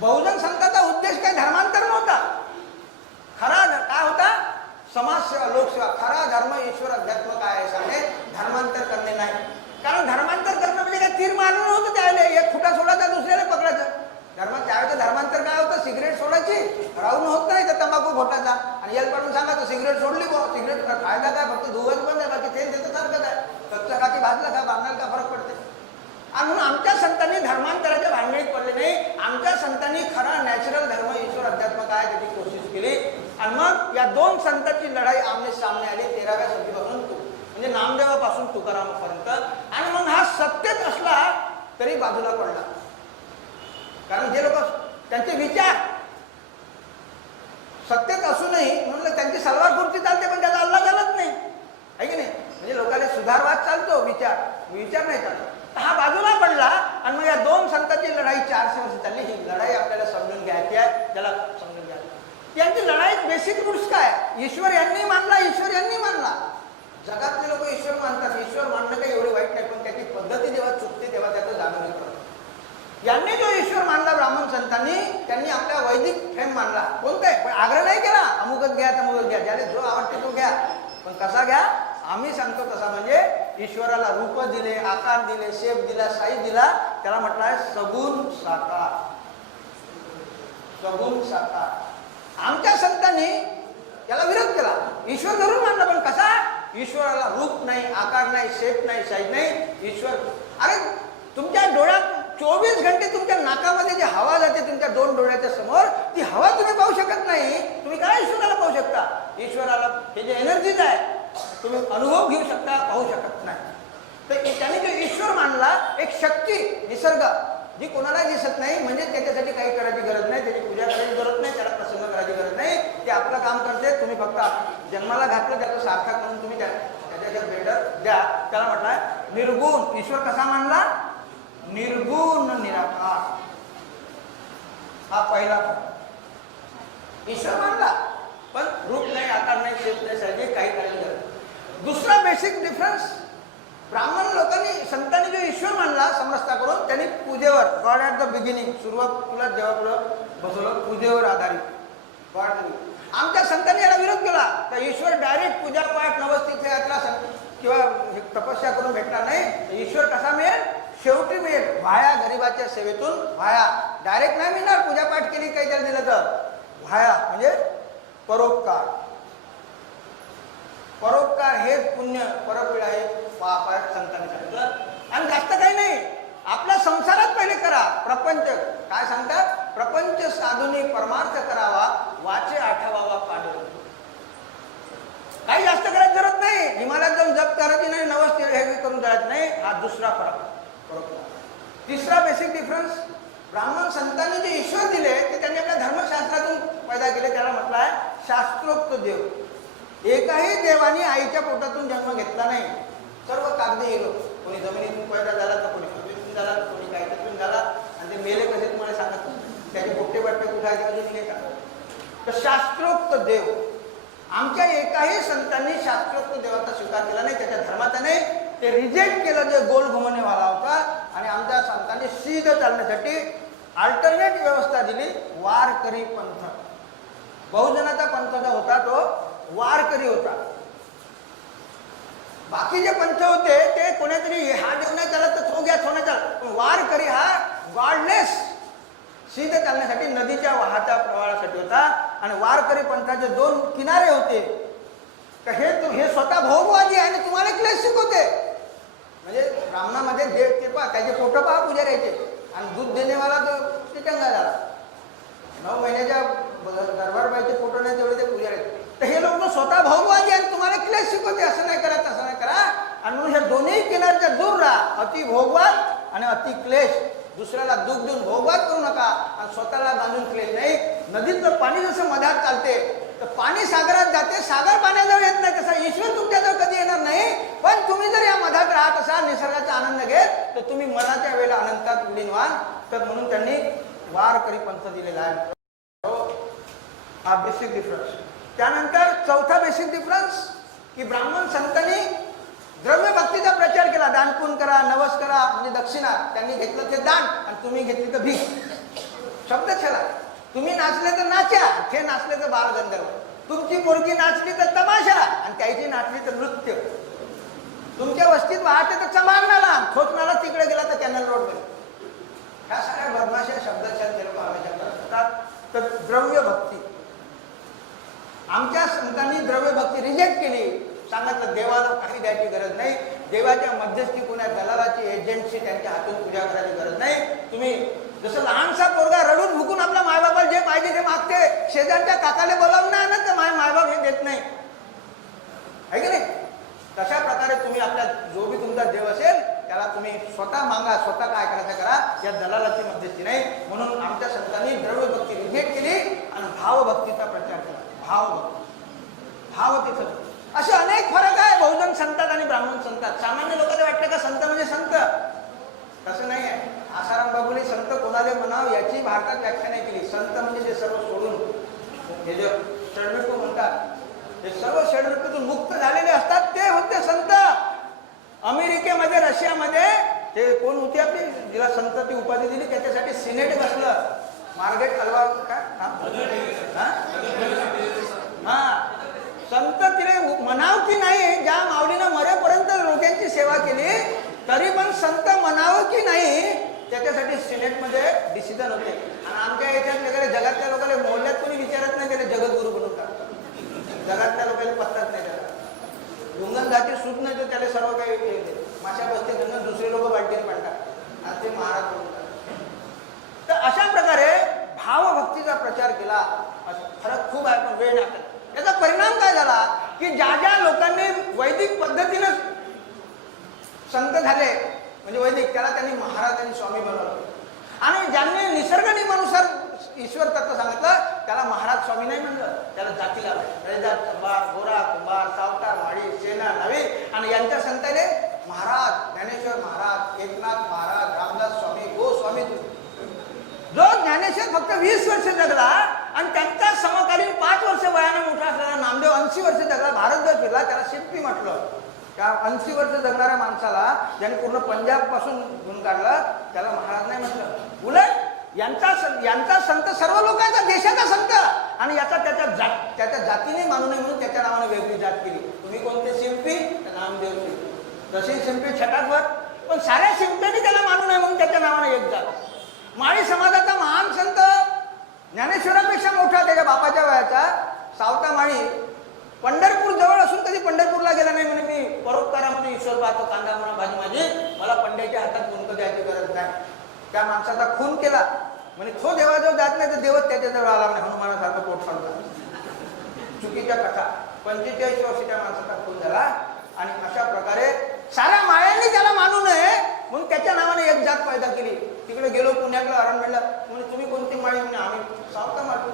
बहुजन संघाचा उद्देश काही धर्मांतर नव्हता. खरा काय होता? समाजसेवा, लोकसेवा. खरा धर्म ईश्वर अध्यात्म काय आहे सांगणे, धर्मांतर करणे नाही. कारण धर्मांतर करणं म्हणजे काय तीर मारणं नव्हतं. त्यावेळेला एक खुटा सोडायचा, दुसऱ्याला पकडायचं. त्यावेळेचं धर्मांतर काय होतं? सिगरेट सोडायची, राहून होत नाही तर तंबाखू घोटायचा आणि येल पडून सांगायचं सिगरेट सोडली बो, सिगरेट फायदा काय, फक्त धुवच बंद आहे, बाकी तेच देतं सारखं काय, कच्चं का की भाजलं का, बांधण्याला का फरक पडते. आणि म्हणून आमच्या संतांनी धर्मांतराच्या भानगडीत पडले नाही. आमच्या संतांनी खरा नॅचरल धर्म ईश्वर अध्यात्म काय त्याची कोशिश केली. आणि मग या दोन संतांची लढाई आमने सामने आली 13व्या शतीपासून, म्हणजे नामदेवापासून तुकारामापर्यंत. आणि मग हा सत्यच असला तरी बाजूला पडला. कारण जे लोक त्यांचे विचार सत्यच असूनही म्हणलं त्यांची सलवार खुर्ची चालते पण त्याचा अल्लाह चालत नाही, आहे की नाही. म्हणजे लोकांना सुधारवाद चालतो, विचार नाही चालतो. हा बाजूला पडला. आणि मग या दोन संतांची लढाई 400 वर्ष चालली. ही लढाई आपल्याला समजून घ्यायची आहे, त्याला समजून घ्यायचं. त्यांची लढाई बेसिक रूट्स काय, ईश्वर यांनी मानला, ईश्वर यांनी मानला. जगातले लोक ईश्वर मानतात, ईश्वर मानणं काही एवढे वाईट नाही, पण त्याची पद्धती जेव्हा चुकते तेव्हा त्याचं जाणून येतं. यांनी जो ईश्वर मानला ब्राह्मण संतांनी, त्यांनी आपल्या वैदिक फेम मानला. कोणताही पण आग्रह नाही केला अमुकच घ्या तमुकच घ्या, ज्याला जो आवडते तो घ्या, पण कसा घ्या आम्ही सांगतो तसा. म्हणजे ईश्वराला रूप दिले, आकार दिले, शेप दिला, साईज दिला. त्याला म्हटलं आहे सगुण साकार. सगुण साकार. आमच्या संतांनी त्याला विरोध केला. ईश्वर जरूर मानला पण कसा, ईश्वराला रूप नाही, आकार नाही, शेप नाही, साईज नाही. ईश्वर, अरे तुमच्या डोळ्यात 24 घंटे तुमच्या नाकामध्ये जी हवा जाते तुमच्या दोन डोळ्याच्या समोर, ती हवा तुम्ही पाहू शकत नाही. तुम्ही काय ईश्वराला पाहू शकता? ईश्वराला हे जे एनर्जीज आहे तुम्ही अनुभव घेऊ शकता, पाहू शकत नाही. तर त्याने जो ईश्वर मानला, एक शक्ती, निसर्ग जी कोणाला दिसत नाही, म्हणजे त्याच्यासाठी काही करायची गरज नाही, त्याची पूजा करायची गरज नाही, त्याला प्रसन्न करायची गरज नाही. ते आपलं काम करते. तुम्ही फक्त जन्माला घातलं त्याचं सार्थक म्हणून तुम्ही त्याच्या बेटर द्या. त्याला म्हटलंय निर्गुण. ईश्वर कसा मानला? निर्गुण निराकार. हा पहिला ईश्वर मानला, पण रूप नाही, आकार नाही, शेप नाही, साईज काही करायची गरज. दुसरा बेसिक डिफरन्स, ब्राह्मण लोकांनी संतांनी जो ईश्वर मानला समरसता करून, त्यांनी पूजेवर, गॉड ॲट द बिगिनिंग, सुरुवात तुला जेव्हा पुढं बसवलं, पूजेवर आधारित गॉड. आमच्या संतांनी याला विरोध केला. तर ईश्वर डायरेक्ट पूजा पाठ नवस्तिक यात्रा किंवा तपस्या करून भेटणार नाही. ईश्वर कसा मिळेल? शेवटी मिळेल व्हाया, गरीबाच्या सेवेतून व्हाया. डायरेक्ट नाही मिळणार. पूजापाठ केली काही जर दिलं तर व्हाया म्हणजे परोपकार. परोपकार हेच पुण्य, परपीड आहे, पाप आहे संतांनी सांगितलं. आणि जास्त काही नाही, आपल्या संसारात पहिले करा. प्रपंच काय सांगतात? प्रपंच साधुनी परमार्थ करावा, वाचे आठवावा पांडुरंग. काही जास्त करायची गरज नाही. हिमालयात जाऊन जप करायची नाही, नवस हे करून जायचं नाही. हा दुसरा फरक. तिसरा बेसिक डिफरन्स, ब्राह्मण संतांनी जे ईश्वर दिले ते त्यांनी आपल्या धर्मशास्त्रातून पैदा केले. त्याला म्हटलं आहे शास्त्रोक्त देव. एकाही देवाने आईच्या पोटातून जन्म घेतला नाही. सर्व कागदी हिरो. कोणी जमिनीतून पैदा झाला तर कोणी पृथ्वीतून झाला, कोणी काहीतून झाला. आणि ते मेले कसे तुम्हाला सांगत, त्याचे पोट्टे बाटटे कुठायचे अजून नाही का. तर शास्त्रोक्त देव, आमच्या एकाही संतांनी शास्त्रोक्त देवाचा स्वीकार केला नाही. त्याच्या धर्माचा नाही, ते रिजेक्ट केलं जे गोल घुमवणेवाला होता. आणि आमच्या संतांनी सीधं चालण्यासाठी अल्टरनेट व्यवस्था दिली, वारकरी पंथ. बहुजनाचा पंथ जो होता तो वारकरी होता. बाकी जे पंथ होते ते कोणीतरी हा देव नाही चालत तर तो घ्या, तो नाही चालत. पण वारकरी हा गॉडलेस, सीधं चालण्यासाठी, नदीच्या वाहत्या प्रवाहासाठी होता. आणि वारकरी पंथाचे दोन किनारे होते. का हे स्वतः भोगवादी आहे आणि तुम्हाला क्लेश शिकवते. म्हणजे ब्राह्मणामध्ये देव ते पहा, त्याचे फोटो पहा पुजाऱ्याचे, आणि दूध देणेवाला तो चंगा झाला. 9 महिन्याच्या दरबारबाईचे फोटो नाही तेवढे ते पुजाऱ्याचे. तर हे लोक स्वतः भोगवादी आणि तुम्हाला क्लेश शिकवते, असं नाही करा, तसं नाही करा. आणि म्हणून हे दोन्ही किनारच्या दूर राहा. अति भोगवाद आणि अति क्लेश. दुसऱ्याला दुःख देऊन भोगवाद करू नका आणि स्वतःला बांधून क्लेश नाही. नदीतलं पाणी जसं मधात चालते तर पाणी सागरात जाते, सागर पाण्याजवळ येत नाही. तसा ईश्वर तुमच्याजवळ कधी येणार नाही. पण तुम्ही जर या मधात राहत असाल, निसर्गाचा आनंद घेत, तर तुम्ही मनाच्या वेळेला अनंतात विलीन व्हाल. तर म्हणून त्यांनी वारकरी पंथ दिलेला आहे. हा बेसिक डिफरन्स. त्यानंतर चौथा बेसिक डिफरन्स की ब्राह्मण संतांनी द्रव्य भक्तीचा प्रचार केला. दानपुण्य करा, नवस करा, म्हणजे दक्षिणा. त्यांनी घेतलं ते दान आणि तुम्ही घेतली तर भीक. शब्दछला. तुम्ही नाचले तर नाचा, हे नाचले तर बाळ गंधर्व. तुमची पोरगी नाचली तर तमाशा आणि त्याची नाचली तर नृत्य. तुमच्या वस्तीत वाहते तर चमान नाला, थोच नाला तिकडे गेला तर कॅनल रोड मध्ये. ह्या सगळ्या बदमाशा शब्दाच्या ते लोक हमेशा करत असतात. तर द्रव्य भक्ती, आमच्या संतांनी द्रव्य भक्ती रिजेक्ट केली. सांगितलं देवाला काही द्यायची गरज नाही, देवाच्या मध्यस्थी कोणा दलालाची एजंटची त्यांच्या हातून पूजा करायची गरज नाही. तुम्ही जसं लहानसा पोरगा रडून भुकून आपल्या मायबापाला जे पाहिजे ते मागते, शेजारच्या काकाला बोलावून नाही आणत तर मायबाप हे देत नाही, आहे की नाही? तशा प्रकारे तुम्ही आपल्या जो बी तुमचा देव असेल त्याला तुम्ही स्वतः मागा, स्वतः काय करायचं करा, या दलालाची मध्यस्थी नाही. म्हणून आमच्या संतांनी द्रव्य भक्ती रिजेक्ट केली आणि भावभक्तीचा प्रचार केला. भावभक्ती, भावतेचं असे अनेक फरक आहे बहुजन संतात आणि ब्राह्मण संतात. सामान्य लोकांना वाटतं का संत म्हणजे संत, तसं नाही आहे. आसाराम बाबूने संत कोणाला म्हणावं याची भारतात व्याख्या नाही केली. संत म्हणजे जे सर्व सोडून, हे जे षडऋतू म्हणतात, हे सर्व षडऋतूतून मुक्त झालेले असतात ते होते संत. अमेरिकेमध्ये, रशियामध्ये ते कोण होती आपली जिला संत ती उपाधी दिली, त्याच्यासाठी सिनेट बसलं. मार्गेट हलवा काय हा संत तिने म्हणाव की नाही, ज्या माऊलीनं मरेपर्यंत लोकांची सेवा केली तरी पण संत म्हणावं की नाही त्याच्यासाठी सिनेटमध्ये डिसिजन होते. आणि आमच्या याच्यात वगैरे जगातल्या लोकांना मोहल्ल्यात कोणी विचारत नाही, त्याला जगद्गुरू बनवून टाकतात. जगातल्या लोकांना पत्ताच नाही त्याला. डोंगण जाती सूट नाही तर त्याला सर्व काही माशा बसते त्यांना दुसरे लोक बालटीने पाडतात आणि ते महाराज बनवतात. तर अशा प्रकारे भावभक्तीचा प्रचार केला. फरक खूप आहे पण वेळ लागतो. याचा परिणाम काय झाला की ज्या ज्या लोकांनी वैदिक पद्धतीनं संत झाले म्हणजे वैदिक, त्याला त्यांनी महाराज आणि स्वामी बनवलं. आणि ज्यांनी निसर्ग नियमानुसार ईश्वर तत्व सांगितलं त्याला महाराज स्वामी नाही म्हणलं, त्याला जाती लावलं. रैदास, कुंभार, गोरा, कुंभार, सावकार, माळी, सेना, नवी. आणि यांच्या संतांनी महाराज ज्ञानेश्वर महाराज, एकनाथ महाराज, रामदास स्वामी, गोस्वामी. जो ज्ञानेश्वर फक्त 20 वर्ष जगला आणि त्यांचा समकालीन 5 वर्ष वयाने मोठा असलेला नामदेव 80 वर्ष जगला, भारतभर फिरला, त्याला शिल्पी म्हटलं. त्या 80 वर्ष जगणाऱ्या माणसाला ज्यांनी पूर्ण पंजाब पासून गुण काढलं त्याला महाराज नाही म्हटलं. उलट यांचा संत सर्व लोकांचा, देशाचा संत. आणि याचा त्याच्या जातीने मानू नये म्हणून त्याच्या नावाने वेगळी जात केली. तुम्ही कोणते शिंपी, नामदेव शिंपी. तसे शिंपी छटाकवर, पण साऱ्या शिंप्यांनी त्याला मानू नये म्हणून त्याच्या नावाने एक जात. माळी समाजाचा महान संत ज्ञानेश्वरापेक्षा मोठा त्याच्या बापाच्या वयाचा सावता माळी, पंढरपूर जवळ असून कधी पंढरपूरला गेला नाही. म्हणे मी परोपकारामध्ये ईश्वर पाहतो, कांदा म्हणा भाजी माझी, मला पंड्याच्या हातात मुंक द्यायची गरज नाही. त्या माणसाचा खून केला म्हणे तो देवाजवळ जात नाही तर देवच त्याच्याजवळ आला म्हणे, हनुमानासारखं पोट फाडला. चुकीच्या कथा. 45 वर्षी त्या माणसाचा खून झाला. आणि अशा प्रकारे साऱ्या माळ्यांनी त्याला मानू नये म्हणून त्याच्या नावाने एक जात पैदा केली. तिकडे गेलो पुण्यातला अरणमेळला, म्हणजे तुम्ही कोणती माळी, म्हणजे आम्ही सावता माळी.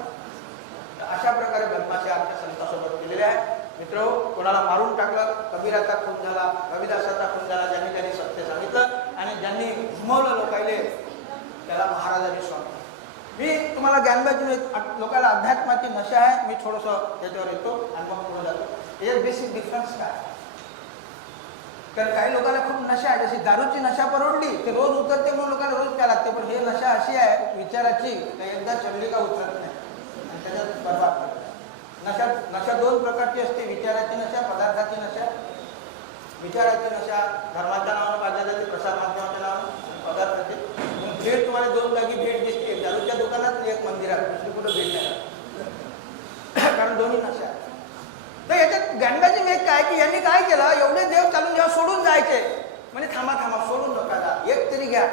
अशा प्रकारे बदमाशी आमच्या संतांसोबत केलेल्या आहे. मित्र, कोणाला मारून टाकलं, कबीराचा खून झाला, रविदासाचा खून झाला, ज्यांनी त्यांनी सत्य सांगितलं आणि ज्यांनी घुमवलं लोकांनी त्याला महाराजांनी स्वामी. मी तुम्हाला ज्ञानबाजी लोकांना अध्यात्माची नशा आहे, मी थोडंसं त्याच्यावर येतो आणि मग पुढे जातो. याच्यात बेसिक डिफरन्स काय? तर काही लोकांना खूप नशा आहे, जशी दारूची नशा परवडली ते रोज उतरते म्हणून लोकांना रोज प्या लागते. पण हे नशा अशी आहे विचाराची, एकदा चढली का उतरत नाही आणि त्याच्यात बरबाद करते. नशा 2 प्रकारची असते, विचाराची नशा, पदार्थाची नशा. विचाराची नशा धर्माच्या नावानं पाडल्या जाते, प्रसार माध्यमाच्या नावानं, पदार्थाची. मग भेट तुम्हाला 2 जागी भेट दिसते, दारूच्या दुकानात एक मंदिरात, दुसरी कुठं भेट नाही, कारण दोन्ही नशा आहे. तर याच्यात ज्ञानबाजी मेघ काय की यांनी काय केलं, एवढे देव चालून जेव्हा सोडून जायचे म्हणजे थांबा थांबा सोडून नका जा, एक तरी घ्या.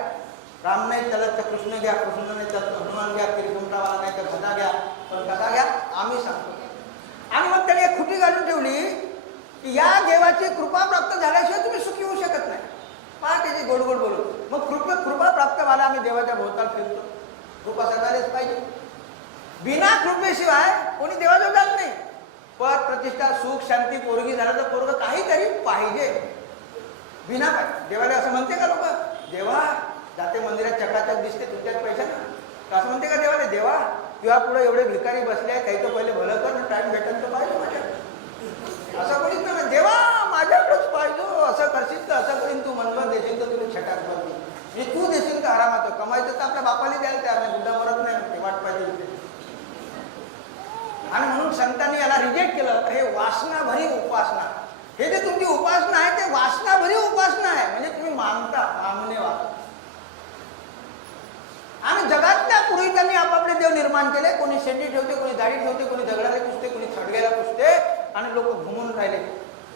राम नाही चालत तर कृष्ण घ्या, कृष्ण नाही चालत हनुमान घ्या, त्रिकुंटावाला नाही तर भजा घ्या, पण कसा घ्या आम्ही सांगतो. आणि मग त्याने एक खुटी घालून ठेवली की या देवाची कृपा प्राप्त झाल्याशिवाय तुम्ही सुखी होऊ शकत नाही. पहा त्याची गोड गोड बोलू. मग कृपा प्राप्त व्हायला आम्ही देवाच्या भोवताल फिरतो. कृपा सगळ्यालाच पाहिजे. बिना कृपेशिवाय कोणी देवाजवळ जात नाही. पद, प्रतिष्ठा, सुख, शांती, पोरगी झाला तर पोरग काहीतरी पाहिजे. बिना पाहिजे देवाला असं म्हणते का लोक? देवा जाते मंदिरात चकाचक दिसते तुमच्यात पैसा ना, असं म्हणते का देवाला? देवा किंवा पुढे एवढे भिकारी बसले आहे, काही तर पहिले भलं कर, टाइम भेटेल तर पाहिजे माझ्या. असं कोणीच नाही. देवा माझ्याकडेच पाहिजे, असं करशील तर असं करीन, तू मनभर देशील तर तुला छटाक बघ, म्हणजे तू देशील तर आरामात. कमायचं तर आपल्या बापाला द्यायला तयार नाही, बुद्धा मरत नाही म्हणते. संतांनी याला रिजेक्ट केलं. हे वासनाभरी उपासना, हे जे तुमची उपासना आहे ते वासनाभरी उपासना आहे. म्हणजे तुम्ही मानता, मामनेवाद. आणि जगातल्या पुरोहितांनी आपापले देव निर्माण केले. कोणी शेंडी ठेवते, कोणी दाढी ठेवते, कोणी दगडाला पुसते, कोणी थडग्याला पुसते, आणि लोक घुमून राहिले.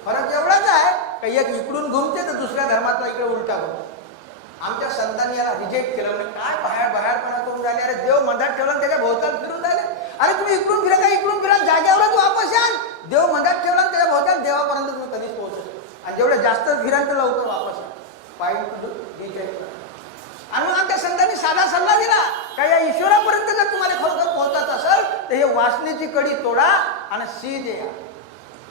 फरक एवढाच आहे काही एक इकडून घुमते तर दुसऱ्या धर्मातला इकडे उलटा घुमतो. आमच्या संतांनी याला रिजेक्ट केलं. म्हणजे काय बाहेरपणा करून राहिले. अरे देव मधात ठेवला त्याच्या भोवताल फिरून राहिले. अरे तुम्ही इकडून फिरा का इकडून फिरा, जाग्यावरच वापस या. देव मधात ठेवला त्याच्या भोवताल, देवापर्यंत तुम्ही कधीच पोहोचू. आणि जेवढे जास्त फिरा तर लवकर वापस या. आणि मग आमच्या संतांनी साधा सल्ला दिला का या ईश्वरापर्यंत जर तुम्हाला खरोखर पोहोचत असेल तर हे वासनेची कडी तोडा आणि सीधे या.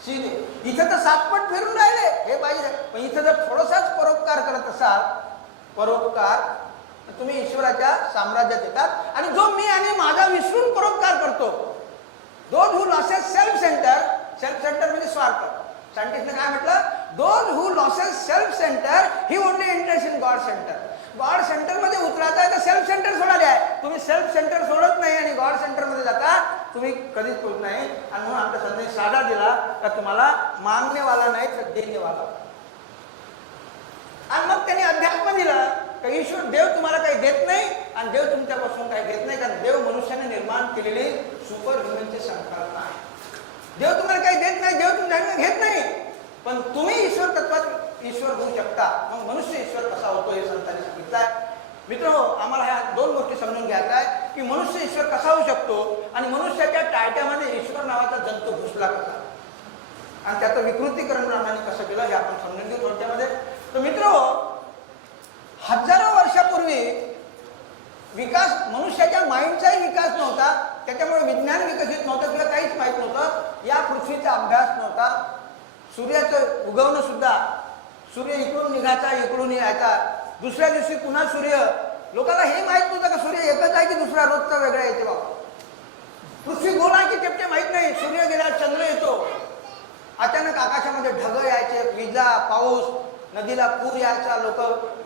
सीधे इथं तर सातपट फिरून राहिले हे पाहिजे. पण इथं जर थोडासाच परोपकार करत असाल, परोपकार, तुम्ही ईश्वराच्या साम्राज्यात येतात. आणि जो मी आणि माझा विसरून परोपकार करतो, those who losses self centre, self centre म्हणजे स्वार्थ. सायंटिस्टने काय म्हटलं, those who losses self centre he only interest in God centre. God centre मध्ये उतरायचं आहे तर सेल्फ सेंटर सोडायला आहे. तुम्ही सेल्फ सेंटर सोडत नाही आणि गॉड सेंटर मध्ये जाता, तुम्ही कधीच पोहोच नाही. आणि म्हणून आमचा संदेश साधा दिला का तुम्हाला मागणेवाला नाही तर देणेवाला. आणि मग त्यांनी अध्यात्म दिलं का ईश्वर देव तुम्हाला काही देत नाही आणि देव तुमच्यापासून काही घेत नाही. कारण देव मनुष्याने निर्माण केलेली सुपर ह्युमनची संकल्पना आहे. देव तुम्हाला काही देत नाही, देव तुमच्याकडे घेत नाही. पण तुम्ही ईश्वर तत्वात ईश्वर होऊ शकता. मग मनुष्य ईश्वर कसा होतो हे संतांनी सांगितलं आहे. मित्रांनो, आम्हाला ह्या दोन गोष्टी समजून घ्यायच्या आहे की मनुष्य ईश्वर कसा होऊ शकतो आणि मनुष्याच्या टायट्यामध्ये ईश्वर नावाचा जंतू घुसला कसा आणि त्याचं विकृतीकरण ब्रह्मांनी कसं केलं हे आपण समजून घेऊ थोडक्यामध्ये. तर मित्रांनो, हजारो वर्षापूर्वी विकास, मनुष्याच्या माइंडचाही विकास नव्हता. त्याच्यामुळे विज्ञान विकसित नव्हतं किंवा काहीच माहीत नव्हतं. या पृथ्वीचा अभ्यास नव्हता. सूर्याचं उगवणं सुद्धा, सूर्य इकडून निघायचा, इकडून यायचा, दुसऱ्या दिवशी पुन्हा सूर्य. लोकांना हे माहित नव्हतं का सूर्य एकच आहे की दुसरा रोजचा वेगळा येते. बाबा, पृथ्वी गोल आहे की चेपटे माहित नाही. सूर्य गेला, चंद्र येतो. अचानक आकाशामध्ये ढग यायचे, विजा, पाऊस, नदीला पूर यायचा, लोक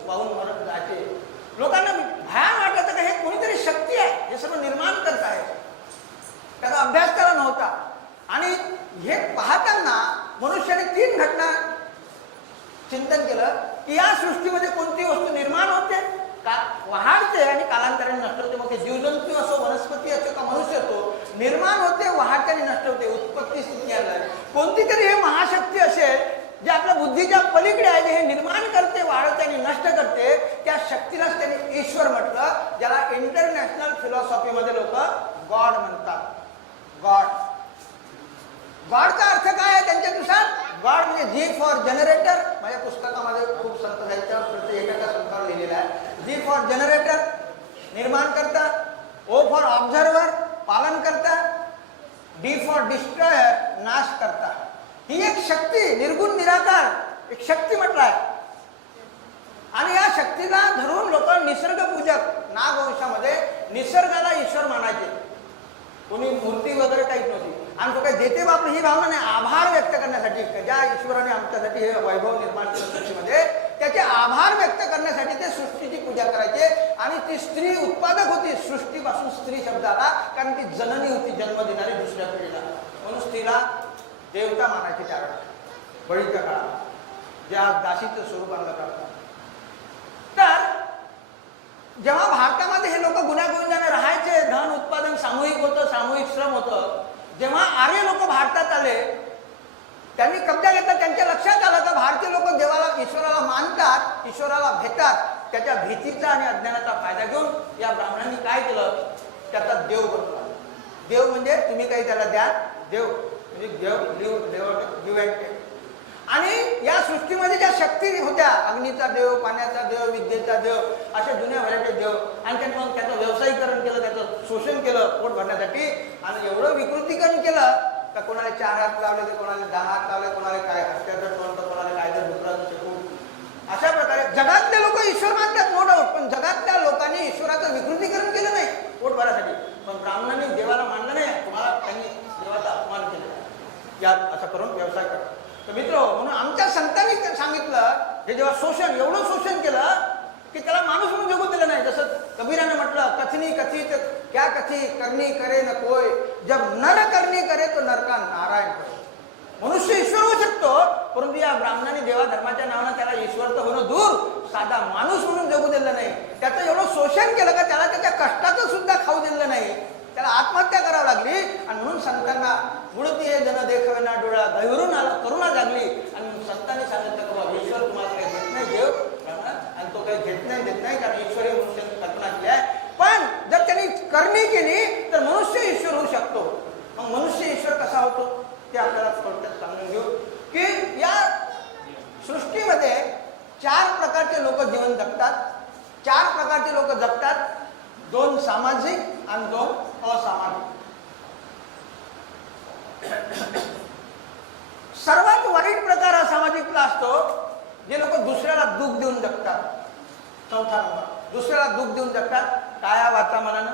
वाहून मरत जायचे. लोकांना भयान वाटायचं का हे कोणीतरी शक्ती आहे, हे सर्व निर्माण करत आहे. त्याचा अभ्यास त्याला नव्हता. आणि हे पाहताना मनुष्याने 3 घटना चिंतन केलं की या सृष्टीमध्ये कोणती वस्तू निर्माण होते, का वाढते आणि कालांतराने नष्ट होते. मग ते जीवजंतू असो, वनस्पती असो का मनुष्य असो, निर्माण होते, वाढते आणि नष्ट होते. उत्पत्ती स्थिती आलं. कोणती तरी हे महाशक्ती असेल जे आपल्या बुद्धीच्या पलीकडे आहे, जे हे निर्माण करते, वाढवते आणि नष्ट करते. त्या शक्तीलाच त्यांनी ईश्वर म्हटलं, ज्याला इंटरनॅशनल फिलॉसॉफीमध्ये लोक गॉड म्हणतात. गॉड, गॉडचा अर्थ काय आहे त्यांच्यानुसार? गॉड म्हणजे जी फॉर जनरेटर. माझ्या पुस्तकामध्ये खूप संत साहित्यावर प्रत्येक एका संतावर लिहिलेला आहे. जी फॉर जनरेटर, निर्माण करता. ओ फॉर ऑब्झर्वर, पालन करता. डी फॉर डिस्ट्रॉयर, नाश करता. ही एक शक्ती, निर्गुण निराकार एक शक्ती म्हटलं आहे. आणि या शक्तीला धरून लोक निसर्ग पूजक, नागवंशामध्ये निसर्गाला ईश्वर मानायचे. कोणी मूर्ती वगैरे काहीच नव्हती. आणि तो काही देते बाप ही भावना नाही, आभार व्यक्त करण्यासाठी ज्या ईश्वराने आमच्यासाठी हे वैभव निर्माण केलं सृष्टीमध्ये, त्याचे आभार व्यक्त करण्यासाठी ते सृष्टीची पूजा करायचे. आणि ती स्त्री उत्पादक होती. सृष्टीपासून स्त्री शब्द आला कारण ती जननी होती, जन्म देणारी दुसऱ्या पिढीला. म्हणून स्त्रीला देवता मानायचे त्या काळात, बळीच्या काळात, ज्या दासीचं स्वरूप आणलं काढतात. तर जेव्हा भारतामध्ये हे लोक गुण्यागोविंदाने राहायचे, धन उत्पादन सामूहिक होतं, सामूहिक श्रम होतं. जेव्हा आर्य लोक भारतात आले, त्यांनी कब्जा घेतला. त्यांच्या लक्षात आलं का भारतीय लोक देवाला, ईश्वराला मानतात, ईश्वराला भेटतात. त्याच्या भीतीचा आणि अज्ञानाचा फायदा घेऊन या ब्राह्मणांनी काय केलं, त्याचा देव बनवला. देव म्हणजे तुम्ही काही त्याला द्या, देव म्हणजे देव. आणि या सृष्टीमध्ये ज्या शक्ती होत्या, अग्नीचा देव, पाण्याचा देव, विद्येचा देव, अशा जुन्या व्हरायटी देव. आणि त्यांनी मग त्याचं व्यावसायिकरण केलं, त्याचं शोषण केलं पोट भरण्यासाठी. आणि एवढं विकृतीकरण केलं का कोणाला 4 हात लावले, तर कोणाला 10 हात लावले, कोणाला काय हत्याचं टोन, तर कोणाला काय तर डुकराचं शेकून. अशा प्रकारे जगातले लोक ईश्वर मानतात, नो डाऊट. पण जगातल्या लोकांनी ईश्वराचं विकृतीकरण केलं नाही पोट भरासाठी. पण ब्राह्मणांनी देवाला मानलं नाही, तुम्हाला त्यांनी देवाचा अपमान केला. यात असं करून व्यवसाय करतात. तर मित्र, म्हणून आमच्या संतांनी सांगितलं, हे जेव्हा शोषण, एवढं शोषण केलं की त्याला माणूस म्हणून जगू दिलं नाही. जसं कबीराने म्हटलं, कथनी कथित क्या कथी करनी करे न कोय, जब नर करनी करे तो नरका नारायण करे. मनुष्य ईश्वर होऊ शकतो, परंतु या ब्राह्मणाने देवा धर्माच्या नावानं त्याला ईश्वर तर होणं दूर, साधा माणूस म्हणून जगू दिलं नाही. त्याचं एवढं शोषण केलं का त्याला त्याच्या कष्टाचं सुद्धा खाऊ दिलं नाही. त्याला आत्महत्या करावी लागली. आणि म्हणून संतांना बुडती हे जन देखवे ना डोळा गहिरून आला, करुणा लागली. आणि संतांनी सांगितलं की बाबा ईश्वर तुम्हाला काही घेत नाही देव, आणि तो काही घेत नाही देत नाही, कारण ईश्वर हे मनुष्याने कल्पना केली आहे. पण जर त्यांनी करणी केली तर मनुष्य ईश्वर होऊ शकतो. मग मनुष्य ईश्वर कसा होतो ते आपल्याला थोडक्यात समजून घेऊ की या सृष्टीमध्ये 4 प्रकारचे लोक जीवन जगतात. 4 प्रकारचे लोक जगतात, 2 सामाजिक आणि 2 असामाजिक. सर्वात वाईट प्रकार हा सामाजिकला असतो, जे लोक दुसऱ्याला दुःख देऊन जगतात. 4था नंबर, दुसऱ्याला दुःख देऊन जगतात काया वाचा मनानं.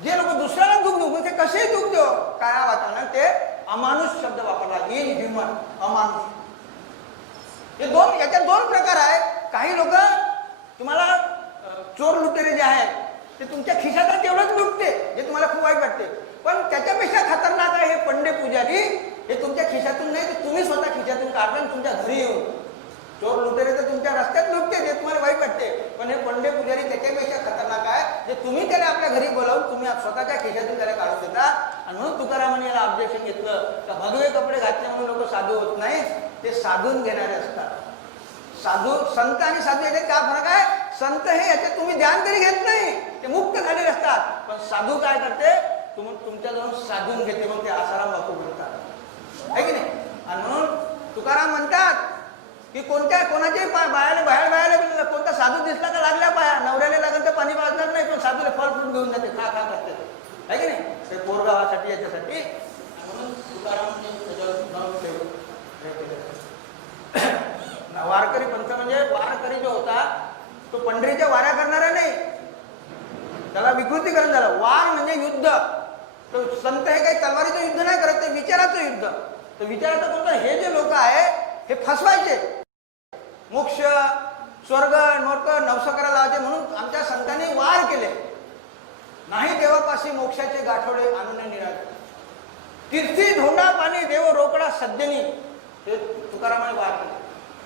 जे लोक दुसऱ्याला दुःख देऊ, ते कसेही दुःख देऊ काया वाचानं, ते अमानुष शब्द वापरला, इन ह्युमन, अमानुष. हे याच्यात 2 प्रकार आहेत. काही लोक तुम्हाला चोर लुटेरे जे आहेत ते तुमच्या खिशात तेवढंच लुटते, जे तुम्हाला खूप वाईट वाटते. पण त्याच्यापेक्षा खतरनाक आहे हे पंडे पुजारी. हे तुमच्या खिशातून नाही, ते तुम्ही स्वतः खिशातून काढता तुमच्या घरी येऊन. चोर लुटेरे तर तुमच्या रस्त्यात लुटते, जे तुम्हाला वाईट वाटते. पण हे पंडे पुजारी त्याच्यापेक्षा खतरनाक आहे, जे तुम्ही त्याला आपल्या घरी बोलावून तुम्ही स्वतःच्या खिशातून त्याला काढून देता. आणि म्हणून तुकारामांनी याला ऑब्जेक्शन घेतलं का भगवे कपडे घातले म्हणून लोक साधू होत नाही, ते साधून घेणारे असतात. साधू, संत आणि साधू याच्यात काय फरक आहे? संत हे याच्यात तुम्ही ध्यान तरी घेत नाही, ते मुक्त झालेले असतात. पण साधू काय करते, तुमच्याजवळ साधून घेते, मग ते आसाराम बापू बोलतात, आहे की नाही. आणि म्हणून तुकाराम म्हणतात की कोणाच्याही बाहेर कोणता साधू दिसला का लागल्या पाया, नवऱ्याला लागेल तर पाणी पाजणार नाही, पण साधूला फळ फूट घेऊन जाते, खा करते, आहे की नाही. ते पोरगावासाठी याच्यासाठी. म्हणून तुकाराम वारकरी पंथ म्हणजे वारकरी जो होता तो पंढरीच्या वाऱ्या करणारा नाही, त्याला विकृतीकरण झालं. वार म्हणजे युद्ध. तो संत हे काही तलवारीचं युद्ध नाही करत, ते विचाराचं युद्ध. तर विचाराचं कोणतं, हे जे लोक आहे हे फसवायचे, मोक्ष स्वर्ग नोर्क नवसकरा लावायचे. म्हणून आमच्या संतांनी वार केले. नाही देवापाशी मोक्षाचे गाठोडे आणून निराळे, तीर्थी धोंडा पाणी देव रोकडा सज्जनी. हे तुकारामाने वार केले.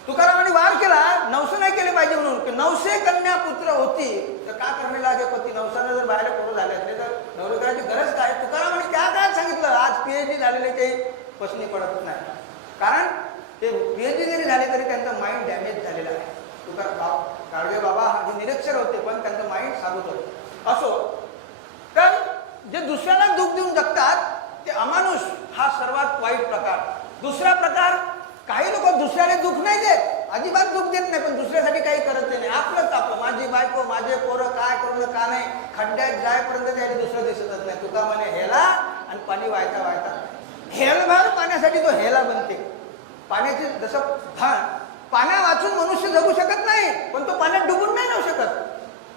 तुकारामाने वार केला, नवस नाही केले पाहिजे म्हणून. की 900 कन्या पुत्र होती तर का करणे लागे पती. 900 जर बाहेर पोरं झाले असले तर नवरे करायची गरज काय. तुकारामाने त्या काळात सांगितलं. आज PhD झालेले ते पसनी पडत नाही, कारण ते PhD जरी झाले तरी त्यांचं माइंड डॅमेज झालेलं आहे. तुकाराम गाडगे बाबा हे निरक्षर होते, पण त्यांचं माइंड साधूच होतं. असो, तर जे दुसऱ्याला दुःख देऊन जगतात ते अमानुष हा सर्वात वाईट प्रकार. दुसरा प्रकार, काही लोक दुसऱ्याला दुःख नाही देत, अजिबात दुःख देत नाही, पण दुसऱ्यासाठी काही करत नाही. आपलंच आपलं, माझी बायको माझे पोरं काय करून का नाही, खड्ड्यात जायपर्यंत त्याला दुसरं दिसतच नाही. तुका म्हणे हेला आणि पाणी वाहता वाहता हेलभर पाण्यासाठी तो हेला बनते. पाण्याची जसं पाण्या वाचून मनुष्य जगू शकत नाही, पण तो पाण्यात डुबून नाही राहू शकत.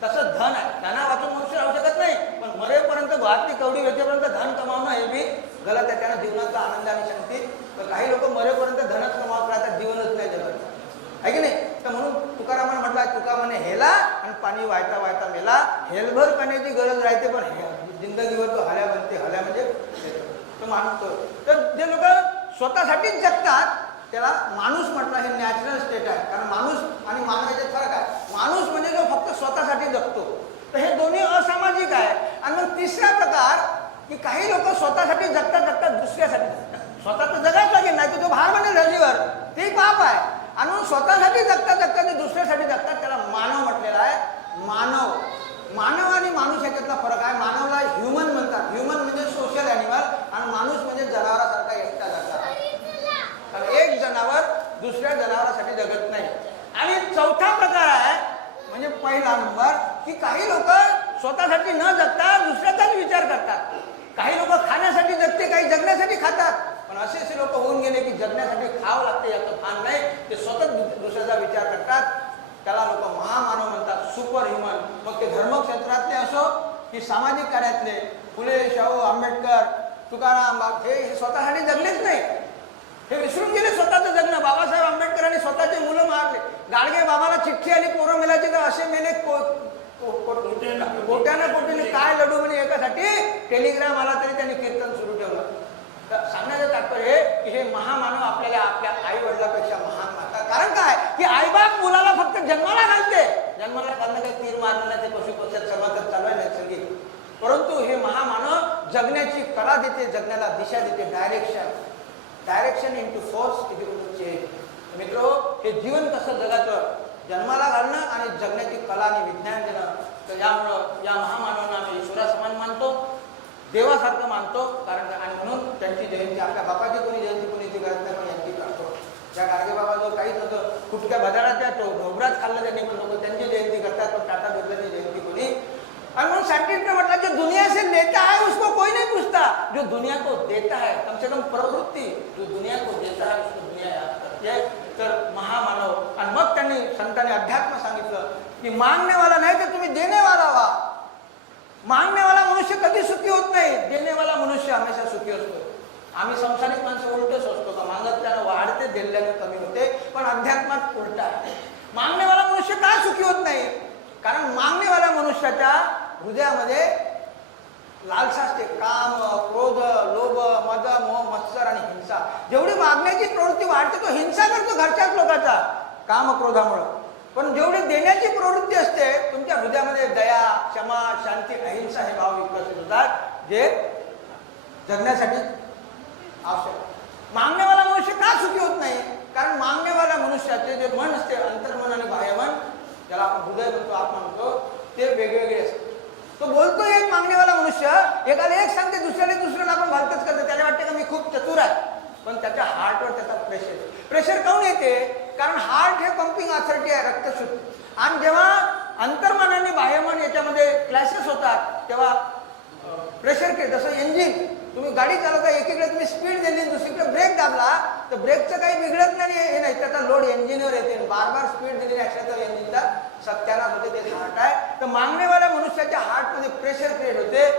तसं धन आहे, धना वाचून मनुष्य राहू शकत नाही, पण मरेपर्यंत भातली कवडी वेचेपर्यंत धन कमावणं हे बी गलत आहे. त्यांना जीवनाचा आनंद आणि शांती. पण काही लोक मरेपर्यंत धनच कमावत राहतात, जीवनच नाही जगत, आहे की नाही. तर म्हणून तुकारामाने म्हटलं, तुका म्हणे हेला आणि पाणी वाहता वाहता मेला. हेलभर पाण्याची गरज राहते, पण जिंदगीवर तो हल्या बनते. हल्या म्हणजे तो माणूस. तर जे लोक स्वतःसाठीच जगतात त्याला माणूस म्हटलं. हे नॅचरल स्टेट आहे, कारण माणूस आणि मानव याच्यात फरक आहे. माणूस म्हणजे जो फक्त स्वतःसाठी जगतो, तर हे दोन्ही असामाजिक आहे. आणि मग तिसरा प्रकार, की काही लोक स्वतःसाठी जगतात दुसऱ्यासाठी जगतात. स्वतः तर जगाच लागेल, नाही तर तो भार बनेल धर्तीवर, ते पाप आहे. आणि म्हणून स्वतःसाठी जगतात ते दुसऱ्यासाठी जगतात, त्याला मानव म्हटलेला आहे. मानव आणि माणूस याच्यातला फरक आहे. मानवला ह्युमन म्हणतात. ह्युमन म्हणजे सोशल ॲनिमल, आणि माणूस म्हणजे जनावरासारखा एकटा जगतात. कारण एक जनावर दुसऱ्या जनावरासाठी जगत नाही. आणि चौथा प्रकार आहे, म्हणजे पहिला नंबर, की काही लोक स्वतःसाठी न जगता दुसऱ्याचाच विचार करतात. काही लोक खाण्यासाठी जगते, काही जगण्यासाठी खातात. पण असे लोक होऊन गेले की जगण्यासाठी खावं लागते याचं भान नाही, ते स्वतः दुसऱ्याचा विचार करतात. त्याला लोक महामानव म्हणतात, सुपर ह्युमन. मग ते धर्मक्षेत्रातले असो की सामाजिक कार्यातले. फुले, शाहू, आंबेडकर, तुकाराम, हे स्वतःसाठी जगलेच नाही. हे विसरून गेले स्वतःचं जगणं. बाबासाहेब आंबेडकरांनी स्वतःचे मुलं मारले. गाडगे बाबाला चिठ्ठी आली पोरं मेलाची तर असे मेले कोट्यानं कोटीने काय लढू म्हणे एकासाठी टेलिग्राम आला तरी त्यांनी कीर्तन सुरू ठेवलं. तर सांगण्याचं तात्पर्य की हे महामानव आपल्याला आपल्या आई वडिलापेक्षा महान मानतात. कारण काय की आईबाप मुलाला फक्त जन्माला घालते, जन्माला घालणं काही तीर मारणं नाही, ते पशु पक्षात सर्वात चालू आहे नैसर्गिक. परंतु हे महामानव जगण्याची कला देते, जगण्याला दिशा देते, डायरेक्शन इंटू फोर्स चेंज. मित्रो, हे जीवन कसं जगाचं, जन्माला घालणं आणि जगण्याची कला आणि विज्ञान देणं. तर यामुळं या महामानवांना आम्ही ईश्वरासमान मानतो, देवासारखं मानतो. कारण आणि म्हणून त्यांची जयंती, आपल्या बापाची कोणी जयंती कोणीची करत नाही पण यांची करतो. त्या गाडगे बाबा जो काहीच होतं, कुठल्या बजाराच्या ढोबरात खाल्लं त्यांनी पण लोक त्यांची जयंती करतात, पण टाटा बिर्लाची जयंती कोणी. और म्हणून साइंटिस्ट ने म्हटलं जो दुनिया से लेता है उसको कोई नहीं पूछता, जो दुनिया को देता है कम से कम प्रवृत्ति जो दुनिया को देता है उसको दुनिया याद करती है. तर महामानव. आणि मग त्यांनी संतांनी अध्यात्म सांगितलं की मांगने वाला नाही तर तुम्ही देने वाला व्हा. मांगने वाला मनुष्य कधी सुखी होत नाही, देने वाला मनुष्य हमेशा सुखी असतो. आम्ही संसारिक माणसं उलटच असतो का, मागल्यानं वाढते दिल्यानं कमी होते, पण अध्यात्मात उलटा आहे. मांगने वाला मनुष्य का सुखी होत नाही, कारण मागणे वाला मनुष्याच्या हृदयामध्ये लालसा असते, काम, क्रोध, लोभ, मद, मोह, मत्सर आणि हिंसा. जेवढी मागण्याची प्रवृत्ती वाढते तो हिंसा करतो घरच्याच लोकांचा काम क्रोधामुळे. पण जेवढी देण्याची प्रवृत्ती असते तुमच्या हृदयामध्ये दया, क्षमा, शांती, अहिंसा हे भाव विकसित होतात, जे जगण्यासाठी आवश्यक. मागणेवाला मनुष्य का सुखी होत नाही, कारण मागणेवाला मनुष्याचे जे मन असते, अंतर्मन आणि बाह्यमन, ज्याला आपण हृदय म्हणतो, आत्मा म्हणतो, ते वेगवेगळे असते. तो बोलतो एक मागणेवाला मनुष्य, एकाला एक सांगते, दुसऱ्याला दुसऱ्याला आपण भलतच करतो. त्याला वाटते का मी खूप चतुर आहे, पण त्याच्या हार्टवर त्याचा प्रेशर काऊन येते, कारण हार्ट हे पंपिंग अथॉरिटी आहे, रक्तशुद्धी. आणि जेव्हा अंतर्मन आणि बाह्यमन याच्यामध्ये क्लॅशेस होतात तेव्हा प्रेशर के, जसं इंजिन तुम्ही गाडी चालवता, एकीकडे तुम्ही स्पीड दिली, दुसरीकडे ब्रेक दाबला तर ब्रेकचं काही बिघडत नाही, हे नाही, त्याचा लोड इंजिनवर येते. बार बार स्पीड दिली ऍक्सिडेंट इंजिनचा सत्यानाश होते, ते हार्ट आहे. तर मागणेवाल्या मनुष्याच्या हार्टमध्ये प्रेशर क्रिएट होते,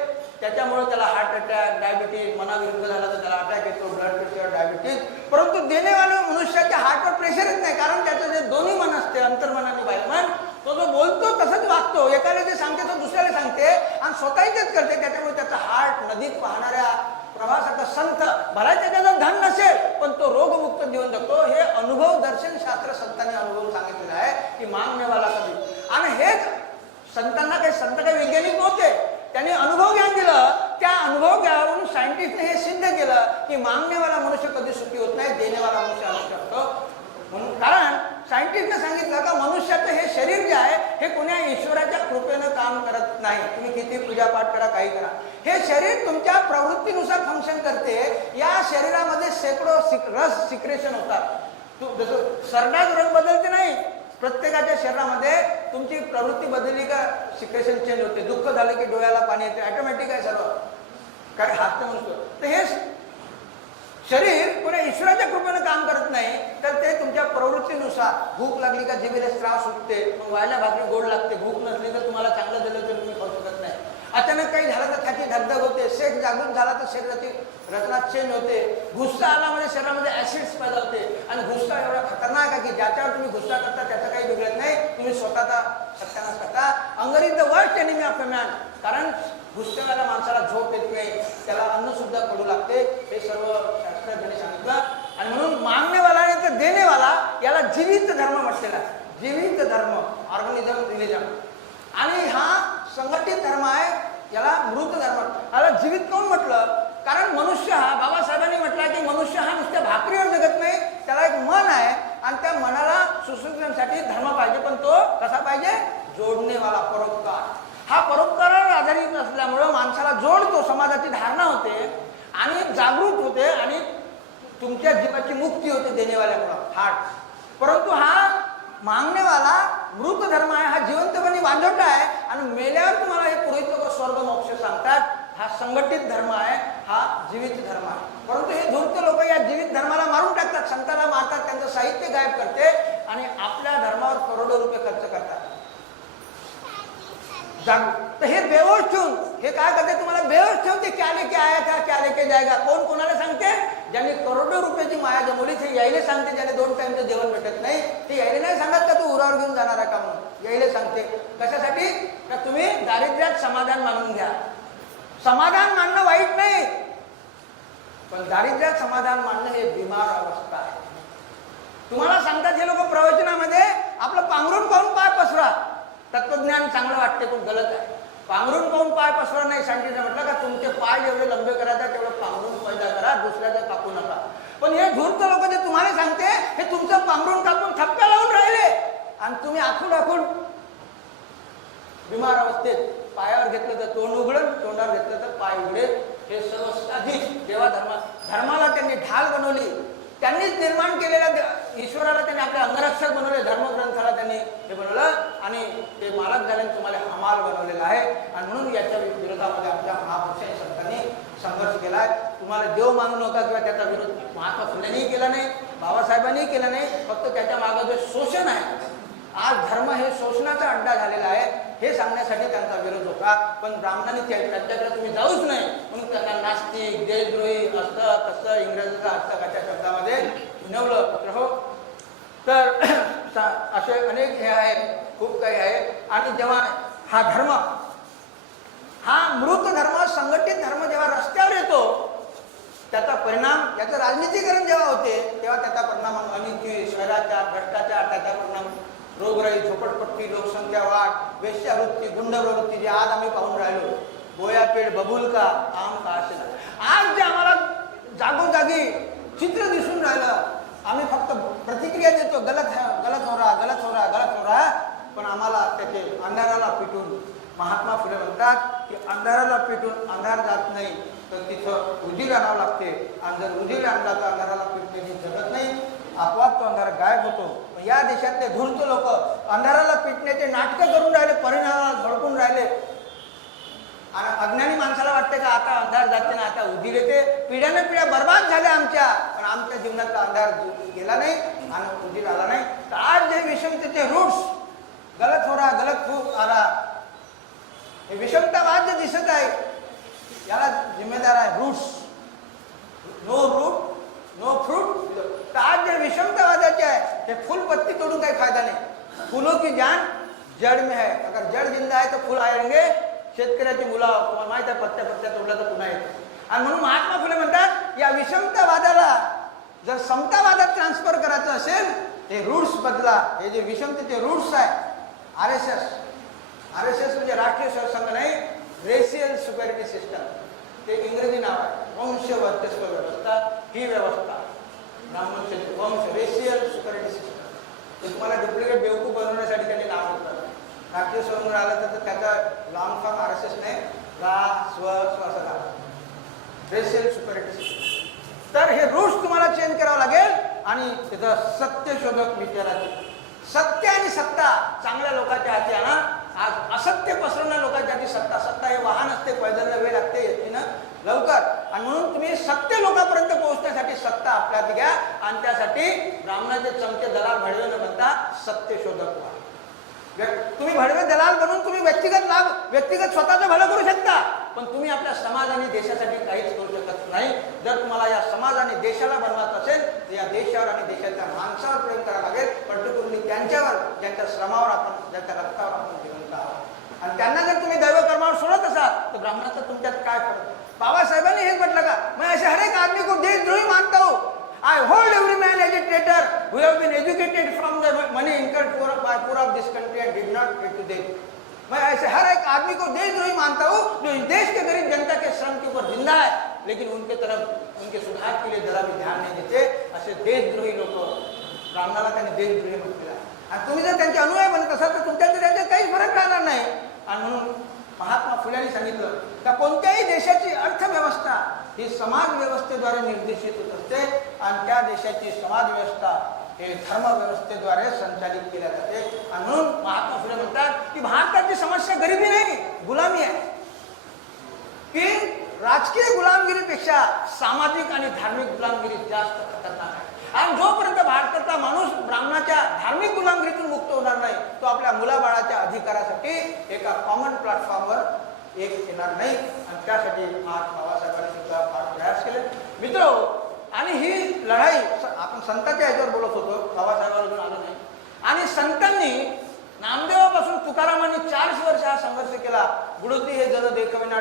त्याच्यामुळे त्याला हार्ट अटॅक, डायबिटीज, मनाविरुद्ध झाला तर त्याला अटॅक येतो, ब्लड प्रेशर, डायबिटीज. परंतु देणेवाल्या मनुष्याच्या हार्टवर प्रेशर येत नाही, कारण त्याचं जे दोन्ही मन असते, अंतर्मन आणि बाह्यमन, तो जो बोलतो तसंच वागतो. एकाला जे सांगते तो दुसऱ्याला सांगते आणि स्वतःही तेच करते. त्याच्यामुळे त्याचा हार्ट नदीत वाहणाऱ्या प्रवासाचा संत, भला त्याच्याजवळ धन नसेल पण तो रोगमुक्त जीवन जगतो. हे अनुभव दर्शन शास्त्र संतांनी अनुभव सांगितलेला आहे की मागणेवाला कधी. आणि हेच संतांना काही संत काही वैज्ञानिक नव्हते, त्यांनी अनुभव ज्ञान दिलं. त्या अनुभव ज्ञानावरून सायंटिस्टने हे सिद्ध केलं की मागणेवाला मनुष्य कधी सुखी होत नाही, देणेवाला मनुष्य असू शकतो. म्हणून कारण सायंटिस्टने सांगितलं का मनुष्याचं हे शरीर जे आहे हे कोण्या ईश्वराच्या कृपेनं काम करत नाही. तुम्ही किती पूजापाठ करा, काही करा, हे शरीर तुमच्या प्रवृत्तीनुसार फंक्शन करते. या शरीरामध्ये शेकडो रस सिक्रेशन होतात. जसं सरडाच रंग बदलते नाही, प्रत्येकाच्या शरीरामध्ये तुमची प्रवृत्ती बदलली का सिक्रेशन चेंज होते. दुःख झालं की डोळ्याला पाणी येते, ऑटोमॅटिक आहे सर्व, काय हात नसतो. तर हे शरीर कोणा ईश्वराच्या कृपेनं काम करत नाही, तर ते तुमच्या प्रवृत्तीनुसार. भूक लागली का जिभेला त्रास उठते, मग व्हायला भाकरी गोड लागते. भूक नसली तर तुम्हाला चांगलं दिलं तर तुम्ही खाऊ शकत नाही. अचानक काही झालं तर छाती धगधग होते, सेक्स जागृत झाला तर शरीराची रचना चेंज होते. गुस्सा आला म्हणजे शरीरामध्ये ऍसिड्स पैदा होते. आणि गुस्सा एवढा खतरनाक आहे की ज्याच्यावर तुम्ही गुस्सा करता त्याचं काही बिघडत नाही, तुम्ही स्वतःचा सत्यानाश करता. अँगर is the worst enemy of a man. कारण गुस्सेवाल्या माणसाला झोप येत नाही, त्याला अन्न सुद्धा पडू लागते. हे सर्व शास्त्रज्ञांनी सांगितलं. आणि म्हणून मागणेवाला आणि तर देणेवाला याला जीवित धर्म म्हटलेला आहे. जीवित धर्म, ऑर्गनिझम रिलिजन. आणि हा संघटित धर्म आहे, याला मृत धर्म. याला जीवित कोण म्हटलं, कारण मनुष्य हा, बाबासाहेबांनी म्हटलं की मनुष्य हा नुसत्या भाकरीवर जगत नाही, त्याला एक मन आहे आणि त्या मनाला सुसंस्कृतीसाठी धर्म पाहिजे. पण तो कसा पाहिजे, जोडणेवाला, परोपकार. हा परोपकारावर आधारित असल्यामुळं माणसाला जोडतो, समाजाची धारणा होते आणि जागृत होते आणि तुमच्या जीवाची मुक्ती होते देणेवाल्यामुळं, हार्ट. परंतु हा मागणेवाला मृत धर्म आहे, हा जिवंतपणे बांधवटा आहे. आणि मेल्यावर तुम्हाला हे पुरोहित लोक स्वर्ग मोक्ष सांगतात. हा संघटित धर्म आहे, हा जीवित धर्म आहे. परंतु हे धूर्त लोक या जीवित धर्माला मारून टाकतात, संतांना मारतात, त्यांचं साहित्य गायब करते आणि आपल्या धर्मावर करोडो रुपये खर्च करतात. तर हे बेहोश ठेवून हे काय करते, तुम्हाला बेहोश ठेवते. क्या लेके आया था, क्या लेके जाएगा. कोण कोणाला सांगते, ज्यांनी करोडो रुपयाची माया जमवली ते यायला सांगते. ज्याने 2 टाइमचं जेवण भेटत नाही ते यायला नाही सांगत का तू जाणार आहे का म्हणून यायला सांगते. कशासाठी? का तुम्ही दारिद्र्यात समाधान मानून घ्या. समाधान मानणं वाईट नाही, पण दारिद्र्यात समाधान मानणं हे बिमार अवस्था आहे. तुम्हाला सांगतात हे लोक प्रवचनामध्ये आपलं पांघरून पाहून पाय पसरा. तत्वज्ञान चांगलं वाटते पण गलत आहे. पांघरून पाहून पाय पसरा नाही. सांगितलं म्हटलं का तुमचे पाय जेवढे लंबे करायचे तेवढं पांघरून पैदा करा, दुसऱ्याचा कापू नका. पण हे धूर्त लोक जे तुम्हाला सांगते हे तुमचं पांघरून कापून थप्प्या लावून राहिले आणि तुम्ही आखून आखून बिमार अवस्थेत. पायावर घेतलं तर तोंड उघडन, तोंडावर घेतलं तर पाय उघडेल. हे सर्व साधित देवा धर्माला त्यांनी ढाल बनवली. त्यांनीच निर्माण केलेल्या ईश्वराला त्यांनी आपल्या अंगरक्षक बनवले. धर्मग्रंथाला त्यांनी हे बनवलं आणि ते मालक झाल्याने तुम्हाला हमाल बनवलेला आहे. आणि म्हणून याच्या विरोधामध्ये आमच्या महापुरुषांनी संतांनी संघर्ष केला आहे. तुम्हाला देव मानू नका किंवा त्याचा विरोध महात्मा फुलेंनीही केला नाही, बाबासाहेबांनीही केला नाही. फक्त त्याच्या मागे जे शोषण आहे, आज धर्म हे शोषणाचा अड्डा झालेला आहे, हे सांगण्यासाठी त्यांचा विरोध होता. पण ब्राह्मणांनी त्यांच्याकडे तुम्ही जाऊच नाही म्हणून त्यांना नास्तिक, देशद्रोही असं तसं इंग्रजीचा हस्तकाच्या शब्दामध्ये विनवलं. हो तर असे अनेक हे आहेत, खूप काही आहे. आणि जेव्हा हा धर्म, हा मृत धर्म, संघटित धर्म जेव्हा रस्त्यावर येतो त्याचा परिणाम, याचं राजनीतीकरण जेव्हा होते तेव्हा त्याचा परिणाम अनिती, शहराचार, भ्रष्टाचार, त्याचा परिणाम रोगराई, झोपडपट्टी, लोकसंख्या वाढ, वेश्यावृत्ती, गुंड प्रवृत्ती जे आज आम्ही पाहून राहिलो. गोयापेठ, बबुलका, आम का असेल. आज जे आम्हाला जागोजागी चित्र दिसून राहिलं, आम्ही फक्त प्रतिक्रिया देतो, गलत गलत हो रहा, गलत हो रहा, गलत हो रहा. पण आम्हाला त्याचे अंधाराला पिटून, महात्मा फुले म्हणतात की अंधाराला पिटून अंधार जात नाही तर तिथं उजीर आणावं लागते. आणि जर उजीर आणला तर अंधाराला पिटण्याची जगत नाही, आपोआप तो अंधार गायब होतो. या देशातले धूर्त लोक अंधाराला पिटण्याचे नाटकं करून राहिले, परिणामाला भडकून राहिले. आणि अज्ञानी माणसाला वाटते का आता अंधार जाते ना, आता उजीर येते. पिढ्याने पिढ्या बर्बाद झाल्या आमच्या, पण आमच्या जीवनातला अंधार गेला नाही आणि उजीर आला नाही. तर आज जे विषमतेचे रूट्स, गलत हो रहा, गलत खूप आला, हे विषमतावाद जे दिसत आहे याला जिम्मेदार आहे roots. No root no fruit. तर आज जे विषमतावादाचे आहे ते फूल पत्ती तोडून काही फायदा नाही. फूलों की जान जड़ में है, अगर जड़ जिंदा है तो फूल आएंगे. शेतकऱ्याची मुलं तुम्हाला माहित आहे पत्त्या पत्त्या तोडला तर पुन्हा येते. आणि म्हणून महात्मा फुले म्हणतात या विषमतावादाला जर समतावादात ट्रान्सफर करायचं असेल हे रूट्स बदला. हे जे विषमतेचे रूट्स आहे, RSS म्हणजे राष्ट्रीय सरसंघ नाही, रेशियल सुपेरिटी सिस्टम, ते इंग्रजी नाव आहे. वंश वर्चस्व व्यवस्था, ही व्यवस्था ब्राह्मण क्षेत्र वंश रेशियल सुपेरिटी सिस्टम. ते तुम्हाला डुप्लिकेट बेवकूफ बनवण्यासाठी त्यांनी नाव होतं. राष्ट्रीय स्वयंवर आलं तर त्याचा लॉंग फॉर्म RSS नाही, असं रेशियल सुपेरिटी सिस्टम. तर हे रूट्स तुम्हाला चेंज करावं लागेल. आणि त्याचं सत्यशोधक विचाराचे, सत्य आणि सत्ता चांगल्या लोकांच्या हाती आणा. आज असत्य पसरवणाऱ्या लोकांच्या हाती सत्ता. सत्ता हे वाहन असते, पैदल वेळ लागते, येते ना लवकर. आणि म्हणून तुम्ही सत्य लोकांपर्यंत पोहोचण्यासाठी सत्ता आपल्या हाती घ्या. आणि त्यासाठी ब्राह्मणाचे चमचे दलाल भडवे न बनता सत्यशोधक व्हा. तुम्ही भडवे दलाल बनून तुम्ही व्यक्तिगत स्वतःचं भलं करू शकता, पण तुम्ही आपल्या समाज आणि देशासाठी काहीच करू शकत नाही. जर तुम्हाला या समाज आणि देशाला बनवायचं असेल तर या देशावर आणि देशाच्या माणसावर प्रेम करावं लागेल. पर्टिक्युलरली त्यांच्यावर ज्यांच्या श्रमावर आपण, ज्यांच्या रक्तावर आपण जिवंत आहोत. आणि त्यांना जर तुम्ही दैवकर्मावर सोडत असाल तर ब्राह्मणाचा तुमच्यात काय फरक. बाबासाहेबांनी हेच म्हटलं का, मैं ऐसे हर एक आदमी को देशद्रोही मानता हूँ. I hold every man as a traitor who have been educated from the money incurred by poor of this country and did not pay to them. मैं ऐसे हर एक आदमी को देशद्रोही मानता हूँ जो इस देश के गरीब जनता के श्रम के ऊपर जिंदा है, लेकिन उनके तरफ उनके सुधार के लिए जरा भी ध्यान नहीं देते. असे देशद्रोही लोक, ब्राह्मणाला त्यांनी देशद्रोही म्हटलेलं आहे. आणि तुम्ही जर त्यांचे अनुयायी बनत असाल तर तुमच्या त्याच्यात काही फरक राहणार नाही. आणि म्हणून महात्मा फुल्यांनी सांगितलं का कोणत्याही देशाची अर्थव्यवस्था ही समाज व्यवस्थेद्वारे निर्देशित होत असते. आणि त्या देशाची समाज व्यवस्था हे धर्म व्यवस्थेद्वारे संचालित केल्या जाते. आणि म्हणून महात्मा फुले म्हणतात की भारताची समस्या गरिबी नाही, गुलामी आहे. की राजकीय गुलामगिरीपेक्षा सामाजिक आणि धार्मिक गुलामगिरी जास्त खतरनाक आहे. आणि जोपर्यंत भारताचा माणूस ब्राह्मणाच्या धार्मिक गुलामगिरीतून मुक्त होणार नाही तो आपल्या मुलाबाळाच्या अधिकारासाठी एका कॉमन प्लॅटफॉर्मवर एक येणार नाही. आणि त्यासाठी महात्मा बाबासाहेबांनी सुद्धा फार प्रयास केले मित्र. आणि ही लढाई आपण संतांच्या ह्याच्यावर बोलत होतो, बाबासाहेबांवर आलो नाही. आणि संतांनी नामदेवापासून तुकारामांनी 40 वर्ष हा संघर्ष केला. बुडती हे जल देखविना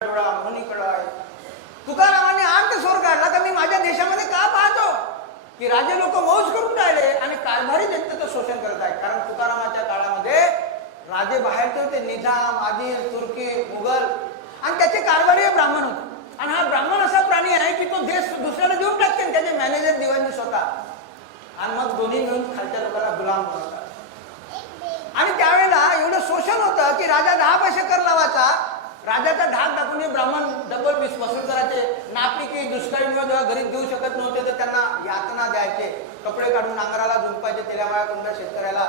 डोळा मोहनी कळा आहे. तुकारामांनी अंत स्वर काढला तर मी माझ्या देशामध्ये का पाहतो की राजे लोक मौज करून राहिले आणि कारभारी जनतेचं शोषण करत आहेत. कारण तुकारामाच्या काळामध्ये राजे बाहेरचे होते, निजाम, आदिल, तुर्की, मुघल, आणि त्याचे कारभारी ब्राह्मण होते. आणि हा ब्राह्मण असा प्राणी आहे की तो देश दुसऱ्याला देऊन टाकते, त्याचे मॅनेजर दिवाणी स्वतः, आणि मग दोन्ही मिळून खालच्या लोकांना गुलाम बनवतात. आणि त्यावेळेला एवढं शोषण होतं की राजा 10 पैसे कर लावायचा, राजाचा ढाक दाखवून ब्राह्मण डबल वसूल करायचे. नापिकी दुष्काळीमुळे जेव्हा गरीब देऊ शकत नव्हते तर त्यांना यातना द्यायचे, कपडे काढून नांगराला झुंपायचे, तेल्या कोणत्या शेतकऱ्याला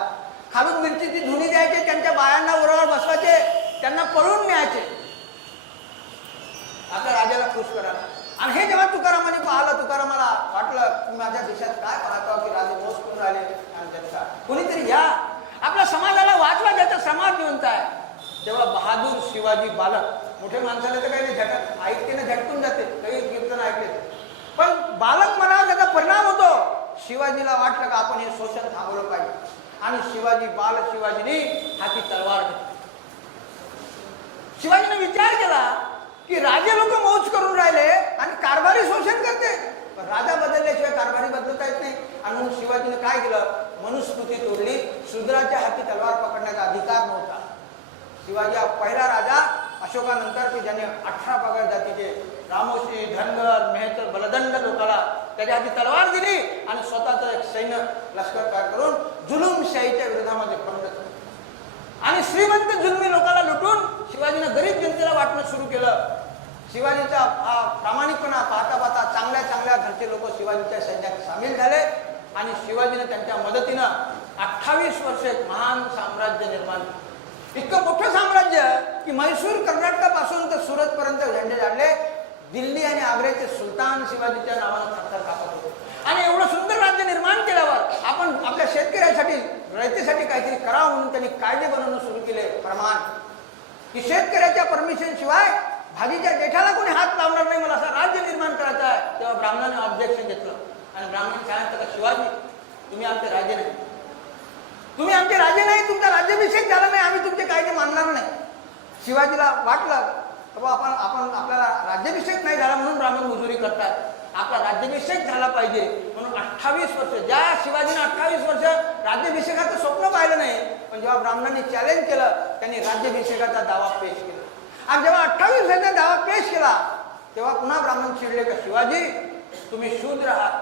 खालून मिरचीची धुणी द्यायचे, त्यांच्या बायांना उरावर बसवायचे, त्यांना पळून न्यायचे आपल्या राजाला खुश करायला. आणि हे जेव्हा तुकारामाने पाहिलं, तुकारामाला वाटलं माझ्या देशात काय पाहतो की राजे मोस करून राहिले, आणि त्यांचा कोणीतरी या आपल्या समाजाला वाचवा, ज्याचा समाज जिवंत आहे. तेव्हा बहादूर शिवाजी बालक, मोठे माणसाला तर काही नाही झटक, ऐकते ना झटकून जाते, काही कीर्तन ऐकले, पण बालक मनावर त्याचा परिणाम होतो. शिवाजीला वाटलं का आपण हे शोषण थांबवलं पाहिजे, आणि शिवाजीने हाती तलवार घेतली. शिवाजीने विचार केला की राजे लोक मौज करून राहिले आणि कारभारी शोषण करते, पण राजा बदलल्याशिवाय कारभारी बदलता येत नाही. आणि म्हणून शिवाजीने काय केलं, मनुस्मृती तोडली. शूद्राच्या हाती तलवार पकडण्याचा अधिकार नव्हता. शिवाजी हा पहिला राजा अशोकानंतर की ज्याने 18 पगड जातीचे रामोशी, धनगर, मेहतर, बलदंड लोकाला त्याच्या हाती तलवार दिली आणि स्वतःचं एक सैन्य लष्कर तयार करून जुलूमशाहीच्या विरोधामध्ये बंड केलं. आणि श्रीमंत जुलमी लोकांना लुटून शिवाजीने गरीब जनतेला वाटणं सुरू केलं. शिवाजीचा हा प्रामाणिकपणा पाहता पाहता चांगल्या घरचे लोक शिवाजीच्या सैन्यात सामील झाले, आणि शिवाजीने त्यांच्या मदतीनं 28 वर्ष एक महान साम्राज्य निर्माण केलं. इतकं मोठं साम्राज्य की म्हैसूर कर्नाटकापासून तर सुरतपर्यंत झेंडे झाडले. दिल्ली आणि आग्र्याचे सुलतान शिवाजीच्या नावानं थरथर कापत होते. आणि एवढं सुंदर राज्य निर्माण केल्यावर आपण आपल्या शेतकऱ्यासाठी, रयतेसाठी काहीतरी करावं म्हणून त्यांनी कायदे बनवणं सुरू केले. प्रमाण की शेतकऱ्याच्या परमिशन शिवाय भाजीच्या देठाला कोणी हात लावणार नाही, मला असं राज्य निर्माण करायचं आहे. तेव्हा ब्राह्मणाने ऑब्जेक्शन घेतलं, आणि ब्राह्मण सांगितलं का शिवाजी तुम्ही आमचे राजे नाही, तुम्ही आमचे राजे नाही, तुमचा राज्याभिषेक झाला नाही, आम्ही तुमचे कायदे मानणार नाही. शिवाजीला वाटलं बाबा आपण आपल्याला राज्याभिषेक नाही झाला म्हणून ब्राह्मण मुजुरी करतात, आपला राज्याभिषेक झाला पाहिजे. म्हणून 28 वर्ष, ज्या शिवाजीने 28 वर्ष राज्याभिषेकाचं स्वप्न पाहिलं नाही, पण जेव्हा ब्राह्मणांनी चॅलेंज केलं त्यांनी राज्याभिषेकाचा दावा पेश केला. आणि जेव्हा 28 वर्षाचा दावा पेश केला तेव्हा पुन्हा ब्राह्मण चिडले का शिवाजी तुम्ही शूद्र आहात,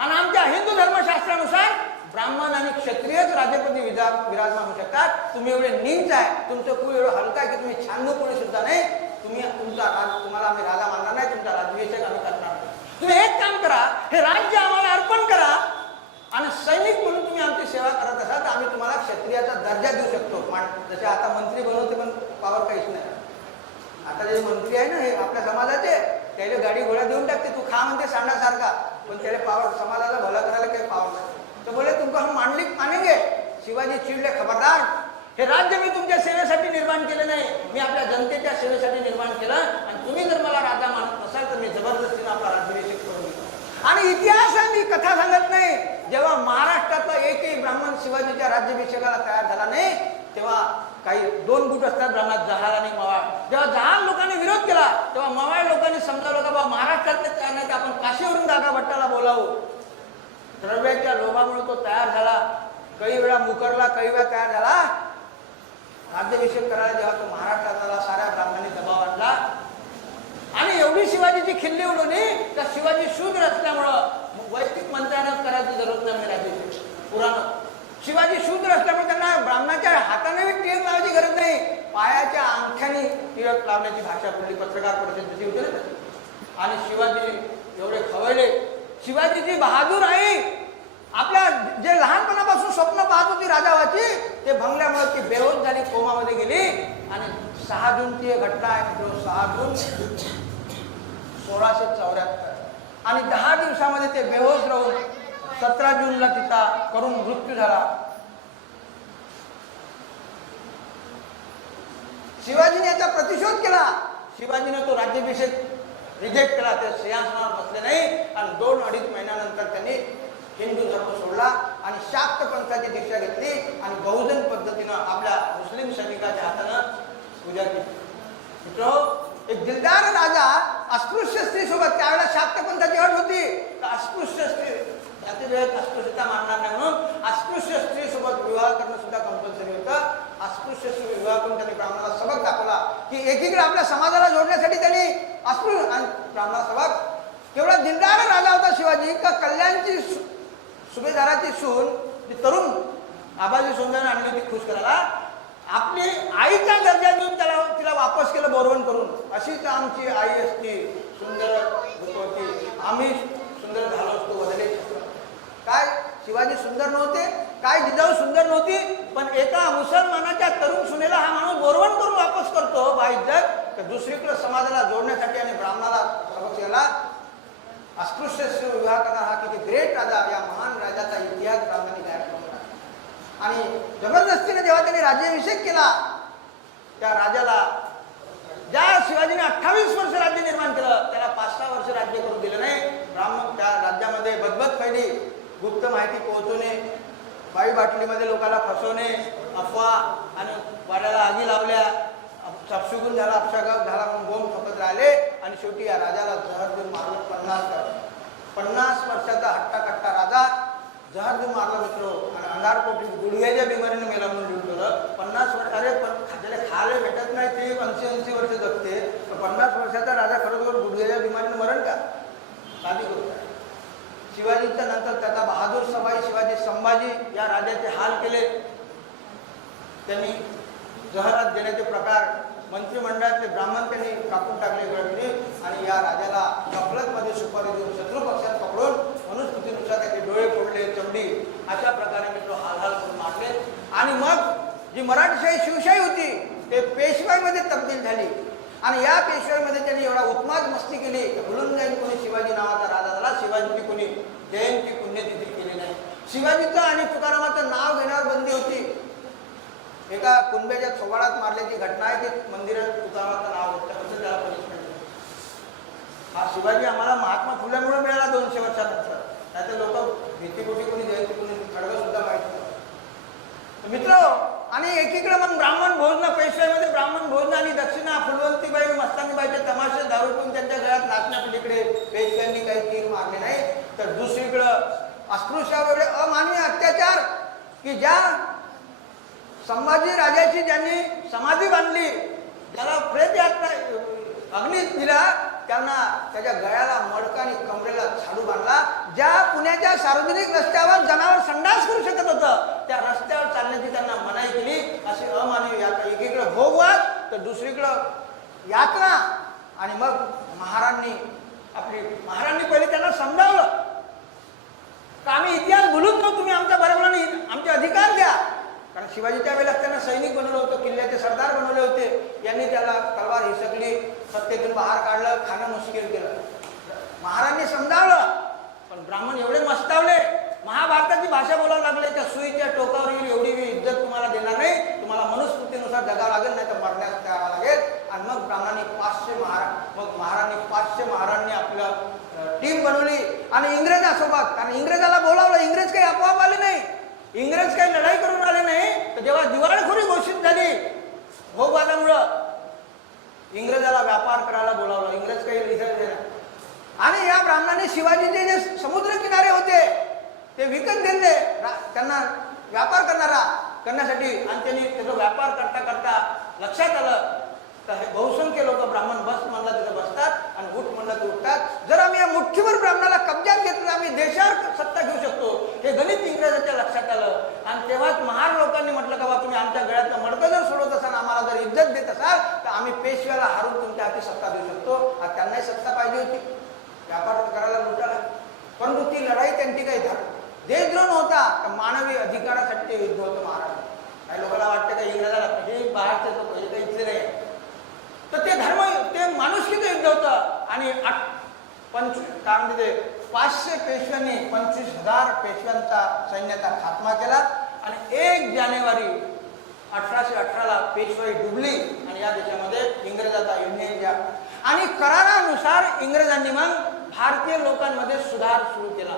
आणि आमच्या हिंदू धर्मशास्त्रानुसार ब्राह्मण आणि क्षत्रियच राजपदी विराजमान होऊ शकतात. तुम्ही एवढे नीच आहे, तुमचं कुळ एवढं हलका आहे की तुम्ही छानू कोणी सुद्धा नाही, तुम्हाला आम्ही राजा मानणार नाही, तुमचा राज्याभिषेक आम्ही करणार नाही. तुम्ही एक काम करा, हे राज्य आम्हाला अर्पण करा, आणि सैनिक म्हणून तुम्ही आमची सेवा करत असाल तर आम्ही तुम्हाला क्षत्रियाचा दर्जा देऊ शकतो. जसे आता मंत्री बनवते पण पावर काहीच नाही. आता जे मंत्री आहे ना हे आपल्या समाजाचे, त्याला गाडी घोडा देऊन टाकते, तू खा म्हणते सांडासारखा, पण त्याला पावर, समाजाला भला करायला काही पावर नाही. तो बोले तुमको हम मानेंगे. शिवाजी चिडले, खबरदार, हे राज्य मी तुमच्या सेवेसाठी निर्माण केलं नाही, मी आपल्या जनतेच्या सेवेसाठी निर्माण केलं, आणि तुम्ही जर मला राजा मानत नसाल तर मी जबरदस्तीने आपला राज्याभिषेक करून घेतो. आणि इतिहास मी कथा सांगत नाही, जेव्हा महाराष्ट्रातला एकही ब्राह्मण शिवाजीच्या राज्याभिषेकाला तयार झाला नाही तेव्हा काही 2 गुट असतात ब्राह्मणात, जहाल आणि मवाळ. जेव्हा जहाल लोकांनी विरोध केला तेव्हा मवाळ लोकांनी समजावलं का बाबा महाराष्ट्रातले तयार नाही तर आपण काशीवरून दादा भट्टाला बोलावं. द्रव्याच्या लोभामुळे तो तयार झाला, काही वेळा मुकरला, काही वेळा तयार झाला. राज्याभिषेक करायला जेव्हा तो महाराष्ट्रात आला साऱ्या ब्राह्मणांनी दबाव आणला, आणि एवढी शिवाजीची खिल्ली उडवली तर शिवाजी शूद्र असल्यामुळं वैयक्तिक मंत्र्यांना करायची जरूरत नाही राज्याभिषेक. पुराण शिवाजी शूद्र असल्यामुळे त्यांना ब्राह्मणाच्या हाताने टिळक लावायची गरज नाही, पायाच्या अंगठ्याने टिळक लावण्याची भाषा पडली. पत्रकार परिषद जशी होती ना, आणि शिवाजी एवढे खवळले. शिवाजीची बहादूर आई आपल्या जे लहानपणापासून स्वप्न पाहत होती राजावाची ते भंगल्यामुळे ती बेहोश झाली, कोमामध्ये गेली. आणि 6 जूनची घटना आहे, 6 जून 1674, आणि 10 दिवसामध्ये ते बेहोश राहून 17 जूनला तिचा करून मृत्यू झाला. शिवाजीने याचा प्रतिशोध केला. शिवाजीने तो राज्याभिषेक रिजेक्ट केला, ते सिंहासनावर बसले नाही, आणि 2-2.5 महिन्यानंतर त्यांनी हिंदू धर्म सोडला आणि शाक्त पंथाची दीक्षा घेतली, आणि बहुजन पद्धतीनं पूजा केली. मित्र, एक दिलदार राजा अस्पृश्य स्त्री सोबत, त्यावेळेला शाक्त पंथाची अट होती तर अस्पृश्य स्त्री त्याच्या वेळेत अस्पृश्यता मानणार नाही म्हणून अस्पृश्य स्त्री सोबत विवाह करणं सुद्धा कंपल्सरी होतं. अस्पृश्य स्त्री विवाह करून त्यांनी ब्राह्मणाला सबक दाखवला की एकीकडे आपल्या समाजाला जोडण्यासाठी त्यांनी अस्पृश्य आणि ब्राह्मणाला सबक. केवढा दिलदार राजा होता शिवाजी का कल्याणची सुभेदाराची सून जी तरुण आबाजी सुंदर आणली होती खुश करायला, आपली आईचा दर्जा देऊन तिला वापस केलं बोरवण करून. अशीच आमची आई असती सुंदर होती, आम्ही सुंदर झालो असतो बदले. काय शिवाजी सुंदर नव्हते, काय जिजाऊ सुंदर नव्हती, पण एका मुसलमानाच्या तरुण सुनेला हा माणूस बोरवण करून वापस करतो बा इज्जत, तर दुसरीकडे समाजाला जोडण्यासाठी आणि ब्राह्मणाला सबक केला. अस्पृश्य विवाह करणारा हा किती ग्रेट राजा, या महान राजाचा इतिहास ब्राह्मणांनी तयार करून टाकला. आणि जबरदस्तीने जेव्हा त्यांनी राज्याभिषेक केला, त्या राजाला ज्या शिवाजीने 28 वर्ष राज्य निर्माण केलं त्याला 5-6 वर्ष राज्य करू दिलं नाही. ब्राह्मण त्या राज्यामध्ये बदबद फैली, गुप्त माहिती पोहोचवणे, बाई बाटलीमध्ये लोकांना फसवणे, अफवा आणि वाड्याला आगी लावल्या, अपशगुन झाला, अपशगन झाला म्हणून बोंब ठोकत राहिले आणि शेवटी या राजाला जहर देऊन मारलं. 50 वर्षाचा हट्टाकट्टा राजा जहर देऊन मारला मित्र. आणि अंधारपोटी गुडघ्याच्या बिमारीने मेला म्हणून लिहून ठेवलं. 50 वर्ष, अरे पण ज्याला खायला भेटत नाही ते 80-80 वर्ष जगते, 50 वर्षाचा राजा खरोखर गुडघ्याच्या बिमारीने मरण का? साधी गोष्ट आहे. शिवाजीच्या नंतर त्याचा बहादूर सवाई शिवाजी संभाजी या राजाचे हाल केले. त्यांनी जहरात देण्याचे प्रकार मंत्रिमंडळातले ब्राह्मण त्यांनी कापून टाकले गळती आणि या राजाला गफलतमध्ये सुपारी देऊन शत्रू पक्षात पकडून मनुस्मृतीनुसार त्याचे डोळे फोडले, चमडी अशा प्रकारे मित्र हाल करून मारले. आणि मग जी मराठीशाही शिवशाही होती ते पेशवाईमध्ये तब्दील झाली. आणि या पेशवाईमध्ये त्यांनी एवढा उत्माद मस्ती केली भुलून जाईल कोणी शिवाजी नावाचा राजा झाला. शिवाजीची कोणी जयंती पुण्यतिथी केली नाही. शिवाजीचं आणि तुकारामाचं नाव घेण्यावर बंदी होती. एका कुंभ्याच्या सोबाडात मारल्याची घटना आहे की मंदिरात तुकारामाचं नाव घेतलं, कसं त्याला पनिशमेंट. हा शिवाजी आम्हाला महात्मा फुल्यामुळे मिळाला 200 वर्षानंतर, त्याचे लोक भीतीपोटी कोणी जयंती कोणी खडगं सुद्धा माहिती नव्हतं. मित्र, आणि एकीकडे मग ब्राह्मण भोजन, पेशव्यामध्ये ब्राह्मण भोजन आणि दक्षिणा, फुलवंतीबाई मस्तानीबाईचे तमाशे दारू पिऊन त्यांच्या गळ्यात नाचण्यापलीकडे पेशव्यांनी काही तीर मारले नाही. तर दुसरीकडं अस्पृश्यावर एवढे अमानवीय अत्याचार की ज्या संभाजी राजाची ज्यांनी समाधी बांधली, त्याला प्रेत यातना अग्नीत दिला, त्यांना त्याच्या गळ्याला मडका आणि कमरेला झाडू बांधला. ज्या पुण्याच्या सार्वजनिक रस्त्यावर जनावर संडास करू शकत होतं त्या रस्त्यावर चालण्याची त्यांना मनाई केली. अशी अमानवी यात्रा, एकीकडे भोगवाद तर दुसरीकडं यातना. आणि मग महारांनी पहिले त्यांना समजावलं का आम्ही इतिहास भुलून जाऊ, तुम्ही आमच्या बरोबर आमचे अधिकार द्या. कारण शिवाजी त्यावेळेला त्यांना सैनिक बनवलं होतं, किल्ल्याचे सरदार बनवले होते. यांनी त्याला तलवार हिसकली, सत्तेतून बाहेर काढलं, खाणं मुश्किल केलं. महाराजांनी समजावलं, पण ब्राह्मण एवढे मस्तावले, महाभारताची भाषा बोलावं लागले. त्या सुईच्या टोकावर येईल एवढी इज्जत तुम्हाला देणार नाही, तुम्हाला मनुस्मृतीनुसार जगावं लागेल, नाही तर मरण्यास द्यावं लागेल. आणि मग ब्राह्मणांनी 500 महाराजांनी आपलं टीम बनवली आणि इंग्रजासोबत, कारण इंग्रजाला बोलावलं. इंग्रज काही आपोआप आले नाही, इंग्रज काही लढाई करून आले नाही. तर जेव्हा दिवाळखोरी घोषित झाली भोगवादामुळं, इंग्रजाला व्यापार करायला बोलावलं. इंग्रज काही विसरले नाही. आणि या ब्राह्मणांनी शिवाजीचे जे समुद्र किनारे होते ते विकत घेतले त्यांना व्यापार करण्यासाठी. आणि त्यांनी त्याचा व्यापार करता करता लक्षात आलं तर हे बहुसंख्य लोक ब्राह्मण बस म्हणलं तिथं बसतात आणि उठ म्हणलं तर उठतात. जर आम्ही या मुठ्ठीवर ब्राह्मणाला कब्जात घेतलं आम्ही देशावर सत्ता घेऊ शकतो, हे गणित इंग्रजाच्या लक्षात आलं. आणि तेव्हाच महार लोकांनी म्हटलं का बा तुम्ही आमच्या गळ्यातलं मडकं जर सोडत असाल, आम्हाला जर इज्जत देत असाल तर आम्ही पेशव्याला हारून तुमच्या हाती सत्ता देऊ शकतो. आणि त्यांनाही सत्ता पाहिजे होती व्यापार करायला, लुटायला. परंतु ती लढाई त्यांची काही देशद्रोह नव्हता, मानवी अधिकारासाठी ते युद्ध होतं महाराज. काही लोकांना वाटतं का इंग्रजाला हे बाहेरचे लोक हे काही इथले नाही, तर ते माणुसकीचं युद्ध होतं. आणि 500 पेशव्यांनी 25,000 पेशव्यांचा सैन्याचा खात्मा केला. आणि 1 जानेवारी 1818ला पेशवाई डुबली आणि या देशामध्ये इंग्रजाचा युनियन घ्या. आणि करारानुसार इंग्रजांनी मग भारतीय लोकांमध्ये सुधार सुरू केला.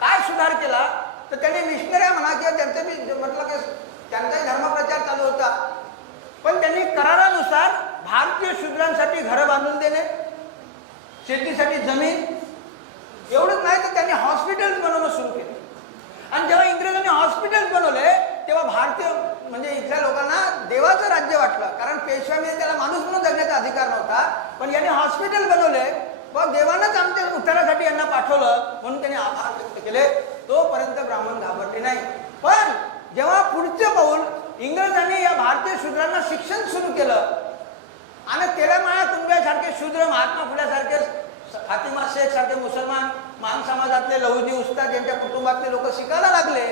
काय सुधार केला तर त्यांनी मिशनऱ्या म्हणा किंवा त्यांचं बी म्हटलं की त्यांचाही धर्मप्रचार चालू होता, पण त्यांनी करारानुसार जमीन. एवढंच नाही तर त्यांनी हॉस्पिटल्स बनवणं सुरू केले. आणि जेव्हा इंग्रजांनी हॉस्पिटल्स बनवले तेव्हा भारतीय म्हणजे इथल्या लोकांना देवाचं राज्य वाटलं, कारण पेशव्यामध्ये त्याला माणूस म्हणून जगण्याचा अधिकार नव्हता. पण यांनी हॉस्पिटल बनवले, मग देवानंच आमच्या उत्तरासाठी यांना पाठवलं म्हणून त्यांनी आभार व्यक्त केले. तोपर्यंत ब्राह्मण घाबरले नाही. पण जेव्हा पुढचं पाऊल इंग्रजांनी या भारतीय शूद्रांना शिक्षण सुरू केलं आणि तेलमाळा कुंभ्यासारखे शूद्र, महात्मा फुल्यासारखे, फातिमा शेख सारखे मुसलमान, मान समाजातले लहुजी उस्ताद यांच्या कुटुंबातले लोक शिकायला लागले,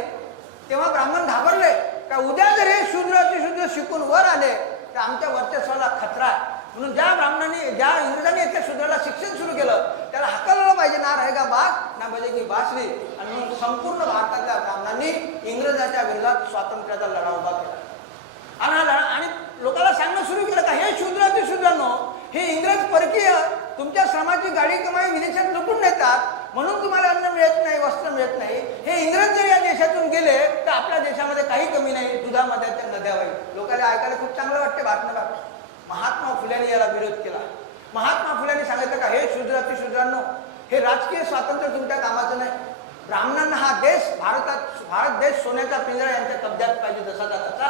तेव्हा ब्राह्मण घाबरले का उद्या जर हे शूद्र शिकून वर आले तर आमच्या वर्चस्वाला खतरा. म्हणून ज्या ब्राह्मणांनी, ज्या इंग्रजांनी त्या शूद्राला शिक्षण सुरू केलं त्याला हाकललं पाहिजे, ना रहेगा बाग ना बजेगी बासरी. आणि म्हणून संपूर्ण भारतातल्या ब्राह्मणांनी इंग्रजाच्या विरोधात स्वातंत्र्याचा लढा उभा केला. आणि लोकांना सांगणं सुरू केलं का हे शूद्रांनो, हे इंग्रज परकीय तुमच्या श्रमाची गाडी कमाई विदेशात लुटून नेतात, म्हणून तुम्हाला अन्न मिळत नाही, वस्त्र मिळत नाही. हे इंग्रज जर या देशातून गेले तर आपल्या देशामध्ये काही कमी नाही, दुधामध्ये त्या नद्या वाई. लोकांना ऐकायला खूप चांगलं वाटते बातम्या. महात्मा फुल्यांनी याला विरोध केला. महात्मा फुल्यांनी सांगितलं का हे शूद्रांनो, हे राजकीय स्वातंत्र्य तुमच्या कामाचं नाही. ब्राह्मणांना हा देश, भारत देश सोन्याचा पिंजरा यांच्या कब्जात पाहिजे जसा तसा.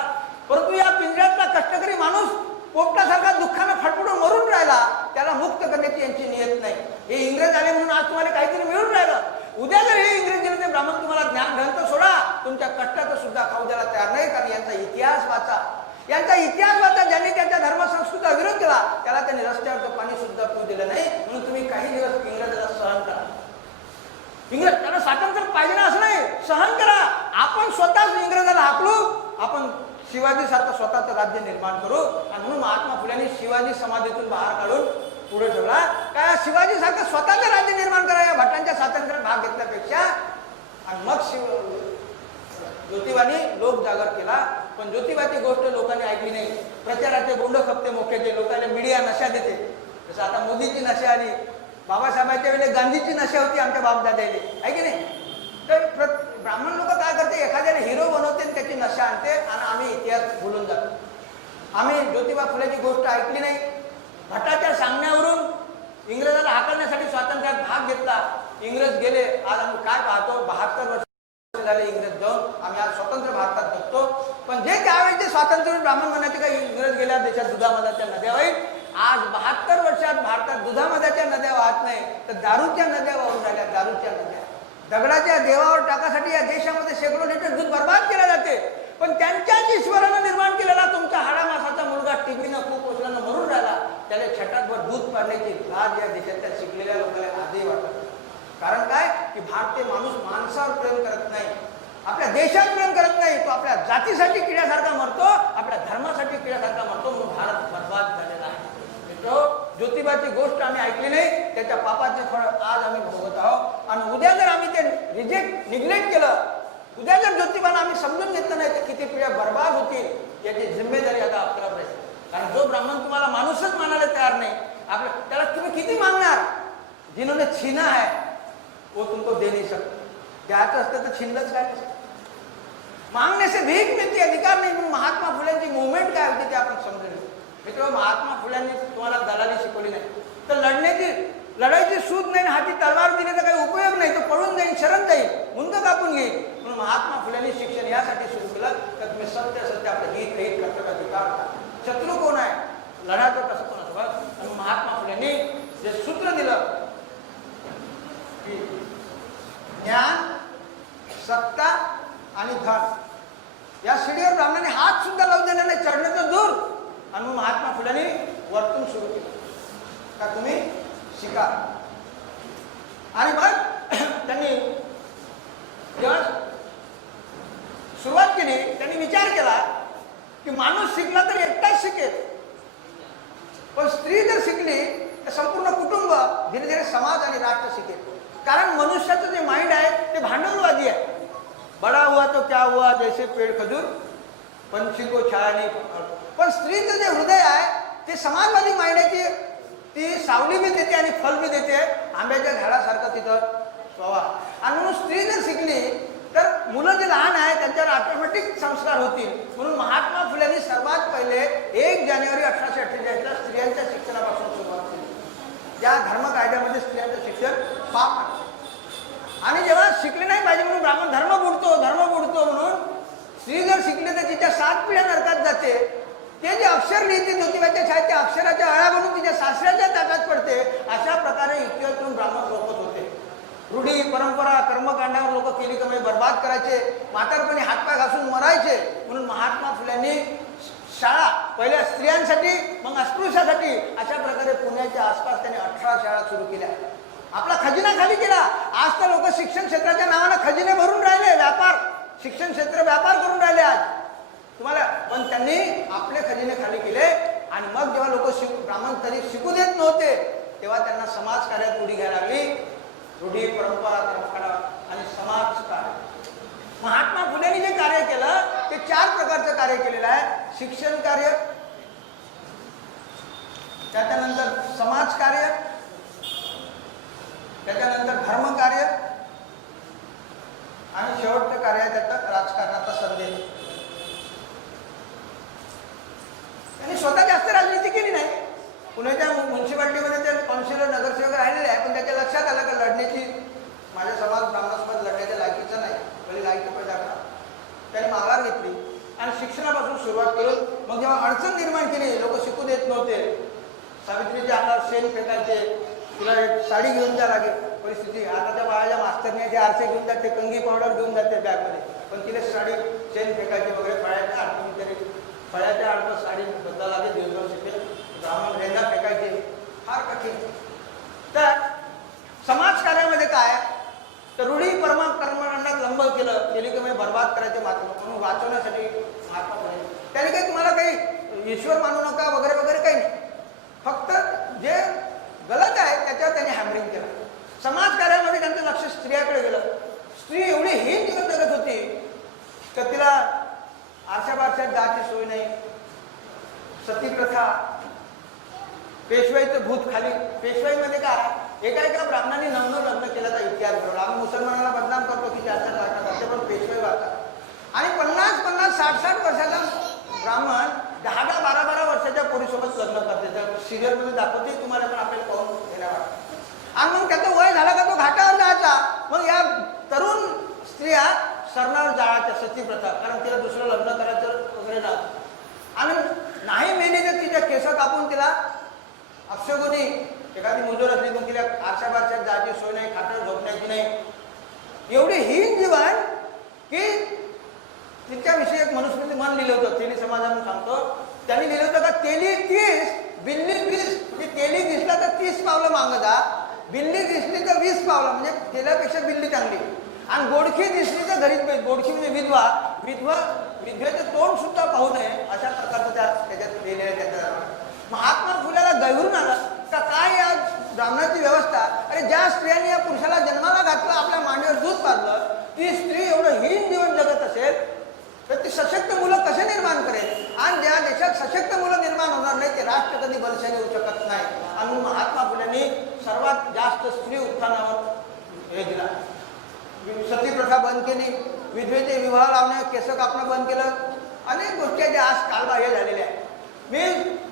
परंतु या पिंजऱ्यातला कष्टकरी माणूस पोपटासारखा दुःखानं फटफटून मरून राहिला, त्याला मुक्त करण्याची यांची नियत नाही. हे इंग्रज आले म्हणून आज तुम्हाला काहीतरी मिळून राहिलं, उद्या जर हे इंग्रज गेले ते ब्राह्मण तुम्हाला ज्ञान ग्रंथ सोडा, तुमच्या कष्टाचं सुद्धा खाऊ द्यायला तयार नाही. कारण यांचा इतिहास वाचा, ज्यांनी त्यांच्या धर्मसंस्कृतीचा विरोध केला त्याला त्यांनी रस्त्यावरचं पाणी सुद्धा पिऊ दिलं नाही. म्हणून तुम्ही काही दिवस इंग्रजाला सहन करा. इंग्रज त्यांना स्वातंत्र्य पाहिजे ना असं नाही, सहन करा. आपण स्वतःच इंग्रजाला हाकलू, आपण शिवाजी सारखं स्वतःचं राज्य निर्माण करू. आणि म्हणून महात्मा फुल्यांनी शिवाजी समाधीतून बाहेर काढून पुढे ठेवला. काय शिवाजी सारखं स्वतःचं राज्य निर्माण करा या भटांच्या स्वातंत्र्यात भाग घेतल्यापेक्षा. आणि मग ज्योतिबानी लोक जागर केला. पण ज्योतिबाची गोष्ट लोकांनी ऐकली नाही. प्रचाराचे बोंड खपते मोक्याचे, लोकांना मीडिया नशा देते. जसं आता मोदीची नशा आली, बाबासाहेबांच्या वेळेला गांधीची नशा होती आमच्या बापदादाने, आहे की नाही. तर ब्राह्मण लोक काय करते, एखाद्याला हिरो बनवते आणि त्याची नशा आणते आणि आम्ही इतिहास भुलून जातो. आम्ही ज्योतिबा फुलेची गोष्ट ऐकली नाही. भटाच्या सांगण्यावरून इंग्रजाला हाकलण्यासाठी स्वातंत्र्यात भाग घेतला. इंग्रज गेले. आज आम्ही काय पाहतो, 72 वर्ष झाले इंग्रज जाऊन, आम्ही आज स्वतंत्र भारतात जगतो. पण जे त्यावेळेचे स्वातंत्र्य ब्राह्मण म्हणायचे काही इंग्रज गेल्या देशात दुधामधाच्या नद्या वाईट. आज 72 वर्षात भारतात दुधामधाच्या नद्या वाहत नाही तर दारूच्या नद्या वाहून राहिल्या. दारूच्या नद्या दगडाच्या देवावर टाकासाठी या देशामध्ये शेकडो लिटर दूध बर्बाद केले जाते. पण त्यांच्याच ईश्वरानं निर्माण केलेला तुमचा हाडामासाचा मुलगा टीबीनं कुपोषणानं मरून राहिला, त्याला छटाकभर दूध पाडण्याची लाज या देशातल्या शिकलेल्या लोकांना आजही वाटत. कारण काय की भारतीय माणूस माणसावर प्रेम करत नाही, आपल्या देशात प्रेम करत नाही. तो आपल्या जातीसाठी किड्यासारखा मरतो, आपल्या धर्मासाठी किड्यासारखा मरतो. म्हणून भारत बर्बाद झालेला आहे. ज्योतिबाची गोष्ट आम्ही ऐकली नाही, त्याच्या पापाचे फळ आज आम्ही भोगत आहोत. आणि उद्या जर आम्ही ते निग्लेक्ट केलं, उद्या जर ज्योतिबाला आम्ही समजून घेतलं नाही तर किती पिढ्या बर्बाद होतील याची जिम्मेदारी आता आपल्याला पाहिजे. कारण जो ब्राह्मण तुम्हाला माणूसच मानायला तयार नाही, त्याला तुम्ही किती मागणार. जिन्होंने छीना है वो तुमको दे नहीं सकते. द्यायचं असतं तर छिनलंच काय. मागणे से भीक मिळते, अधिकार नाही. म्हणून महात्मा फुल्यांची मुवमेंट काय होती ते आपण समजून. मित्र, महात्मा फुल्यांनी तुम्हाला दलाली शिकवली नाही तर लढाईची सूद नाही, हाती तलवार दिली तर काही उपयोग नाही. तो पळून जाईल, शरण जाईल, मुंड कापून घेईल. म्हणून महात्मा फुल्यांनी शिक्षण यासाठी सुरू केलं तर तुम्ही सत्य आपलं हित कर्तव्य अधिकार. शत्रू कोण आहे, लढायचं कसं कोण असं. आणि महात्मा फुल्यांनी जे सूत्र दिलं की ज्ञान, सत्ता आणि धन या शिडीवर ब्राह्मणाने हात सुद्धा लावून दिला नाही, चढण्याचं दूर. आणि मग महात्मा फुल्यांनी वर्तन सुरू केलं का तुम्ही शिका. आणि मग त्यांनी जेव्हा सुरुवात केली त्यांनी विचार केला की माणूस शिकला तर एकटाच शिकेल, पण स्त्री जर शिकली तर संपूर्ण कुटुंब, धीरे धीरे समाज आणि राष्ट्र शिकेल. कारण मनुष्याचं जे माइंड आहे ते भांडवलवादी आहे. बडा हुआ तो क्या हुआ, जैसे पेड़ खजूर पंछी को छाया नहीं. पण स्त्रीचं जे हृदय आहे ते समाजवादी माइंड आहे. ती सावली बी देते आणि फल बी देते, आंब्याच्या झाडासारखं तिथं स्वभाव. आणि म्हणून स्त्री जर शिकली तर मुलं जे लहान आहे त्यांच्यावर ऑटोमॅटिक संस्कार होतील. म्हणून महात्मा फुल्यांनी सर्वात पहिले 1 जानेवारी 1848 स्त्रियांच्या शिक्षणापासून सुरुवात केली. ज्या धर्म कायद्यामध्ये स्त्रियांचं शिक्षण पाप आहे. आणि जेव्हा शिकले नाही पाहिजे म्हणून ब्राह्मण धर्म बुडतो म्हणून स्त्री जर शिकली तर तिच्या 7 पिढ्या नरकात जाते. ते जे अक्षर लिहिते ज्योतिबाच्या छायेत त्या अक्षराच्या अळ्या बनून तिच्या सासऱ्याच्या ताटात पडते. अशा प्रकारे इतिहासातून ब्राह्मण लोकच होते. रूढी परंपरा कर्मकांडावर लोक केली कमाई बर्बाद करायचे, म्हातारपणी हातपाय घासून मरायचे. म्हणून महात्मा फुल्यांनी शाळा पहिल्या स्त्रियांसाठी मग अस्पृश्यासाठी अशा प्रकारे पुण्याच्या आसपास त्यांनी 18 शाळा सुरू केल्या. आपला खजिना खाली केला. आज तर लोक शिक्षण क्षेत्राच्या नावानं खजिने भरून राहिले. व्यापार शिक्षण क्षेत्र व्यापार करून राहिले आज तुम्हाला. पण त्यांनी आपले खजिने खाली केले. आणि मग जेव्हा लोक ब्राह्मण तरी शिकू देत नव्हते तेव्हा त्यांना समाजकार्यात उडी घ्यायला लागली. रूढी परंपरा कर्मकांड आणि समाजकार्य. महात्मा फुलेंनी जे कार्य केलं ते 4 प्रकारचं कार्य केलेलं आहे. शिक्षण कार्य, त्याच्यानंतर समाजकार्य, त्याच्यानंतर धर्मकार्य आणि शेवटचं कार्य आहे त्याचं राजकारणाचा संदेश. त्यांनी स्वतः जास्त राजनीती केली नाही. पुण्याच्या म्युन्सिपाल्टीमध्ये ते काउन्सिलर नगरसेवक राहिलेले आहे. पण त्याच्या लक्षात आलं का लढण्याची माझ्या समाज ब्राह्मणासोबत लढण्याच्या लायकीचं नाही, पहिले लायकी पैदा करा. त्याने माघार घेतली आणि शिक्षणापासून सुरुवात करून मग जेव्हा अडचण निर्माण केली, लोक शिकू देत नव्हते, सावित्रीच्या अंगावर शेण फेकायचे, तुला एक साडी घेऊन जा लागेल परिस्थिती. आताच्या बाळाच्या मास्तरने जे आरसे घेऊन जाते, कंगी पावडर घेऊन जाते बॅगमध्ये, पण तिने साडी शेण फेकायची वगैरे. फळ्याच्या अडचणी तरी फळ्याच्या अडचण साडी बदला लागेल, दिवसभर शिकेल. ब्राह्मण रेंगा फेकायचे, फार कठीण. तर समाजकार्यामध्ये काय तर रूढी कर्मकांडात लंब केली की बर्बाद करायचे म्हणून वाचवण्यासाठी महात्मा फुले. त्याने काही तुम्हाला काही ईश्वर मानू नका वगैरे वगैरे काही नाही. फक्त जे गलत आहे त्याच्यावर त्यांनी हॅमरिंग केलं. समाजकार्यामध्ये त्यांचं लक्ष स्त्रियाकडे गेलं. स्त्री एवढी हीन जीवन जगत होती तर तिला आरशा बारशात जायची सोय नाही. सती प्रथा, पेशवाईचं भूत खाली. पेशवाईमध्ये काय एका ब्राह्मणाने 9 लग्न केल्याचा इतिहास बनवला. आम्ही मुसलमानाला बदनाम करतो की 4 लग्न करते, पण पेशवाई वागतात. आणि 50-50, 60-60 वर्षाचा ब्राह्मण 10-12 वर्षाच्या पोरीसोबत लग्न करते. तर सिरियलमध्ये दाखवते तुम्हाला, पण आपल्याला पाहून घेण्या वाटतं. आणि मग त्याचं वय झाला का तो घाटावर जायचा. मग या तरुण स्त्रिया सरणावर जायच्या, सती प्रथा, कारण तिला दुसरं लग्न करायचं वगैरे नव्हतं. आणि नाही मेली तर तिच्या केस कापून तिला अपशगुनी एखादी मुजोर असली तर तिला आरशा बारशात जायची सोय नाही, खाटावर झोपण्याची नाही. एवढी हीन जीवन की तिच्याविषयी एक मनुस्मृती मन लिहिलं होतं. तेली समाजाने सांगतो, त्यांनी लिहिलं होतं का तेली 30 बिल्ली 20. म्हणजे तेली दिसला तर 30 पावलं मागं जा, बिल्ली दिसली तर 20 पावलं, म्हणजे तेल्यापेक्षा बिल्ली चांगली. आणि गोडखी दिसली तर घरीच पाहिजे. गोडखी म्हणजे विधवेचं तोंड सुद्धा पाहू नये अशा प्रकारचं त्याच्यात लिहिलेलं आहे. त्याच्या महात्मा फुल्याला गैरून आला का काय या ब्राह्मणाची व्यवस्था. अरे ज्या स्त्रियांनी या पुरुषाला जन्माला घातलं, आपल्या मांडीवर दूध पाजलं, ती स्त्री एवढं हीन जीवन जगत असेल तर ती सशक्त मुलं कसे निर्माण करेल. आणि ज्या देशात सशक्त मुलं निर्माण होणार नाही ते राष्ट्र कधी बलशाली होऊ शकत नाही. आणि महात्मा फुल्यांनी सर्वात जास्त स्त्री उत्थानावर हे दिला. सती प्रथा बंद केली, विधवेचे विवाह लावणे, केस कापणं बंद केलं. अनेक गोष्टी ज्या आज कालबाह्य झालेल्या आहेत. मी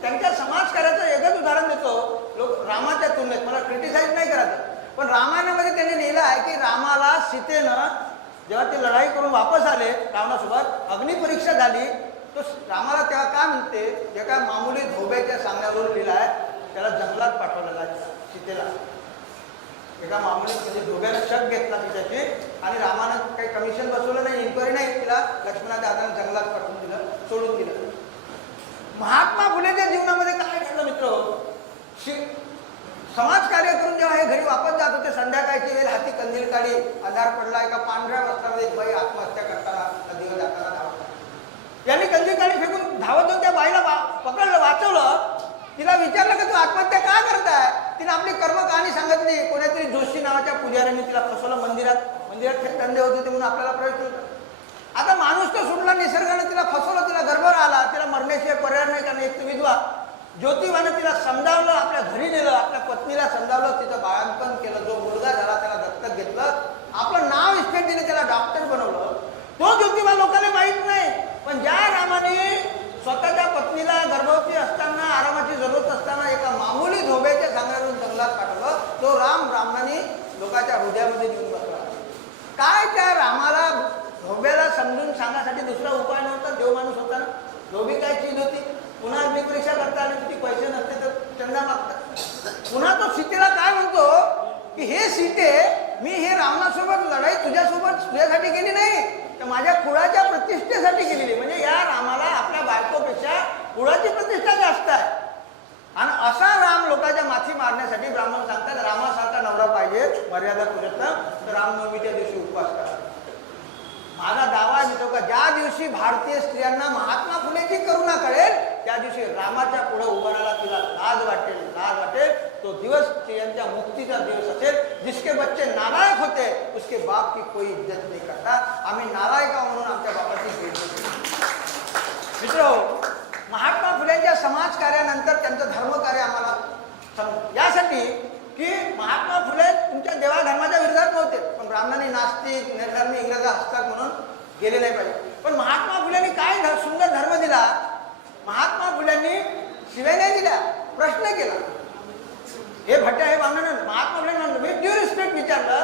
त्यांच्या समाजकार्याचं एकच उदाहरण देतो. लोक रामाच्या तुलनेत, मला क्रिटिसाइज नाही करायचं, पण रामायणामध्ये त्यांनी लिहिलं आहे की रामाला सीतेनं जेव्हा ते लढाई करून वापस आले रावणासोबत, अग्निपरीक्षा झाली, तो रामाला तेव्हा काय म्हणते, जे काय मामुली धोब्याच्या सांगण्यावरून लिहिलं आहे, त्याला जंगलात पाठवलेला आहे सीतेला. एका मामुली म्हणजे धोब्यानं शक घेतला तिच्याची आणि रामानं काही कमिशन बसवलं नाही, इन्क्वायरी नाही, तिला लक्ष्मणाच्या हाताने जंगलात पाठवून दिलं, सोडून दिलं. महात्मा फुलेच्या जीवनामध्ये काय घडलं मित्र, समाजकार्य करून जेव्हा हे घरी वापस जात होते, संध्याकाळची वेळ, हाती कंदील काढी, अंधार पडला, एका पांढऱ्या वस्त्रामध्ये एक बाई आत्महत्या करताना नदीवर जाताना धावत. यांनी कंदील काढी फेकून धावत जाऊन त्या बाईला पकडलं, वाचवलं. तिला विचारलं की तू आत्महत्या का करताय. तिने आपली कर्म कहाणी सांगितली. कोणीतरी जोशी नावाच्या पुजाऱ्यांनी तिला फसवलं. मंदिरात धंदे होते म्हणून आपल्याला प्रयत्न होता. आता माणूस तर सुटला, निसर्गाने तिला फसवलं, तिला गर्भावर आला, तिला मरण्याशिवाय पर्याय नाही. कारण एक विधवा ज्योतिबाने तिला समजावलं, आपल्या घरी नेलं, आपल्या पत्नीला समजावलं, तिचं बाळंतपण केलं. जो मुलगा झाला त्याला दत्तक घेतलं, आपलं नाव इस्टेट दिलं, त्याला डॉक्टर बनवलं. तो ज्योतिबा लोकांना माहीत नाही. पण ज्या रामाने स्वतःच्या पत्नीला गर्भवती असताना, आरामाची जरूरत असताना एका मामुली धोब्याच्या सांगण्यावरून जंगलात पाठवलं, तो राम ब्राह्मणाने लोकांच्या हृदयामध्ये देऊन बसला. काय त्या रामाला धोब्याला समजून सांगण्यासाठी दुसरा उपाय नव्हता. देव माणूस होता ना, धोबी काय चीज होती. पुन्हा अग्निपरीक्षा करता आली होती. पैसे नसते तर चंदा मागतात. पुन्हा तो सीतेला काय म्हणतो की हे सीते, मी हे रावणासोबत लढाई तुझ्यासाठी केली नाही, तर माझ्या कुळाच्या प्रतिष्ठेसाठी केलेली. म्हणजे या रामाला आपल्या बायकोपेक्षा कुळाची प्रतिष्ठा जास्त आहे. आणि असा राम लोकांच्या माथी मारण्यासाठी ब्राह्मण सांगतात रामासारखा नवरा पाहिजे, मर्यादा पुरुषोत्तम, तर रामनवमीच्या दिवशी उपवास करा. माझा दावा देतो का ज्या दिवशी भारतीय स्त्रियांना महात्मा फुलेची करुणा कळेल, त्या दिवशी रामाच्या पुढे उभं राहायला तिला लाज वाटेल. तो दिवस स्त्रियांच्या मुक्तीचा दिवस असेल. जिसके बच्चे नालायक होते उसके बाप की कोई इज्जत नहीं करता. आम्ही नालायक म्हणून आमच्या बापाची भेट घेतो. मित्र, महात्मा फुलेंच्या समाज कार्यानंतर त्यांचं धर्मकार्य आम्हाला यासाठी की महात्मा फुले तुमच्या देवाधर्माच्या विरोधात नव्हते, पण ब्राह्मणांनी नास्तिक निर्धर्मी इंग्रजा हस्तात म्हणून गेले नाही पाहिजे. पण महात्मा फुलेंनी काय सुंदर धर्म दिला. महात्मा फुलेंनी शिवाय नाही दिल्या, प्रश्न केला. हे भट्ट्या हे ब्राह्मणांना Mahatma Phule with due respect विचारलं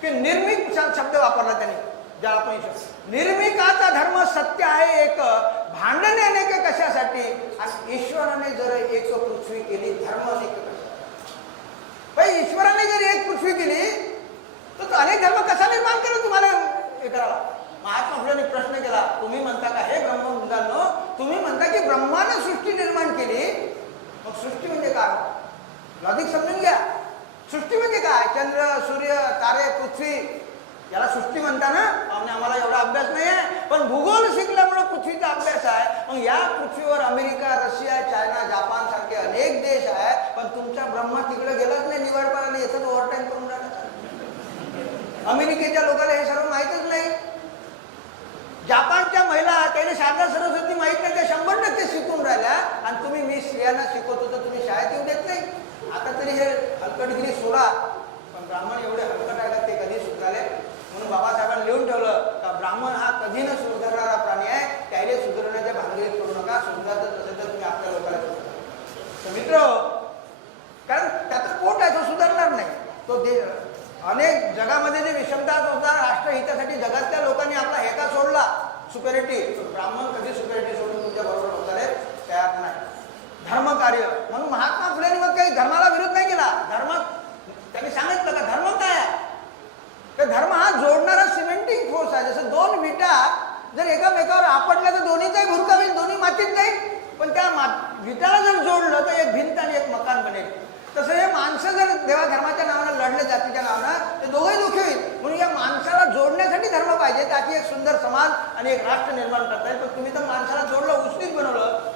की निर्मिक शब्द वापरला त्यांनी. ज्या आपण निर्मिकाचा धर्म सत्य आहे एक, भांडणे अनेक कशासाठी, आणि ईश्वराने जर एक पृथ्वी केली धर्म अनेक कशासाठी. भाई ईश्वराने जर एक पृथ्वी केली तर अनेक धर्म कसा निर्माण केला तुम्हाला हे करायला. महात्मा फुलेंनी प्रश्न केला. तुम्ही म्हणता का हे ब्रह्मबुद्धांनो, तुम्ही म्हणता की ब्रह्माने सृष्टी निर्माण केली, मग सृष्टी म्हणजे काय? लॉजिक समजून घ्या. सृष्टी म्हणजे काय? चंद्र, सूर्य, तारे, पृथ्वी याला सृष्टी म्हणता ना. आम्हाला एवढा अभ्यास नाही आहे, पण भूगोल शिकल्यामुळे पृथ्वीचा अभ्यास आहे. मग या पृथ्वीवर अमेरिका, रशिया, चायना, जापान सारखे अनेक देश आहे, पण तुमचा ब्रह्मा तिकडे गेलाच नाही. निवडपाला येतात ओव्हरटाईम करून राहिला. अमेरिकेच्या लोकांना हे सर्व माहीतच नाही. जापानच्या महिला त्याने शारदा सरस्वती माहीत नाही, त्या 100% शिकून राहिल्या. आणि तुम्ही मी स्त्रियांना शिकवतो तर तुम्ही शाळेत येऊ देत नाही. आता तरी हे हलकटगिरी सोडा, पण ब्राह्मण एवढे हलकट आहे का ते कधी सुधारले. म्हणून बाबासाहेबांनी लिहून ठेवलं का ब्राह्मण हा कधी न सुधारणारा प्राणी आहे, त्याला सुधारण्याच्या भानगडीत करू नका. सुधारत नसेल तर तुम्ही आपल्या लोकांना सुधारा. तर मित्र, कारण त्याचं पोट आहे, तो सुधारणार नाही. तो अनेक जगामध्ये जे विषमता होता राष्ट्रहितासाठी जगातल्या लोकांनी आपला हेका सोडला, सुपेरिटी. ब्राह्मण कधी सुपेरिटी सोडून तुमच्या बरोबर होता तयार नाही. धर्मकार्य म्हणून महात्मा फुलेंनी मग काही धर्माला विरोध नाही केला. धर्म त्यांनी सांगितलं का धर्म काय आहे, तर धर्म हा जोडणारा सिमेंटिंग फोर्स आहे. जसं दोन विटा जर एकामेकावर आपटल्या तर दोन्हीचाही भुरका होईल, दोन्ही मातीत जाईल. पण त्या विटाला जर जोडलं तर एक भिंत आणि एक मकान बनेल. तसं हे माणसं जर देवा धर्माच्या नावानं लढले, जातीच्या नावानं, ते दोघंही दुःखी होईल. म्हणून या माणसाला जोडण्यासाठी धर्म पाहिजे, ताकी एक सुंदर समाज आणि एक राष्ट्र निर्माण करता येईल. पण तुम्ही तर माणसाला जोडलं, उष्णीत बनवलं.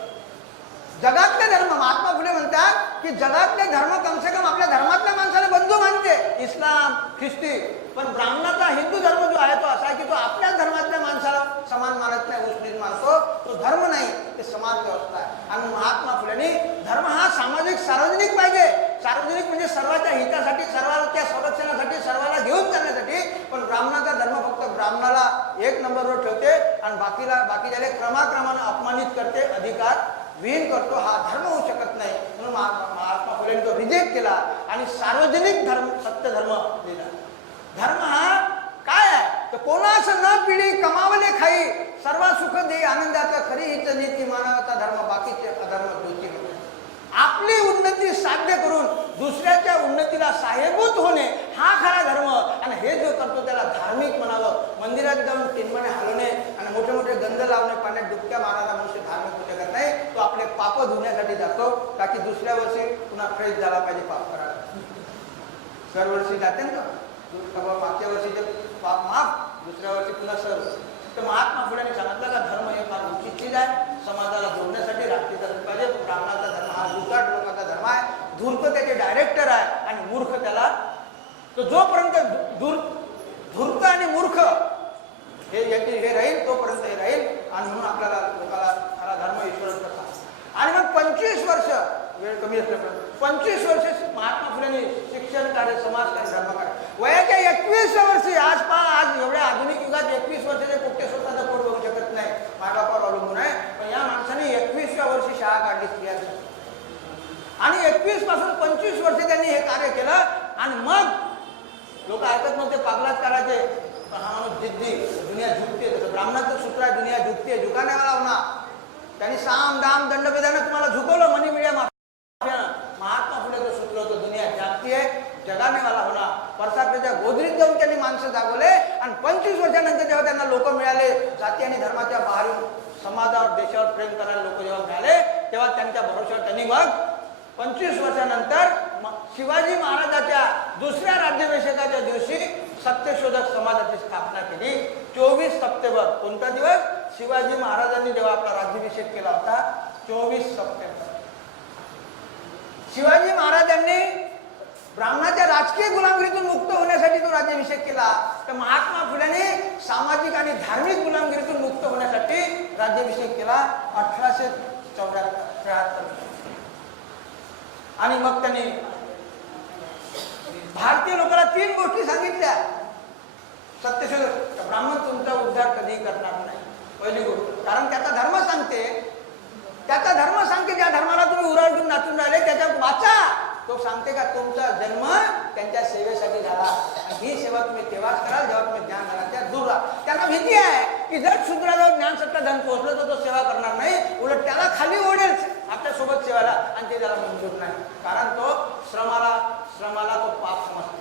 जगातले धर्म, महात्मा फुले म्हणतात की जगातले धर्म कमसे कम आपल्या धर्मातल्या माणसाला बंधू मानते, इस्लाम, ख्रिस्ती. पण ब्राह्मणाचा हिंदू धर्म जो आहे तो असा आहे की तो आपल्याच धर्मातल्या माणसाला समान मानत नाही, उष्णीत मानतो. तो धर्म नाही, ते समाज व्यवस्था आहे. आणि महात्मा फुलेंनी धर्म हा सामाजिक सार्वजनिक पाहिजे. सार्वजनिक म्हणजे सर्वांच्या हितासाठी, सर्वांच्या संरक्षणासाठी, सर्वांना घेऊन चालण्यासाठी. पण ब्राह्मणाचा धर्म फक्त ब्राह्मणाला एक नंबरवर ठेवते आणि बाकीच्याला क्रमाक्रमानं अपमानित करते, अधिकार विहीन करतो. हा धर्म होऊ शकत नाही. म्हणून महात्मा फुलेंनी तो रिजेक्ट केला आणि सार्वजनिक धर्म, सत्य धर्म दिला. धर्म हा काय आहे तर कोणास न पिढी कमावले खाई, सर्व सुख दे आनंदाचा खरी हीच नीती मानवाचा धर्म, बाकीचे अधर्म दोषी. आपली उन्नती साध्य करून दुसऱ्याच्या उन्नतीला सहाय्यभूत होणे हा खरा धर्म. आणि हे जो करतो त्याला धार्मिक म्हणावं. मंदिरात जाऊन तीनमणे हलवणे आणि मोठे मोठे गंध लावणे, पाण्यात डुबक्या मारणारा मनुष्य धार्मिक होऊ शकत नाही. तो आपले पाप धुण्यासाठी जातो, ताकी दुसऱ्या वर्षी पुन्हा फ्रेश झाला पाहिजे पाप करायला. दरवर्षी जाते ना, मागच्या वर्षीचे पाप माफ, दुसऱ्या वर्षी पुन्हा सर्व. तर महात्मा फुलेंनी सांगितलं का धर्म हे फार उचित चीज आहे. समाजाला जोडण्यासाठी राष्ट्रीय धर्म पाहिजे. ब्राह्मणाचा धर्म हा दुर्गाट लोकांचा धर्म आहे. धूर्त त्याचे डायरेक्टर आहे आणि मूर्ख त्याला. तो जोपर्यंत धूर्त आणि मूर्ख हे राहील तोपर्यंत हे राहील. आणि म्हणून आपल्याला लोकांना खरा धर्म ईश्वराचा सांग. आणि मग 25 वर्ष, वेळ कमी असल्यामुळे 25 वर्ष महात्मा फुलेंनी शिक्षण कार्य, समाज कार्य, धर्म कार्य. वयाच्या 21व्या वर्षी, आज एवढ्या आधुनिक युगात 21 वर्षाचे पोट्टे स्वतःचा पोट बघू शकत नाही, मायबापावर अवलंबून आहे. पण या माणसाने 21व्या वर्षी शाळा काढली स्त्रियांची. आणि 21 पासून 25 वर्ष त्यांनी हे कार्य केलं. आणि मग लोक ऐकत नव्हते, पागलाच करायचे. पण हा माणूस जिद्दी, दुनिया झुकते. तसं ब्राह्मणाचं सूत्र आहे, दुनिया झुकते, झुकाने वाला होणार. त्यांनी साम दाम दंडभेदानं तुम्हाला झुकवलं. मनी मीडिया महात्मा फुलेचं सूत्र होतं, दुनिया जागती आहे, जगाने वाला होणार. परसापेच्या गोदरीत जाऊन त्यांनी माणसं जागवले. आणि 25 वर्षानंतर जेव्हा त्यांना लोक मिळाले, जाती आणि धर्माच्या बाहेर समाजावर देशावर प्रेम करणारे लोक जेव्हा मिळाले, तेव्हा त्यांच्या भरोश्यावर त्यांनी मग 25 वर्षानंतर शिवाजी महाराजांच्या दुसऱ्या राज्याभिषेकाच्या दिवशी सत्यशोधक समाजाची स्थापना केली. 24 सप्टेंबर. कोणता दिवस? शिवाजी महाराजांनी जेव्हा आपला राज्याभिषेक केला होता, 24 सप्टेंबर. शिवाजी महाराजांनी ब्राह्मणाच्या राजकीय गुलामगिरीतून मुक्त होण्यासाठी तो राज्याभिषेक केला. तर महात्मा फुलेने सामाजिक आणि धार्मिक गुलामगिरीतून मुक्त होण्यासाठी राज्याभिषेक केला 1873. आणि मग त्यांनी भारतीय लोकांना 3 गोष्टी सांगितल्या. सत्यशोधक ब्राह्मण तुमचा उद्धार कधी करणार नाही. पहिली गोष्ट, कारण त्याचा धर्म सांगते, ज्या धर्माला तुम्ही उराळून नाचून राहिले त्याच्या वाचा. तो सांगते का तुमचा जन्म त्यांच्या सेवेसाठी झाला, आणि ही सेवा तुम्ही तेव्हाच कराल जेव्हा तुम्ही ज्ञान धनाच्या दूर राहा. त्यांना भीती आहे की जर शूद्राला ज्ञान सत्ता धन पोहोचलं तर तो सेवा करणार नाही, उलट त्याला खाली ओढेल आपल्या सोबत सेवाला, आणि ते त्याला मंजूर नाही. कारण तो श्रमाला तो पाप समजतो.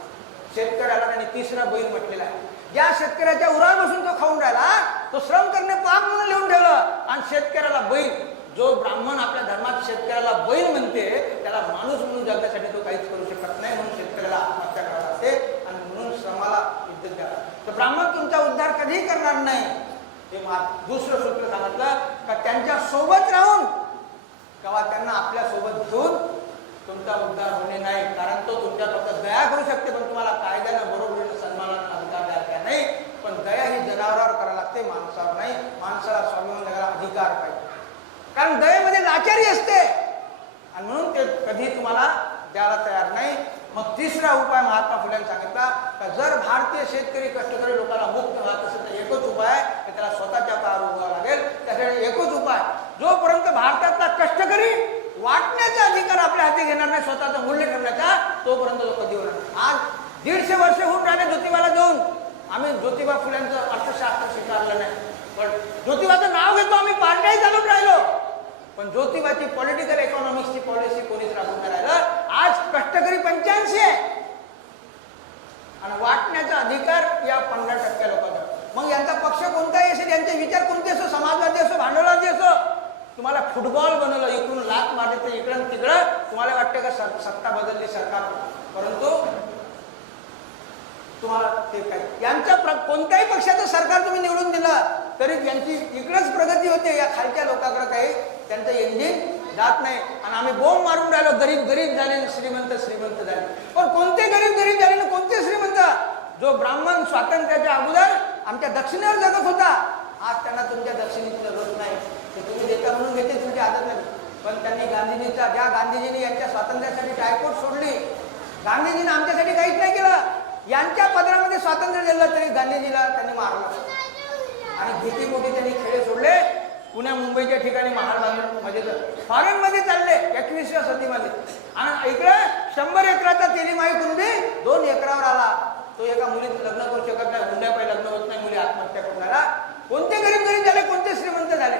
शेतकऱ्याला त्यांनी 3रा बैल म्हटलेला आहे. ज्या शेतकऱ्याच्या उरावर बसून तो खाऊन राहिला, तो श्रम करणे पाप म्हणून लिहून ठेवलं. आणि शेतकऱ्याला बैल, जो ब्राह्मण आपल्या धर्मात शेतकऱ्याला बैल म्हणते, त्याला माणूस म्हणून जगण्यासाठी तो काहीच करू शकत नाही. म्हणून शेतकऱ्याला आत्महत्या करावी लागते, आणि म्हणून श्रमाला इज्जत द्यावी. तर ब्राह्मण तुमचा उद्धार कधीही करणार नाही. हे दुसरं सूत्र सांगितलं का त्यांच्या सोबत राहून किंवा त्यांना आपल्या सोबत घेऊन तुमचा उद्धार होणे नाही. कारण तो तुमच्या फक्त दया करू शकते, पण तुम्हाला कायद्यानं बरोबरीनं सन्मानानं अधिकार द्यायचा नाही. पण दया ही जनावरावर करायला लागते, माणसावर नाही. माणसाला स्वाभिमान द्यायला अधिकार पाहिजे, कारण दयेमध्ये लाचारी असते, आणि म्हणून ते कधी तुम्हाला द्यायला तयार नाही. मग 3रा उपाय महात्मा फुलेंनी सांगितला का जर भारतीय शेतकरी कष्टकरी लोकांना मुक्त व्हायचं असेल तर एकच उपाय आहे, त्याला स्वतःच्या पायावर उभा लागेल. त्यासाठी एकच उपाय, जोपर्यंत भारतातला कष्टकरी वाटण्याचा अधिकार आपल्या हाती घेणार नाही, स्वतःचं मूल्य ठरण्याचा, तोपर्यंत तो कधी होणार नाही. आज 150 वर्ष होऊन राहिले ज्योतिबाला जाऊन. आम्ही ज्योतिबा फुल्यांचं अर्थशास्त्र स्वीकारलं नाही, पण ज्योतिबाचं नाव घेतो आम्ही, पार्ट्याही चालून राहिलो, पण ज्योतिबाची पॉलिटिकल इकॉनॉमिक्सची पॉलिसी कोणीच राबवून नाही राहिलं. आज कष्टकरी 85 आहे, आणि वाटण्याचा अधिकार या 15% लोकांचा. मग यांचा पक्ष कोणताही असेल, यांचे विचार कोणते असो, समाजवादी असो, भांडवलवादी असो, तुम्हाला फुटबॉल बनवलं, इकडून लात मारली तर इकडं तिकडं, तुम्हाला वाटतं का सत्ता बदलली सरकार, परंतु तुम्हाला ते काय, यांच्या कोणत्याही पक्षाचं सरकार तुम्ही निवडून दिलं तरी यांची इकडेच प्रगती होते, या खालच्या लोकांकडे काही त्यांचं इंजिन जात नाही. आणि आम्ही बोंब मारून राहिलो, गरीब गरीब झाले, श्रीमंत श्रीमंत झाले. पण कोणते गरीब गरीब झाले ना कोणते श्रीमंत? जो ब्राह्मण स्वातंत्र्याच्या अगोदर आमच्या दक्षिणेवर जगत होता, आज त्यांना तुमच्या दक्षिणेची जरूरत नाही. ते तुम्ही देता म्हणून घेते, तुमची आदत नाही. पण त्यांनी गांधीजींनी यांच्या स्वातंत्र्यासाठी टायकोट सोडली. गांधीजींनी आमच्यासाठी काहीच नाही केलं. यांच्या पदरामध्ये स्वातंत्र्य दिलं तरी गांधीजीला त्यांनी मारलं, आणि भीतीपोटी त्यांनी खेळे सोडले. पुण्या मुंबईच्या ठिकाणी महाल बांधून म्हणजे फॉरेन मध्ये चालले 21व्या सदीमध्ये. आणि इकडे 100 एकराचा तेलीमाई कुंडी 2 एकरावर आला. तो एका मुलीत लग्न करू शकत नाही, हुंड्यापायी लग्न होत नाही, मुली आत्महत्या करणारा. कोणते गरीब गरीब झाले, कोणते श्रीमंत झाले?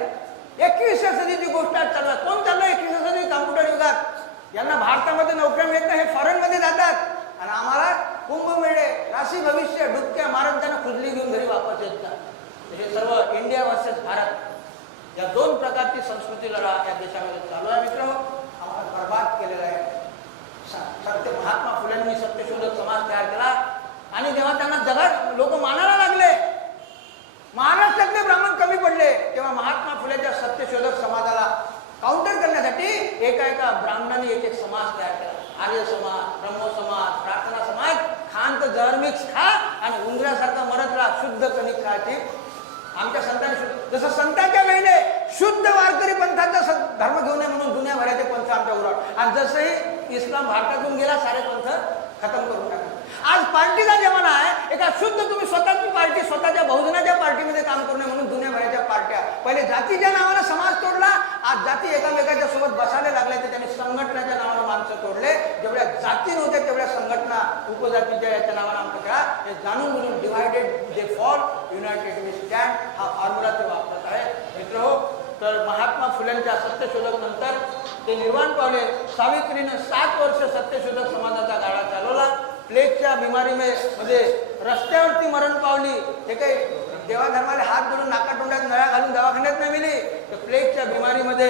21व्या सदीची गोष्ट आज चालला. कोण चाललं 21व्या सदी? कॉम्प्युटर युगात. यांना भारतामध्ये नोकऱ्या मिळत नाही, हे फॉरेन मध्ये जातात, आणि आम्हाला कुंभमेळे, राशी भविष्य, डुबक्या मारून त्यांना खुजली घेऊन घरी वापस येतात. हे सर्व इंडिया वर्सेस भारत, या 2 प्रकारची संस्कृती लढा या देशामध्ये चालू आहे. मित्र, आम्हाला बर्बाद केलेला आहे. सत्य महात्मा फुलेंनी सत्यशोधक समाज तयार केला, आणि जेव्हा त्यांना जगात लोक मानायला लागले, महाराष्ट्रातले ब्राह्मण कमी पडले, तेव्हा महात्मा फुलेच्या सत्यशोधक समाजाला काउंटर करण्यासाठी एका ब्राह्मणाने एक समाज तयार केला. आर्य समाज, ब्रह्म समाज, प्रार्थना समाज. खान तर जहर मिक्स खा आणि उंदरासारखा मरत राहा, शुद्ध कणिक खायची. आमच्या संतांनी जसं संतांच्या वेळेने शुद्ध वारकरी पंथाचा धर्म घेऊन नये म्हणून दुनियाभराचे पंथ आमच्या उरावर, आणि जसंही इस्लाम भारतातून गेला सारे पंथ खतम करून टाकले. आज पार्टीचा जमाना आहे. एका शुद्ध तुम्ही स्वतःची पार्टी, स्वतःच्या बहुजनाच्या पार्टीमध्ये काम करू नये म्हणून दुनियाभराच्या पार्ट्या. पहिले जातीच्या नावानं समाज तोडला, आज जाती एकामेकाच्या सोबत बसायला लागल्या, तर त्यांनी संघटनाच्या नावानं माणसं तोडले. जेवढ्या जाती नव्हत्या तेवढ्या संघटना उपजातीच्या याच्या नावानं आमच्या हे जाणून बुजून divided they fall, united we stand हा फॉर्म्युला ते वापरत आहे. मित्र तर महात्मा फुलेंच्या सत्यशोधक नंतर ते निर्वाण पावले. सावित्रीनं 7 वर्ष सत्यशोधक समाजाचा गाडा चालवला. प्लेगच्या बिमारीमध्ये रस्त्यावरती मरण पावली. हे काही देवाधर्माला हात जोडून नाकातोंडात नळ्या घालून दवाखान्यात नाही मिली. तर प्लेगच्या बिमारीमध्ये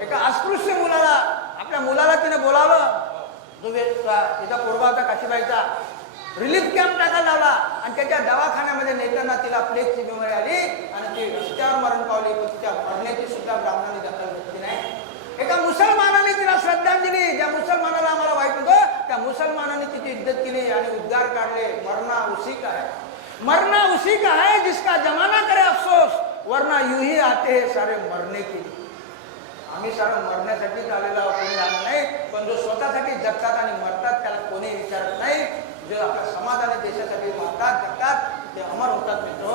एका अस्पृश्य मुलाला, आपल्या मुलाला तिने बोलावलं. जो तिचा पोरगा होता काशीबाईचा, रिलीफ कॅम्प टाकायला लावला आणि त्याच्या दवाखान्यामध्ये नेताना तिला प्लेगची बिमारी आली आणि ती रस्त्यावर मरण पावली. पण तिच्या मरण्याची सुद्धा ब्राह्मणांनी दखल घेतली नाही. एका मुसलमानाने तिला श्रद्धांजली, ज्या मुसलमानाला आम्हाला वाईट होतं त्या मुसलमानाने तिची इज्जत केली आणि उद्गार काढले, मरना उसी का है, मरना उसी का है जिसका जमाना करे अफसोस, वरना यूं ही आते हैं सारे मरने के लिए. आम्ही सारं मरण्यासाठीच आलेला कोणी आलं नाही, पण जो स्वतःसाठी जगतात आणि मरतात त्याला कोणी विचारत नाही. जे आपल्या समाज आणि देशासाठी मरतात जगतात ते अमर होतात. मित्र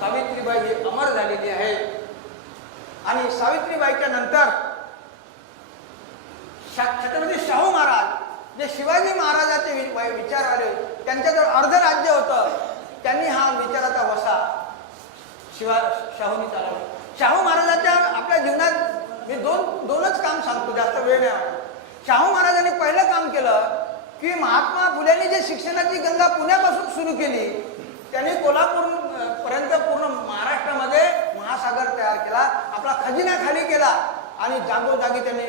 सावित्रीबाई ही अमर झालेली आहे. आणि सावित्रीबाईच्या नंतर छत्रपती शाहू महाराज जे शिवाजी महाराजाचे विचार आले, त्यांच्याजवळ अर्ध राज्य होतं, त्यांनी हा विचाराचा वसा शाहूंनी चालवला. शाहू महाराजाच्या आपल्या जीवनात मी दोनच काम सांगतो, जास्त वेळ नाही. शाहू महाराजांनी पहिलं काम केलं की महात्मा फुलेंनी जे शिक्षणाची गंगा पुण्यापासून सुरू केली, त्यांनी कोल्हापूर पर्यंत पूर्ण महाराष्ट्रामध्ये महासागर तयार केला, आपला खजिना खाली केला आणि जागोजागी त्यांनी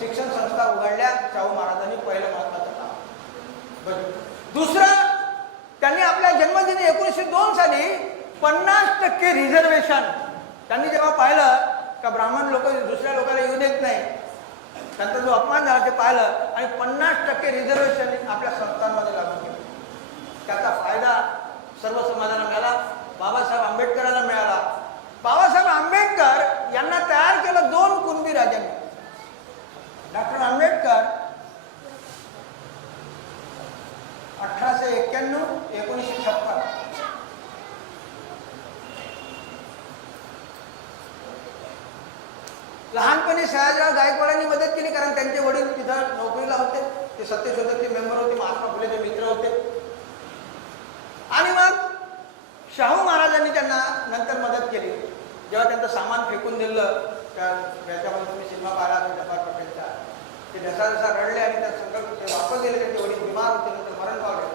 शिक्षण संस्था उघडल्या. शाहू महाराजांनी पहिलं महत्वाचं काम. दुसरं, त्यांनी आपल्या जन्मदिनी 1902 साली 50% रिझर्वेशन त्यांनी जेव्हा पाहिलं का ब्राह्मण लोक दुसऱ्या लोकांना येऊ देत नाही, त्यांचा जो अपमान झाला ते पाहिलं आणि 50% रिझर्वेशन आपल्या संस्थांमध्ये लागू केलं. त्याचा फायदा सर्व समाजाला मिळाला, बाबासाहेब आंबेडकरांना मिळाला. बाबासाहेब आंबेडकर यांना तयार केलं 2 कुणबी राजांनी. डॉक्टर आंबेडकर 1891, 1956. लहानपणी सयाजीराव गायकवाडांनी मदत केली, कारण त्यांचे वडील तिथं नोकरीला होते, ते सत्यशोधकचे मेंबर होते, महात्मा फुलेचे मित्र होते. आणि मग शाहू महाराजांनी त्यांना नंतर मदत केली. जेव्हा त्यांचं सामान फेकून दिलं, त्या याच्यामध्ये तुम्ही सिनेमा पाहिला जब्बार पटेलचा, ते जसा रडले आणि त्या संकट ते वापस गेले, त्यांचे वडील बिमार होते, नंतर मरण पावले.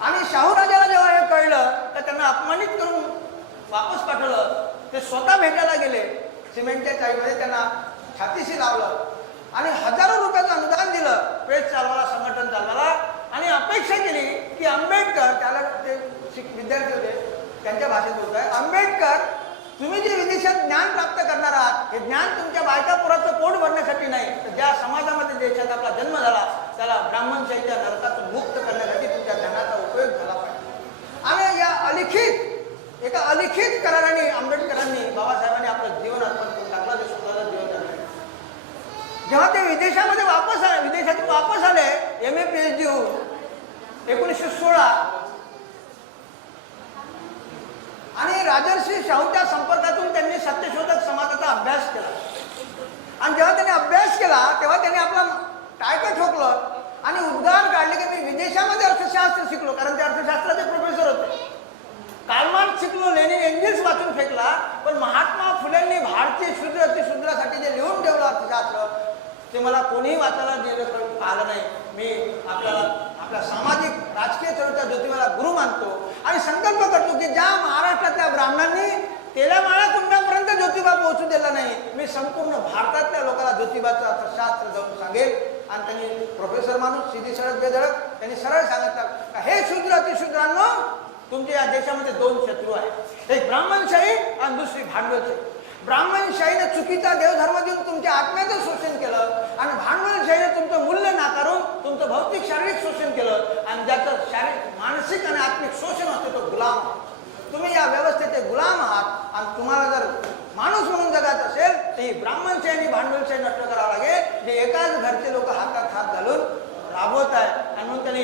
आणि शाहू राजाला जेव्हा हे कळलं तर त्यांना अपमानित करून वापस पाठवलं. ते स्वतः भेटायला गेले, सिमेंटच्या चाळीमध्ये त्यांना छातीशी लावलं आणि हजारो रुपयाचं अनुदान दिलं प्रेस चालवायला, संघटन चालवायला, आणि अपेक्षा केली की आंबेडकर, त्याला ते विद्यार्थी होते त्यांच्या भाषेत होत आहे, आंबेडकर तुम्ही जे विदेशात ज्ञान प्राप्त करणार आहात हे ज्ञान तुमच्या बायकापुराचं पोट भरण्यासाठी नाही, तर ज्या समाजामध्ये देशात आपला जन्म झाला त्याला ब्राह्मणशाहीच्या नरकातून मुक्त करण्यासाठी तुमच्या ज्ञानाचा उपयोग झाला पाहिजे. आणि या एका अलिखित कराराने आंबेडकरांनी, बाबासाहेबांनी आपलं जीवन अर्पण करून टाकलं. ते स्वतःचं जीवन झालं. जेव्हा ते विदेशातून वापस आले MA PhD होऊन 1916, आणि राजर्षी शाहूच्या संपर्कातून त्यांनी सत्यशोधक समाजाचा अभ्यास केला. आणि जेव्हा त्यांनी अभ्यास केला तेव्हा त्यांनी आपला टाळकं ठोकलं आणि उद्गार काढले की मी विदेशामध्ये अर्थशास्त्र शिकलो, कारण ते अर्थशास्त्राचे प्रोफेसर होते. कार्ल मार्क्स शिकलो, लेनिन, एंजिल्स वाचून फेकला, पण महात्मा फुलेंनी भारतीय शूद्र अतिशूद्रासाठी जे लिहून ठेवलं अर्थशास्त्र ते मला कोणीही वाचायला दिलं पाहिलं नाही. मी आपल्या सामाजिक राजकीय चळवळीच्या ज्योतिबाला गुरु मानतो आणि संकल्प करतो की ज्या महाराष्ट्रातल्या ब्राह्मणांनी तेलामाळा कुंडापर्यंत ज्योतिबा पोहोचू दिला नाही, मी संपूर्ण भारतातल्या लोकांना ज्योतिबाचं अर्थशास्त्र जाऊन सांगेल. आणि त्यांनी प्रोफेसर माणूस, सीधी सडक बेधडक, त्यांनी सरळ सांगितलं का हे शूद्र अतिशूद्रांनो, तुमच्या या देशामध्ये 2 शत्रू आहेत, एक ब्राह्मणशाही आणि दुसरी भांडवलशाही. ब्राह्मणशाहीने चुकीचा देवधर्म देऊन तुमच्या आत्म्याचं शोषण केलं आणि भांडवलशाहीने तुमचं मूल्य नाकारून तुमचं भौतिक शारीरिक शोषण केलं. आणि ज्याचं मानसिक आणि आत्मिक शोषण असते तो गुलाम. तुम्ही या व्यवस्थेचे गुलाम आहात आणि तुम्हाला जर माणूस म्हणून जगायचं असेल तर ही ब्राह्मणशाही आणि भांडवलशाही नष्ट करावं लागेल, जे एकाच घरचे लोक हातात हात घालून राबवत आहे. आणि म्हणून त्यांनी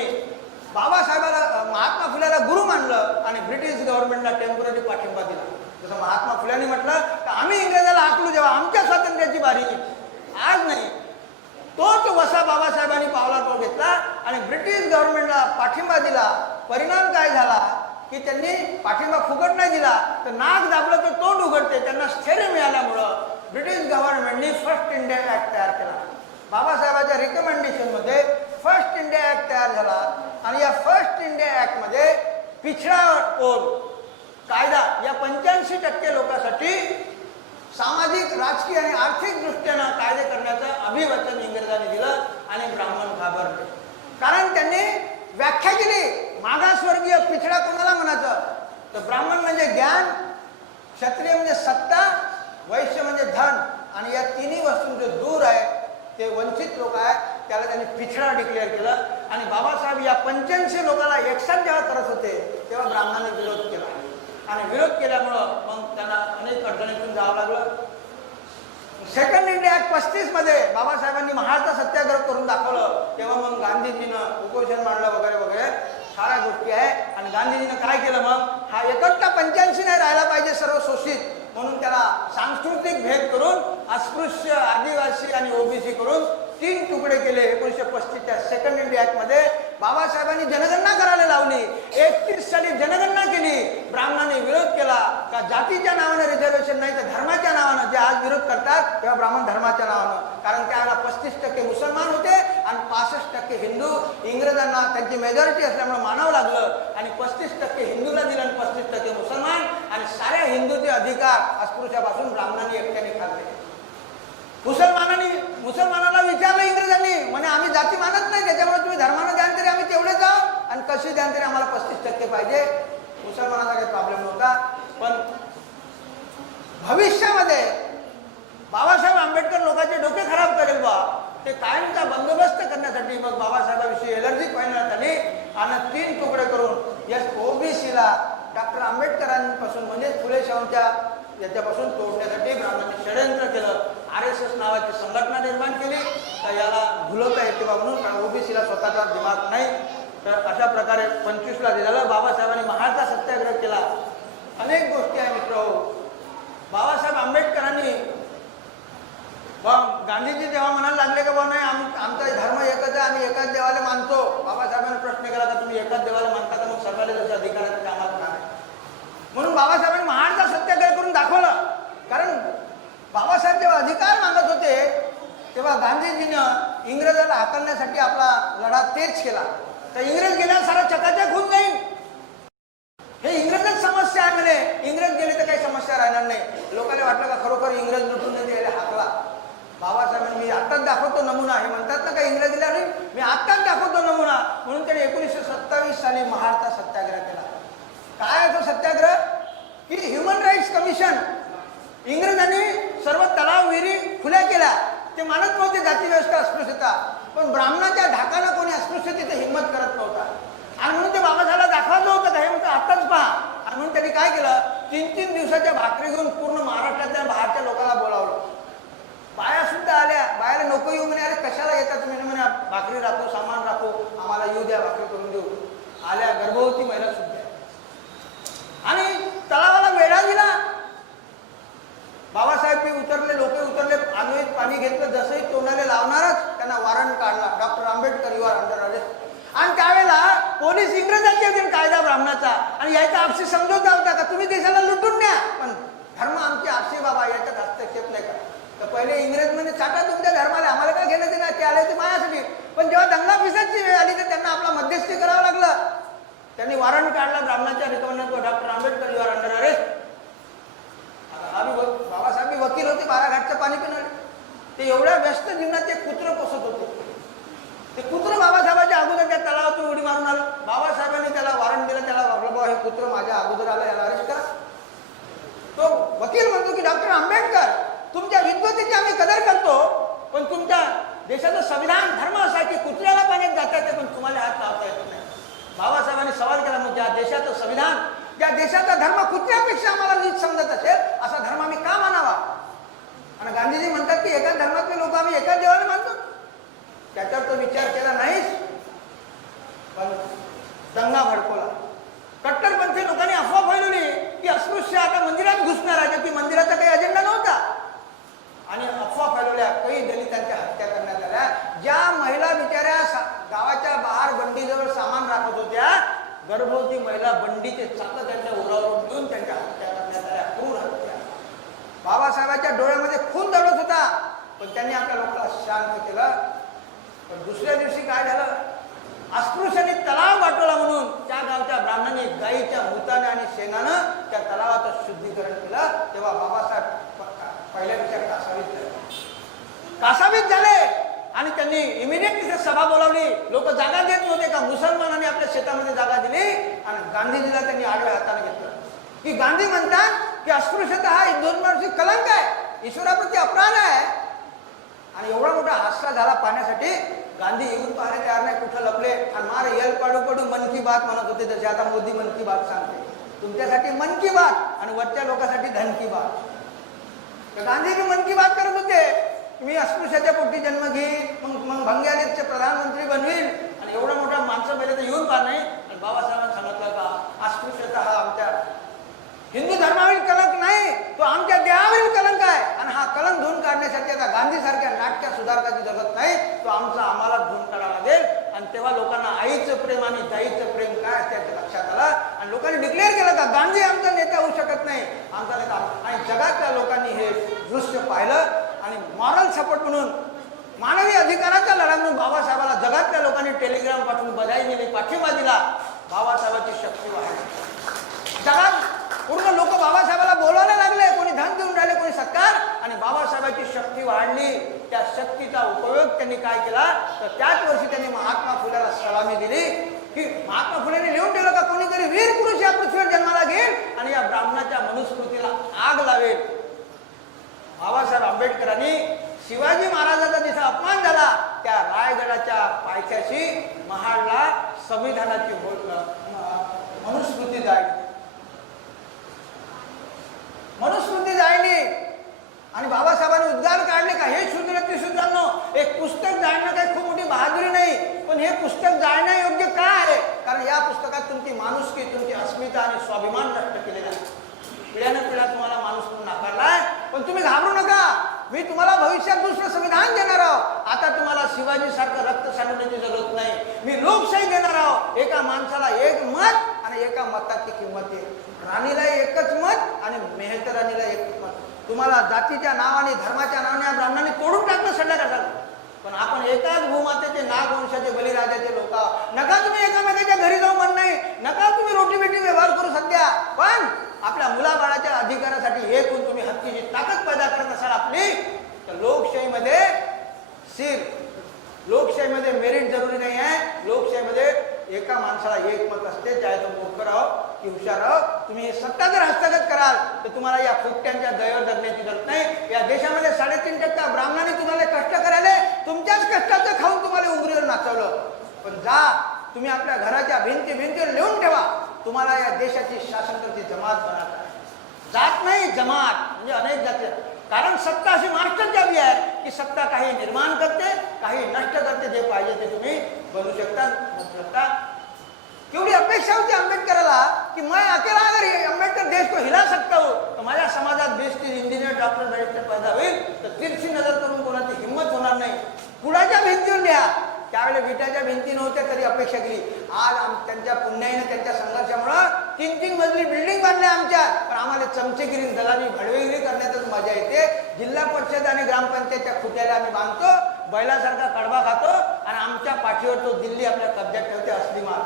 बाबासाहेबाला, महात्मा फुलेला गुरु मानलं आणि ब्रिटिश गव्हर्नमेंटला टेम्पररी पाठिंबा दिला. जसं महात्मा फुल्यांनी म्हटलं की आम्ही इंग्रजाला हाकलू जेव्हा आमच्या स्वातंत्र्याची बारी, आज नाही. तोच वसा बाबासाहेबांनी पावला घेतला आणि ब्रिटिश गव्हर्नमेंटला पाठिंबा दिला. परिणाम काय झाला की त्यांनी पाठिंबा फुकट नाही दिला तर नाक दाबलं तर तोंड उघडते. त्यांना स्थैर्य मिळाल्यामुळं ब्रिटिश गव्हर्नमेंटनी फर्स्ट इंडिया ऍक्ट तयार केला. बाबासाहेबांच्या रिकमेंडेशन मध्ये फर्स्ट इंडिया ऍक्ट तयार झाला आणि या फर्स्ट इंडिया ऍक्ट मध्ये पिछडा कोड कायदा या 85% लोकांसाठी सामाजिक, राजकीय आणि आर्थिक दृष्ट्यानं कायदे करण्याचं अभिवचन इंग्रजांनी दिलं आणि ब्राह्मण घाबरले. कारण त्यांनी व्याख्या केली मागासवर्गीय पिछडा कोणाला म्हणायचं तर ब्राह्मण म्हणजे ज्ञान, क्षत्रिय म्हणजे सत्ता, वैश्य म्हणजे धन आणि या तिन्ही वस्तूंचे दूर आहे ते वंचित लोक आहे त्याला त्यांनी पिछडा डिक्लेअर केलं. आणि बाबासाहेब या 85 लोकांना एकसाथ जेव्हा करत होते तेव्हा ब्राह्मणांनी विरोध केला आणि विरोध केल्यामुळं मग त्यांना अनेक अडचणीतून जावं लागलं. सेकंड इंडिया ऍक्ट 35 मध्ये बाबासाहेबांनी महाडचा सत्याग्रह करून दाखवलं. तेव्हा मग गांधीजीनं उपोषण मांडलं वगैरे वगैरे साऱ्या गोष्टी आहे. आणि गांधीजीनं काय केलं मग हा एकटा 85 नाही राहायला पाहिजे सर्व शोषित म्हणून त्याला सांस्कृतिक भेद करून अस्पृश्य, आदिवासी आणि ओबीसी करून 3 तुकडे केले. 1935च्या सेकंड इंडिया ऍक्ट मध्ये बाबासाहेबांनी जनगणना करायला लावली. 31 साली जनगणना केली. ब्राह्मणांनी विरोध केला का जातीच्या नावाने रिझर्वेशन नाही तर धर्माच्या नावानं. जे आज विरोध करतात तेव्हा ब्राह्मण धर्माच्या नावानं. कारण त्याला 35% मुसलमान होते आणि 65% हिंदू. इंग्रजांना त्यांची मेजॉरिटी असल्यामुळे मानावं लागलं आणि 35% हिंदूला दिलं आणि 35% मुसलमान आणि साऱ्या हिंदूचे अधिकार अस्पृश्यापासून ब्राह्मणांनी एकट्याने खाल्ले. मुसलमानाला विचारलं इंग्रजांनी म्हणे आम्ही जाती मानत नाही त्याच्यामुळे तुम्ही धर्मानं द्यान तरी आम्ही तेवढेच आहोत आणि कशी द्यान तरी आम्हाला 35% पाहिजे. मुसलमानाचा काही प्रॉब्लेम नव्हता. पण भविष्यामध्ये बाबासाहेब आंबेडकर लोकांचे डोके खराब करेल बा ते कायमचा बंदोबस्त करण्यासाठी मग बाबासाहेबांविषयी एलर्जी पाहिण्यात आली आणि 3 तुकडे करून या ओबीसीला डॉक्टर आंबेडकरांपासून म्हणजे फुले शाहूंच्या याच्यापासून तोडण्यासाठी ब्राह्मणांनी षडयंत्र केलं. RSS नावाची संघटना निर्माण केली तर याला भुलवता येते बा म्हणून. कारण ओबीसीला स्वतःचा दिमाग नाही. तर अशा प्रकारे 25ला झालं. बाबासाहेबांनी महाडचा सत्याग्रह केला. अनेक गोष्टी आहे मित्र. बाबासाहेब आंबेडकरांनी गांधीजी जेव्हा म्हणायला लागले की बा नाही आमचा धर्म एकच आहे आम्ही एकाच देवाला मानतो. बाबासाहेबांनी प्रश्न केला का तुम्ही एकाच देवाला मानता तर मग सर्वांना जसं अधिकाराचं कामात नाही म्हणून बाबासाहेबांनी महाडचा सत्याग्रह करून दाखवलं. कारण बाबासाहेब जेव्हा अधिकार मागत होते तेव्हा गांधीजीनं इंग्रजाला हाकलण्यासाठी आपला लढा तेच केला. तर इंग्रज गेल्यावर सारा चकाचक होऊन जाईल. हे इंग्रजच समस्या आहे म्हणे. इंग्रज गेले तर काही समस्या राहणार नाही. लोकांना वाटलं का खरोखर इंग्रज लुटून द्यायला हाकला. बाबासाहेबांनी मी आत्ताच दाखवतो नमुना. हे म्हणतात ना काही इंग्रजीला नाही मी आत्ताच दाखवतो नमुना म्हणून त्याने 1927 साली महाडचा सत्याग्रह केला. काय तो सत्याग्रह की ह्युमन राईट्स कमिशन. इंग्रजांनी सर्व तलाव विहिरी खुल्या केल्या. ते मानत नव्हते जाती व्यवस्था अस्पृश्यता पण ब्राह्मणाच्या ढाकानं कोणी अस्पृश्यतेची हिंमत करत नव्हता. आणि म्हणून ते बाबासाहेबाला दाखवायचं होतं का हे म्हणतो आत्ताच पहा. आणि म्हणून त्यांनी काय केलं 3-3 दिवसाच्या भाकरी घेऊन पूर्ण महाराष्ट्रातल्या बाहेरच्या लोकांना बोलावलं. बाया सुद्धा आल्या. बायाला नको येऊ म्हणे अरे कशाला येतात तुम्ही म्हणे भाकरी राखू सामान राखू आम्हाला येऊ द्या भाकरी करून देऊ. आल्या गर्भवती महिला सुद्धा आणि तलावाला वेढा दिला. बाबासाहेब उतरले लोक उतरले आम्हीच पाणी घेतलं जसंही तोंडाला लावणारच त्यांना वॉरंट काढला. Doctor Ambedkar you are under arrest. आणि त्यावेळेला पोलीस इंग्रजांचे होते कायदा ब्राह्मणाचा आणि याचा आपसी समजोता होता का तुम्ही देशाला लुटून न्या पण धर्म आमची आपसी बाबा याच्यात हस्तक्षेप नाही का. तर पहिले इंग्रज म्हणजे चाटा तुमच्या धर्माला आम्हाला काय घेणं देणं ते आले होते माझ्यासाठी. पण जेव्हा दंगा फिसाची वेळ आली तर त्यांना आपला मध्यस्थी करावं लागलं. त्यांनी वॉरंट काढला ब्राह्मणाच्या recommender doctor Ambedkar you are under arrest. Babasaheb वकील होते 12 घाटचं पाणी पिणारे. ते एवढ्या व्यस्त जीवनात ते कुत्र पोसत होते. ते कुत्र बाबासाहेबांच्या अगोदर त्या तलावातून उडी मारून आलं. बाबासाहेबांनी त्याला वॉरंट दिलं. त्याला बाबा हे कुत्र माझ्या अगोदर आलं याला अरेस्ट करा. तो वकील म्हणतो की डॉक्टर आंबेडकर तुमच्या विद्वतेची आम्ही कदर करतो पण तुमच्या देशाचं संविधान धर्म असा की कुत्र्याला पाण्यात जाता येते पण तुम्हाला हात लावता येत नाही. बाबासाहेबांनी सवाल केला मग ज्या देशाचं संविधान ज्या देशाचा धर्म कुत्र्यापेक्षा आम्हाला नीच समजत असेल असा धर्म आम्ही का मानावा. आणि गांधीजी म्हणतात की एका धर्मातले लोक आम्ही एकाच देवाला मानतो. त्याच्यावर तो विचार केला नाहीच पण दंगा भडकवला. कट्टरपंथी लोकांनी अफवा फैलवली की अस्पृश्य आता मंदिरात घुसणार आहे की मंदिराचा काही अजेंडा नव्हता. आणि अफवा फैलवल्या. काही दलितांच्या हत्या करण्यात आल्या. ज्या महिला बिचाऱ्या गावाच्या बाहेर बंडीजवळ सामान राखत होत्या केला, बंडीचे चाकं त्यांच्या उरावरून घेऊन त्यांच्या हत्या करण्यात आल्या, क्रूर हत्या. बाबासाहेबांच्या डोळ्यामध्ये खून दडत होता, पण त्यांनी आपल्या लोकांना शांत केलं. पण दुसऱ्या दिवशी काय झालं, अस्पृश्यांनी तलाव वाटवला म्हणून त्या गावच्या ब्राह्मणांनी गाईच्या मुताने आणि शेणानं त्या तलावाचं शुद्धीकरण केलं. तेव्हा बाबासाहेब पहिल्या दिवशी कासावीस झाले आणि त्यांनी इमिडिएट तिथे सभा बोलावली. लोक जागा देत नव्हते का, मुसलमानांनी आपल्या शेतामध्ये जागा दिली आणि गांधीजीला त्यांनी आडव्या हाताने घेतलं. की गांधी म्हणतात की अस्पृश्यता हा हिंदुत्वाची कलंक आहे, ईश्वराप्रती अपराध आहे. आणि एवढा मोठा हादसा झाला पाहण्यासाठी गांधी येऊन पाहायला तयार नाही, कुठं लपले आणि मार यल पाडू पाडू मन की बात म्हणत होते. जसे आता मोदी मन की बात सांगते, तुमच्यासाठी मन की बात आणि वरच्या लोकांसाठी धन की बात. गांधीजी मन की बात करत होते, मी अस्पृश्याच्या पोटी जन्म घेईन, मग भंग्यानेचे प्रधानमंत्री बनवील आणि एवढा मोठा माणसं पहिले तर येऊन पाहा नाही. आणि बाबासाहेबांनी सांगितलं का अस्पृश्यता हा आमच्या हिंदू धर्मावरील कलंक नाही, तो आमच्या देहावरील कलंक आहे. आणि हा कलंक धुवून काढण्यासाठी आता गांधी सारख्या नाटक्या सुधारकाची जगत नाही, तो आम्हाला धुवून काढावा लागेल. आणि तेव्हा लोकांना आईचं प्रेम आणि दाईचं प्रेम काय असते लक्षात आलं. आणि लोकांनी डिक्लेअर केलं का गांधी आमचा नेता होऊ शकत नाही, आमचा नेता. आणि जगातल्या लोकांनी हे दृश्य पाहिलं आणि मॉरल सपोर्ट म्हणून, मानवी अधिकाराचा लढा म्हणून बाबासाहेबाला जगातल्या लोकांनी टेलिग्राम पाठवून बधाई दिली, पाठिंबा दिला. बाबासाहेबांची शक्ती वाढली. जगात पूर्ण लोक बाबासाहेबाला बोलायला लागले, कोणी धन देऊन राहिले, कोणी सत्कार. आणि बाबासाहेबांची शक्ती वाढली. त्या शक्तीचा उपयोग त्यांनी काय केला तर त्याच वर्षी त्यांनी महात्मा फुलेला सलामी दिली. की महात्मा फुलेने लिहून ठेवलं का कोणीतरी वीर पुरुष या पृथ्वीवर जन्माला घेईल आणि या ब्राह्मणाच्या मनुस्मृतीला आग लावेल. बाबासाहेब आंबेडकरांनी शिवाजी महाराजांचा जिथे अपमान झाला त्या रायगडाच्या पायथ्याशी महाडला संविधानाची मनुस्मृती जाळली. मनुस्मृती जाळली आणि बाबासाहेबांनी उद्गार काढले का हे शूद्रांनो, एक पुस्तक जाळणं काही खूप मोठी बहादुरी नाही, पण हे पुस्तक जाळण्यायोग्य का आहे, कारण या पुस्तकात तुमची माणुसकी, तुमची अस्मिता आणि स्वाभिमान नष्ट केलेला आहे. पिढ्यानं पिढ्या तुम्हाला माणूस म्हणून नाकारलाय, पण तुम्ही घाबरू नका, मी तुम्हाला भविष्यात दुसरं संविधान देणार आहोत. आता तुम्हाला शिवाजी सारखं रक्त सांडण्याची जरूरत नाही, मी लोकशाही देणार आहोत. एका माणसाला एक मत आणि एका मताची किंमत आहे. राणीला एकच मत आणि मेहतराणीला एकच मत. तुम्हाला जातीच्या नावाने, धर्माच्या नावाने ब्राह्मणांनी तोडून टाकलं सडल्या कशाला, पण आपण एकाच भूमातेचे, नागवंशाचे, बलिराजाचे लोक. नका तुम्ही एकामेकाच्या घरी जाऊ म्हण नाही, नका तुम्ही रोटी बेटी व्यवहार करू सध्या, पण आपल्या मुलाबाळाच्या अधिकारासाठी एक होऊन तुम्ही हत्तीची ताकद पैदा करत असाल आपली, तर लोकशाहीमध्ये लोकशाहीमध्ये मेरिट जरुरी नाही आहे. लोकशाहीमध्ये एका माणसाला एक मत असते, चाहे तो मूर्ख राहो की हुशार राहो. तुम्ही सत्ता जर हस्तगत कराल तर तुम्हाला या फुटक्यांच्या दयेवर जगण्याची गरज नाही. या देशामध्ये 3.5% ब्राह्मणांनी तुम्हाला कष्ट करायला, तुमच्याच कष्टाचं खाऊन तुम्हाला उंगरीवर नाचवलं. पण जा तुम्ही आपल्या घराच्या भिंतीवर लिहून ठेवा, तुम्हाला या देशाची शासनकर्ती जमात बनवता जात नाही. जमात म्हणजे अनेक जाती, कारण सत्ता अशी मास्टर चाबी आहे की सत्ता काही निर्माण करते, काही नष्ट करते. जे पाहिजे ते तुम्ही बनवू शकता. केवढी अपेक्षा होती अम्बेडकरला की मैं अकेला अगर अम्बेडकर देश को हिला सकता हो, तो माझ्या समाजात बेस्ट इंजिनियर, डॉक्टर, डायरेक्टर पैदा होईल. तर तिरछी नजर करून कोणाची हिंमत होणार नाही. पुढाच्या भिंतीवर लिहा. त्यावेळेला विटाच्या भिंती नव्हत्या तरी अपेक्षा केली. आज त्यांच्या पुण्याईनं, त्यांच्या संघर्षामुळं 3-3 मजली बिल्डिंग बांधल्या आमच्यात. पण आम्हाला चमचेगिरी, दलाली, भडवेगिरी करण्यातच मजा येते. जिल्हा परिषद आणि ग्रामपंचायतच्या खुट्याला आम्ही बांधतो, बैलासारखा कडबा खातो आणि आमच्या पाठीवर तो दिल्ली आपल्या कब्जात ठेवते. असली मार.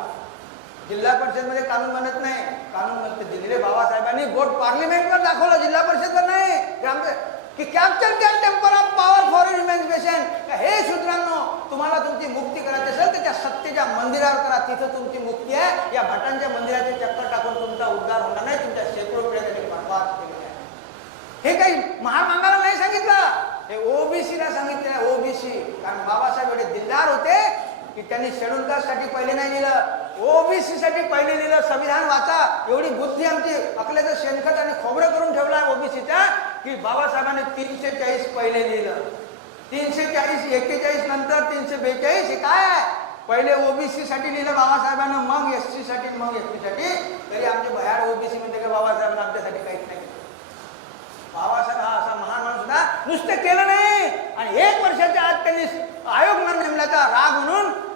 जिल्हा परिषदमध्ये कानून बनत नाही, कानून बनते दिल्ली. बाबासाहेबांनी बोट पार्लिमेंटवर दाखवलं, जिल्हा परिषदवर नाही. की capture can temper of power for emancipation. हे सूत्रांनो, तुम्हाला तुमची मुक्ती करायची असेल तर त्या सत्तेच्या मंदिरावर करा, तिथं तुमची मुक्ती आहे. या भटांच्या मंदिराचे चक्कर टाकून तुमचा उद्धार होणार नाही. तुमच्या शेकडो पिढ्या त्यांनी बर्बाद केलेल्या आहे. हे काही महामांगाला नाही सांगितलं, हे ओबीसीला सांगितलेलं आहे. ओबीसी, कारण बाबासाहेब एवढे दिलदार होते की त्यांनी शेड्यूल कास्टसाठी पहिले नाही लिहिलं, ओबीसी साठी पहिले लिहिलं. संविधान वाचा, एवढी बुद्धी आमची अकलेचं शेणखत आणि खोबरं करून ठेवलं आहे ओबीसीच्या, की बाबासाहेबांनी 340 पहिले लिहिलं. 340, 41 नंतर 342. हे काय आहे? पहिले ओबीसी साठी लिहिलं बाबासाहेबांना, मग एससी साठी, मग एसटी साठी. तरी आमचे भयाड ओबीसी म्हणते की बाबासाहेबांना आमच्यासाठी काहीच नाही. बाबासाहेब हा असा महान माणूस होता, नुसतं केलं नाही. आणि 1 वर्षाच्या आत त्यांनी आयोग न नेमल्याचा राग म्हणून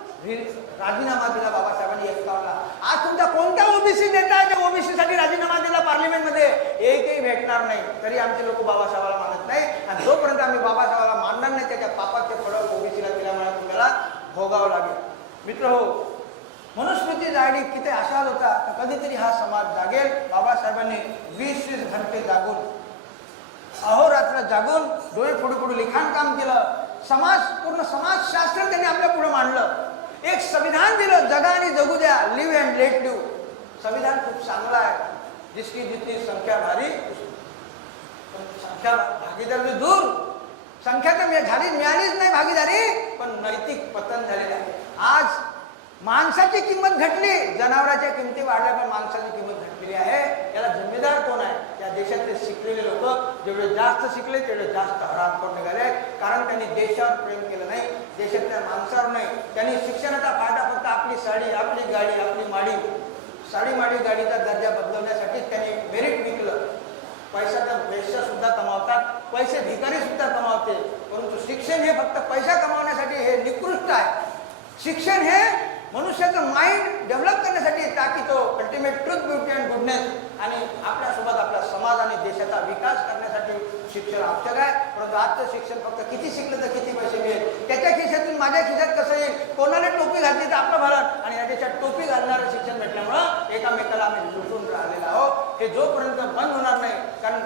राजीनामा दिला बाबासाहेबांनी 51ला. आज तुमचा कोणता ओबीसी नेता आहे जे ओबीसी साठी राजीनामा दिला पार्लिमेंटमध्ये? एकही भेटणार नाही. तरी आमचे लोक बाबासाहेबाला मानत नाही, आणि जोपर्यंत आम्ही बाबासाहेबाला मानणार नाही त्याच्या पापाचे फळ ओबीसीला दिल्यामुळे तुम्हाला भोगावं लागेल. मित्र हो, मनुस्मृती जागली किती आशाद होता तर कधीतरी हा समाज जागेल. बाबासाहेबांनी 20-20 घंटे जागून, अहोरात्र जागून, डोळे फोडू फोडू लिखाण काम केलं. पूर्ण समाजशास्त्र त्यांनी आपल्या पुढे मांडलं. एक संविधान दिलं, जगा आणि जगू द्या, लिव्ह अँड लेट लिव्ह. संविधान खूप चांगला आहे. जिसकी जितनी संख्या भारी, संख्या भागीदारी दूर. संख्या तर मिळालीच नाही भागीदारी, पण नैतिक पतन झालेलं आहे. आज माणसाची किंमत घटली, जनावरांच्या किमती वाढल्या, पण माणसाची किंमत घटलेली आहे. याला जिम्मेदार कोण आहे? या देशातले शिकलेले लोक. जेवढे जास्त शिकले तेवढे जास्त हरामखोर निघाले, कारण त्यांनी देशावर प्रेम केलं नाही, देशातल्या माणसावर नाही. त्यांनी शिक्षणाचा फायदा फक्त आपली साडी, आपली गाडी, आपली माडी, साडी माडी गाडीचा दर्जा बदलवण्यासाठी त्यांनी मेरिट विकलं. पैसा तर वेश्या सुद्धा कमावतात, पैसे भिकारी सुद्धा कमावते, परंतु शिक्षण हे फक्त पैसा कमावण्यासाठी हे निकृष्ट आहे. शिक्षण हे मनुष्याचं माइंड डेव्हलप करण्यासाठी, ताकि तो ultimate truth, beauty and goodness आणि आपल्यासोबत आपला समाज आणि देशाचा विकास करण्यासाठी शिक्षण आवश्यक आहे. परंतु आजचं शिक्षण फक्त किती शिकलं तर किती पैसे मिळेल, त्याच्या खिशातून माझ्या खिशात कसं येईल, कोणाला टोपी घातली तर आपलं भरण, आणि या देशात टोपी घालणारं शिक्षण भेटल्यामुळं एकामेकाला आम्ही लुटून राहिलेलो आहोत. हे जोपर्यंत बंद होणार नाही, कारण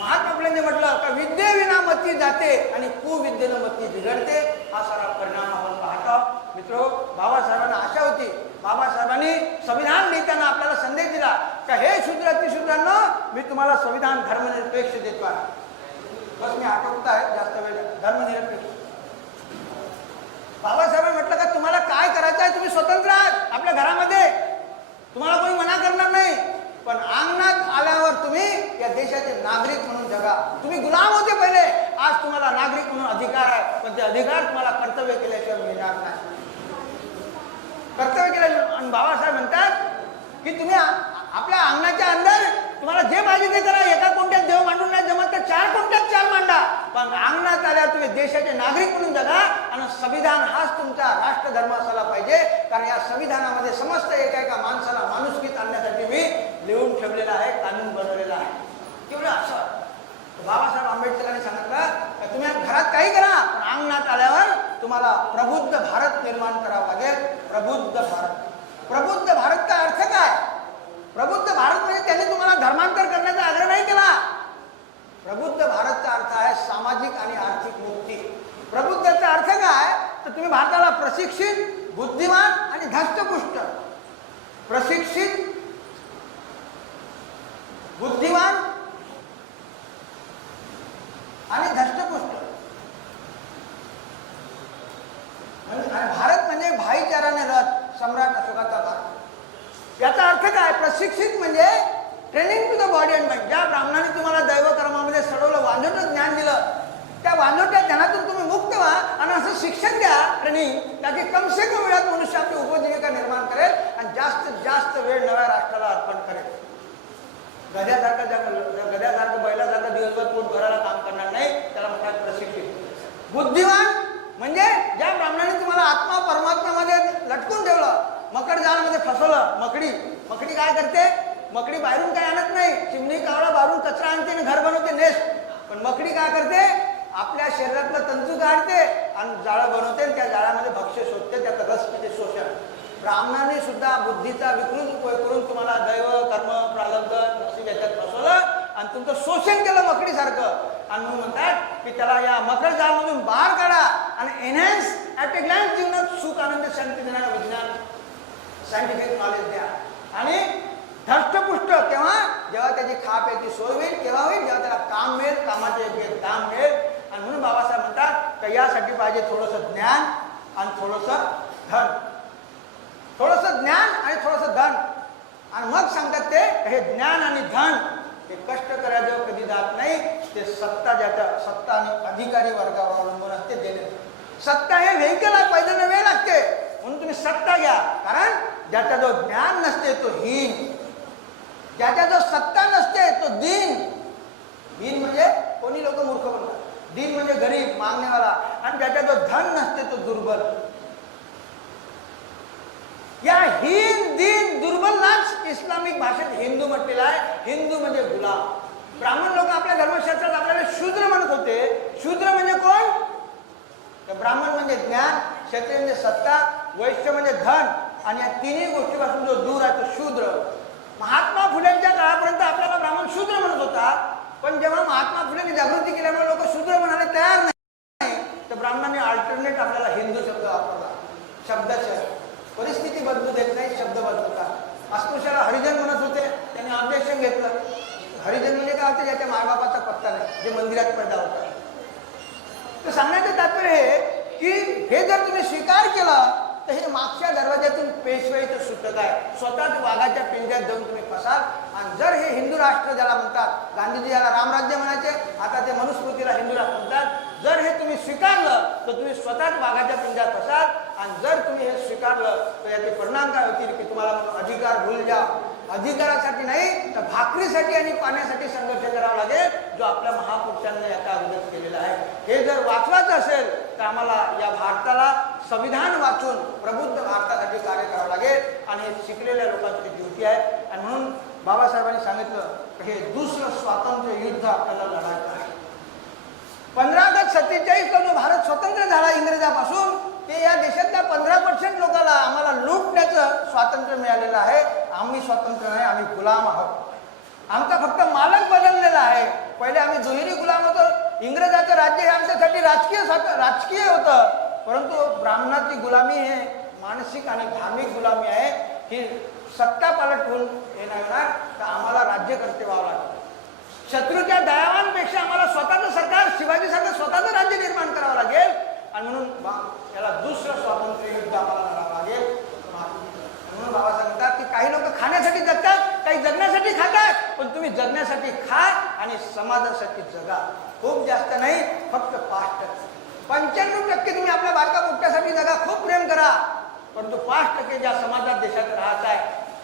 महात्मा फुलेंनी म्हटलं का विद्येविना मती जाते आणि कुविद्येनं मती बिघडते. हा सारा परिणाम आपण पाहतो. मित्र, बाबासाहेबांना आशा होती, बाबासाहेबांनी संविधान लिहिताना आपल्याला संदेश दिला का हे शूद्र अतिशूद्रांनो, मी तुम्हाला संविधान धर्मनिरपेक्ष देतो आहे. बस मी आठवत आहे, जास्त वेळ धर्मनिरपेक्ष. बाबासाहेबांनी म्हटलं का तुम्हाला काय करायचं आहे, तुम्ही स्वतंत्र आहात आपल्या घरामध्ये, तुम्हाला कोणी मना करणार नाही, पण अंगणात आल्यावर तुम्ही या देशाचे नागरिक म्हणून जगा. तुम्ही गुलाम होते पहिले, आज तुम्हाला नागरिक म्हणून अधिकार आहे, पण ते अधिकार तुम्हाला कर्तव्य केल्याशिवाय मिळणार नाही. कर्तव्य केलं. आणि बाबासाहेब म्हणतात की तुम्ही आपल्या अंगणाच्या अंदर तुम्हाला जे पाहिजे ते करा, एका कोणत्यात देव मांडून नाही जमत तर 4 कोणत्यात 4 मांडा, पण अंगणात आल्यावर तुम्ही देशाचे नागरिक म्हणून जगा. आणि संविधान हाच तुमचा राष्ट्रधर्म असायला पाहिजे, कारण या संविधानामध्ये समस्त एका माणसाला माणुसकीत आणण्यासाठी मी लिहून ठेवलेला आहे, कानून बनवलेला आहे. केवढं असं बाबासाहेब आंबेडकरांनी सांगितलं तुम्ही घरात काही करा, पण अंगणात आल्यावर तुम्हाला प्रबुद्ध भारत निर्माण करावं लागेल. प्रबुद्ध भारत. प्रबुद्ध भारतचा अर्थ काय? प्रबुद्ध भारत म्हणजे त्यांनी तुम्हाला धर्मांतर करण्याचा आग्रह नाही केला. प्रबुद्ध भारतचा अर्थ आहे सामाजिक आणि आर्थिक मुक्ती. प्रबुद्धचा अर्थ काय? तर तुम्ही भारताला प्रशिक्षित, बुद्धिमान आणि धष्टपुष्ट, प्रशिक्षित, बुद्धिमान आणि धष्टपुष्ट, भारत म्हणजे भाईचाराने रथ, सम्राट अशोकाचा भारत. याचा अर्थ काय? प्रशिक्षित म्हणजे training to the body and mind. ज्या ब्राह्मणाने तुम्हाला दैव कर्मामध्ये सडवलं, वांझोट ज्ञान दिलं, त्या वांझोट्या ज्ञानातून तुम्ही मुक्त व्हा आणि असं शिक्षण द्या, ट्रेनिंग, ताकि कम से कम वेळात मनुष्य आपली उपजीविका निर्माण करेल आणि जास्तीत जास्त वेळ नव्या राष्ट्राला अर्पण करेल. गध्यासारखं बैलासारखं दिवसभर पोट भरायला काम करणार नाही, त्याला म्हणतात प्रशिक्षित. बुद्धिमान म्हणजे ज्या ब्राह्मणाने तुम्हाला आत्मा परमात्म्यामध्ये लटकून ठेवलं, मकड जाळामध्ये फसवलं. मकडी काय करते? मकडी बाहेरून काय आणत नाही, चिमणी कावळा बाहेरून कचरा आणते आणि घर बनवते, नेस्ट. पण मकडी काय करते? आपल्या शरीरातलं तंतू काढते आणि जाळं बनवते आणि त्या जाळ्यामध्ये भक्ष्य शोधते, त्याचं रस पिते, शोषण. ब्राह्मणाने सुद्धा बुद्धीचा विकृत उपयोग करून तुम्हाला दैव कर्म प्रारब्ध नशीब याच्यात फसवलं आणि तुमचं शोषण केलं मकडीसारखं. आणि म्हणून म्हणतात की त्याला या मकर जाळमधून बाहेर काढा आणि एनहॅन्स ॲट ए ग्लॅन्स जीवनात सुख आनंद शांती देणारं विज्ञान, सायंटिफिक नॉलेज द्या. आणि धष्टपुष्ट केव्हा? जेव्हा त्याची खाप्याची सोय होईल, केव्हा होईल? जेव्हा त्याला काम मिळेल, कामाचे योग्य दाम मिळेल. आणि म्हणून बाबासाहेब म्हणतात की यासाठी पाहिजे थोडंसं ज्ञान आणि थोडंसं धन. थोडंसं ज्ञान आणि थोडंसं धन. आणि मग सांगतात ते हे ज्ञान आणि धन हे कष्ट करायचं कधी जात नाही, ते सत्ता सत्ता आणि अधिकारी वर्गावर अवलंबून असते देणे. सत्ता हे व्हेकल आहे, पहिल्यांदा वेळ लागते, म्हणून तुम्ही सत्ता घ्या. कारण ज्याचा जो ज्ञान नसते तो हीन, ज्याच्या जो सत्ता नसते तो दीन. दीन म्हणजे कोणी लोक मूर्ख बनतात, दीन म्हणजे गरीब मागणेवाला. आणि ज्याच्या जो धन नसते तो दुर्बल. या हीन, दीन, दुर्बल इस्लामिक भाषेत हिंदू म्हटलेला आहे. हिंदू म्हणजे गुलाम. ब्राह्मण लोक आपल्या धर्मशास्त्रात आपल्याला शूद्र म्हणत होते. शूद्र म्हणजे कोण? तर ब्राह्मण म्हणजे ज्ञान, क्षत्रिय म्हणजे सत्ता, वैश्य म्हणजे धन, आणि या तिन्ही गोष्टीपासून जो दूर आहे तो शूद्र. महात्मा फुलेंच्या काळापर्यंत आपल्याला ब्राह्मण शूद्र म्हणत होता, पण जेव्हा महात्मा फुलेंनी जागृती केल्यामुळे लोक शूद्र म्हणायला तयार नाही, तर ब्राह्मणांनी अल्टरनेट आपल्याला हिंदू शब्द वापरला. शब्दाच्या परिस्थिती बदलू देत नाही, शब्द बदलतात. अस्पृश्याला हरिजन म्हणत होते, त्यांनी ऑब्जेक्शन घेतलं. हरिजन म्हणजे काय होते? ज्याच्या मायबापाचा पत्ता नाही, जे मंदिरात पैदा होतात. तर सांगण्याचं तात्पर्य हे की हे जर तुम्ही स्वीकार केला तर हे मागच्या दरवाज्यातून पेशवाईचं सुटत आहे. स्वतःच वाघाच्या पिंजऱ्यात जाऊन तुम्ही फसाल. आणि जर हे हिंदू राष्ट्र ज्याला म्हणतात, गांधीजी याला रामराज्य म्हणायचे, आता ते मनुस्मृतीला हिंदू राष्ट्र म्हणतात, जर हे तुम्ही स्वीकारलं तर तुम्ही स्वतःच वाघाच्या पिंजऱ्यात फसाल. आणि जर तुम्ही हे स्वीकारलं तर याचे परिणाम काय होतील की तुम्हाला अधिकार भूल जा. अधिकारासाठी नाही तर भाकरीसाठी आणि पाण्यासाठी संघर्ष करावा लागेल, जो आपल्या महापुरुषांनी याचा अगोदर केलेला आहे. हे जर वाचवायचं असेल तर आम्हाला या भारताला संविधान वाचून प्रबुद्ध भारतासाठी कार्य करावं लागेल. आणि हे शिकलेल्या लोकांची ड्युटी आहे. आणि म्हणून बाबासाहेबांनी सांगितलं की हे दुसरं स्वातंत्र्य युद्ध आपल्याला लढायचं आहे. 15 ऑगस्ट 47 जो भारत स्वतंत्र झाला इंग्रजापासून, ते या देशातल्या 15% लोकांना आम्हाला लुटण्याचं स्वातंत्र्य मिळालेलं आहे. आम्ही स्वतंत्र नाही, आम्ही गुलाम आहोत. आमचा फक्त मालक बदललेला आहे. पहिले आम्ही दुहेरी गुलाम होतो. इंग्रजाचं राज्य हे आमच्यासाठी राजकीय होतं, परंतु ब्राह्मणाची गुलामी हे मानसिक आणि धार्मिक गुलामी आहे. ही सत्ता पालट होऊन येणार तर आम्हाला राज्यकर्ते व्हावं लागतं. शत्रूच्या दयावांपेक्षा आम्हाला स्वतःचं सरकार, शिवाजीसारखं स्वतःचं राज्य निर्माण करावं लागेल. आणि म्हणून याला दुसरं स्वातंत्र्य युद्ध आम्हाला लढावं लागेल. म्हणून बाबासाहेब म्हणतात की काही लोक खाण्यासाठी जगतात, काही जगण्यासाठी खातात, पण तुम्ही जगण्यासाठी खा आणि समाजासाठी जगा. खूप जास्त नाही, फक्त 5%. 95% तुम्ही आपल्या बारका पोट्यासाठी जगा, खूप प्रेम करा, परंतु 5% ज्या समाजात देशात राहत आहे.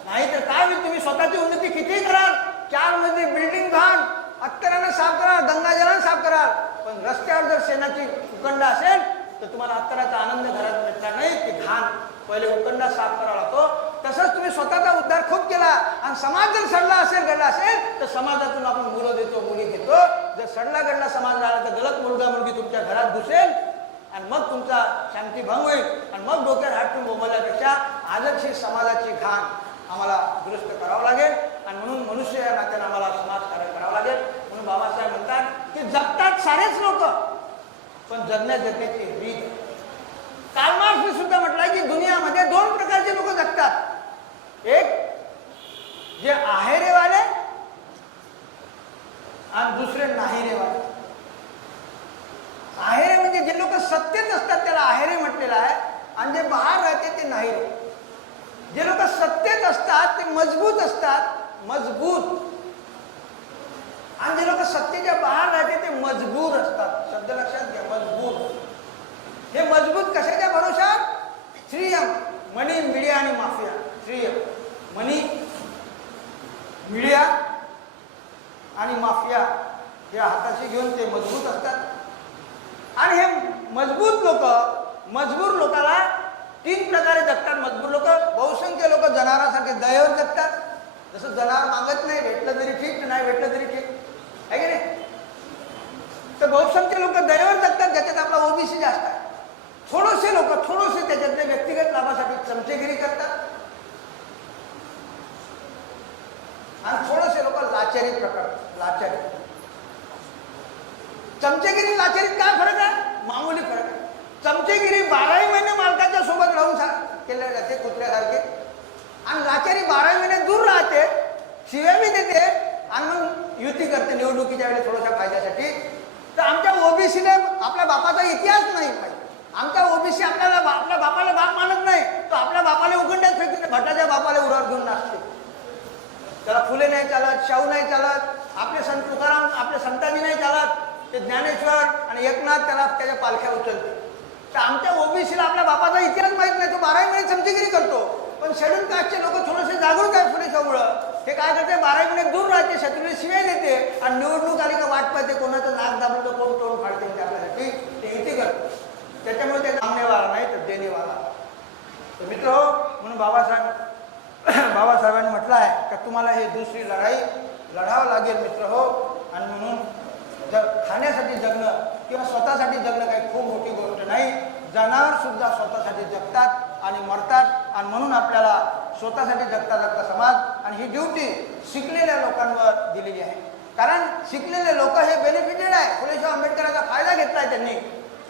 नाहीतर काय होईल? तुम्ही स्वतःची उन्नती किती कराल, 4 मजली बिल्डिंग घाण, अत्तरानं साफ कराल, गंगाजलानं साफ कराल, पण रस्त्यावर जर शेणाची उकंडा असेल तर तुम्हाला अत्तराचा आनंद घरात भेटणार नाही. ते घाण पहिले उकंडा साफ करावा लागतो. तसंच तुम्ही स्वतःचा उद्धार खूप केला आणि समाज जर सडला असेल, घडला असेल, तर समाजातून आपण मुलं देतो, मुली घेतो. जर सडला घडला समाज राहिला तर गलत मुलगा मुलगी तुमच्या घरात घुसेल आणि मग तुमचा शांती भंग होईल. आणि मग डोक्यात हात ठेवून बोंबवल्यापेक्षा आजच ही समाजाची घाण आम्हाला दुरुस्त करावं लागेल. आणि म्हणून मनुष्य या नात्याने आम्हाला समाजकार्य करावं लागेल. म्हणून बाबासाहेब म्हणतात की जगतात सारेच लोक, पण जगण्याची रीत. कार्ल मार्क्सने सुद्धा म्हटलंय की दुनियामध्ये 2 प्रकारचे लोक जगतात. एक जे आहेरेवाले आणि दुसरे नाहीरेवाले. आहेरे म्हणजे जे लोक सत्तेत असतात त्याला आहेरे म्हटलेलं आहे, आणि जे बाहेर राहते ते नाहीरे. जे लोक सत्तेत असतात ते मजबूत असतात, मजबूत, आणि जे लोक सत्तेच्या बाहेर राहते ते मजबूर असतात. शब्द लक्षात घ्या, मजबूर. हे मजबूत कशाच्या भरोशावर? श्रीयम, मनी, मीडिया आणि माफिया. श्रीयम, मनी, मीडिया आणि माफिया हे हाताशी घेऊन ते मजबूत असतात. आणि हे मजबूत लोक, मजबूर लोकाला 3 प्रकारे जगतात. मजबूर लोक, बहुसंख्य लोक जनावरांसारखे दयेवर जगतात. जसं जनावर मागत नाही, भेटलं तरी ठीक, नाही भेटलं तरी ठीक, आहे की नाही? तर बहुसंख्य लोक दयेवर जगतात, ज्याच्यात आपला ओबीसी जास्त आहे. थोडेसे लोक, थोडेसे त्याच्यातले व्यक्तिगत लाभासाठी चमचेगिरी करतात, आणि थोडेसे लोक लाचारी प्रकार. लाचारी, चमचेगिरी, लाचारीत काय फरक आहे? मामूली फरक आहे. चमचेगिरी 12ही महिने मालकाच्या सोबत राहून केले जाते, कुत्र्यासारखे. आणि लाचारी 12ही महिने दूर राहते, शिव्या मी देते, आणि मग युती करते निवडणुकीच्या वेळी थोड्याशा फायद्यासाठी. तर आमच्या ओबीसीने आपल्या बापाचा इतिहास नाही पाहिजे. आमचा ओबीसी आपल्या बापाला बाप मानत नाही, तो आपल्या बापाला उघडण्यात फेकते, भटाच्या बापाला उरावर घेऊन नाचते. त्याला फुले नाही चालत, शाहू नाही चालत, आपले संत तुकाराम, आपले संताजी नाही चालत, ते ज्ञानेश्वर आणि एकनाथ त्याला त्याच्या पालख्या उचलते. तर आमच्या ओबीसीला आपल्या बापाचा इतिहास माहित नाही, तो 12ही महिने चमचेगिरी करतो. पण शेड्यूल कास्टचे लोक थोडेसे जागरूक आहेत फुलेच्यामुळं. ते काय करते, 12ही महिने दूर राहते, शत्रूला शिवाय देते, आणि निवडणूक आली का वाट पाहते, कोणाचं नाक दाबलं तर कोण तोंड फाडते आपल्यासाठी, ते युती करतो. त्याच्यामुळे ते नामनेवाला नाही तर देणेवाला. तर मित्र हो, म्हणून बाबासाहेबांनी म्हटलं आहे का तुम्हाला ही दुसरी लढाई लढावं लागेल मित्र हो. आणि म्हणून खाण्यासाठी जगणं किंवा स्वतःसाठी जगणं काही खूप मोठी गोष्ट नाही. जनावर सुद्धा स्वतःसाठी जगतात आणि मरतात. आणि म्हणून आपल्याला स्वतःसाठी जगता जगता समाज आणि ही ड्युटी शिकलेल्या लोकांवर दिलेली आहे. कारण शिकलेले लोक हे बेनिफिटेड आहे. फुले शाहू आंबेडकरांचा फायदा घेतलाय त्यांनी.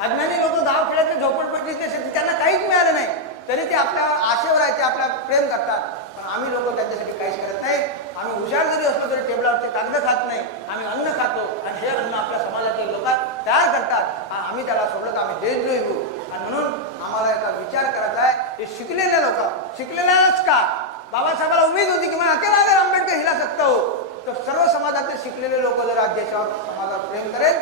अज्ञानी लोक गाव खेड्याचे झोपडपट्टीचे शेती त्यांना काहीच मिळालं नाही तरी ते आपल्या आशेवर आहे, ते आपल्या प्रेम करतात. पण आम्ही लोक त्यांच्यासाठी काहीच करत नाही. आम्ही हुशार जरी असलो तरी टेबलावरचे कागद खात नाही. आम्ही अन्न खातो आणि हे अन्न आपल्या समाजातील लोक तयार करतात. आम्ही त्याला सोडलं तर आम्ही देशद्रोही होऊ. आणि म्हणून आम्हाला याचा विचार करायचा आहे. हे शिकलेले लोक शिकलेल्याच का बाबासाहेबांना उमेद होती की मग अकेला अगर आंबेडकर हिला सकता हो, तर सर्व समाजातील शिकलेले लोक जर आज देशावर समाजावर प्रेम करेल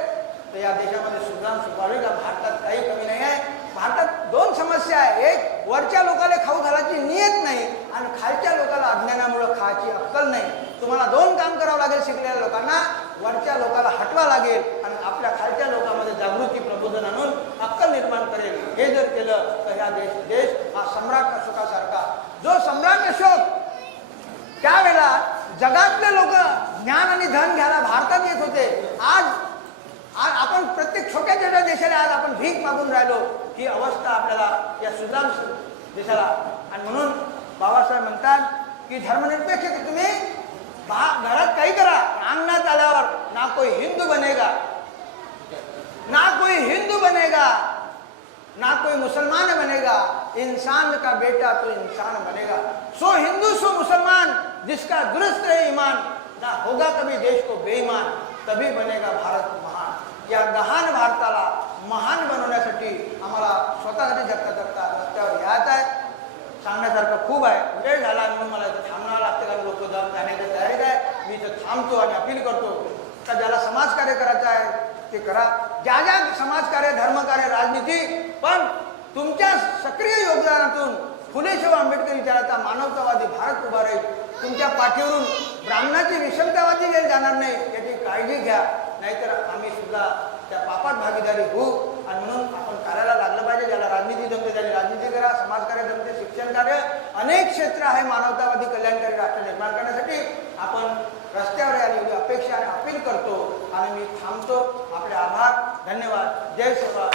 तर या देशामध्ये सुधारणा सुधारेल. भारतात काही कमी नाही आहे. भारतात दोन समस्या आहे. एक, वरच्या लोकांना खाऊ घालायची नियत नाही आणि खालच्या लोकांना अज्ञानामुळे खायची अक्कल नाही. तुम्हाला दोन काम करावं लागेल. शिकलेल्या लोकांना वरच्या लोकांना हटवा लागेल आणि आपल्या खालच्या लोकांमध्ये जागृती प्रबोधन आणून अक्कल निर्माण करेल. हे जर केलं तर ह्या देश हा सम्राट अशोकासारखा, जो सम्राट अशोक त्यावेळेला जगातले लोक ज्ञान आणि धन घ्यायला भारतात येत होते. आज आपण प्रत्येक छोट्या छोट्या देशाला आज आपण भीक मागून राहिलो. ही अवस्था आपल्याला या सुदान देशाला. आणि म्हणून बाबासाहेब म्हणतात की धर्मनिरपेक्ष तुम्ही घरात काही करा, अंगणात आल्यावर ना कोई हिंदू बनेगा, ना कोई हिंदू बनेगा, ना कोई मुसलमान बनेगा, इंसान का बेटा तो इंसान बनेगा. सो हिंदू सो मुसलमान, जिसका दुरुस्त है ईमान, ना होगा कभी देश को बेईमान, तभी बनेगा भारत महान. या गहाण भारताला महान बनवण्यासाठी आम्हाला स्वतःसाठी जगता जगता रस्त्यावर यायचं आहे. सांगण्यासारखं खूप आहे. वेळ झाला म्हणून मला इथं थांबणावं लागतं कारण लोक जाण्याच्या तयारीत आहे. मी इथं थांबतो आणि अपील करतो का ज्याला समाजकार्य करायचं आहे ते करा. ज्या ज्या समाजकार्य, धर्मकार्य, राजनीती, पण तुमच्या सक्रिय योगदानातून फुले शाहू आंबेडकर विचाराचा मानवतावादी भारत उभा राहील. तुमच्या पाठीवरून ब्राह्मणाची विषमतावादी वेळ जाणार नाही याची काळजी घ्या. नाहीतर आम्ही सुद्धा त्या पापात भागीदारी होऊ. आणि म्हणून आपण करायला लागलं पाहिजे. ज्याला राजनीती जमते त्याने राजनीती करा, समाजकार्य जमते, शिक्षण कार्य, अनेक क्षेत्र आहे मानवतावादी कल्याणकारी राष्ट्र निर्माण करण्यासाठी. आपण रस्त्यावर यायला एवढी अपेक्षा आणि अपील करतो आणि मी थांबतो. आपले आभार, धन्यवाद. जय सेवा.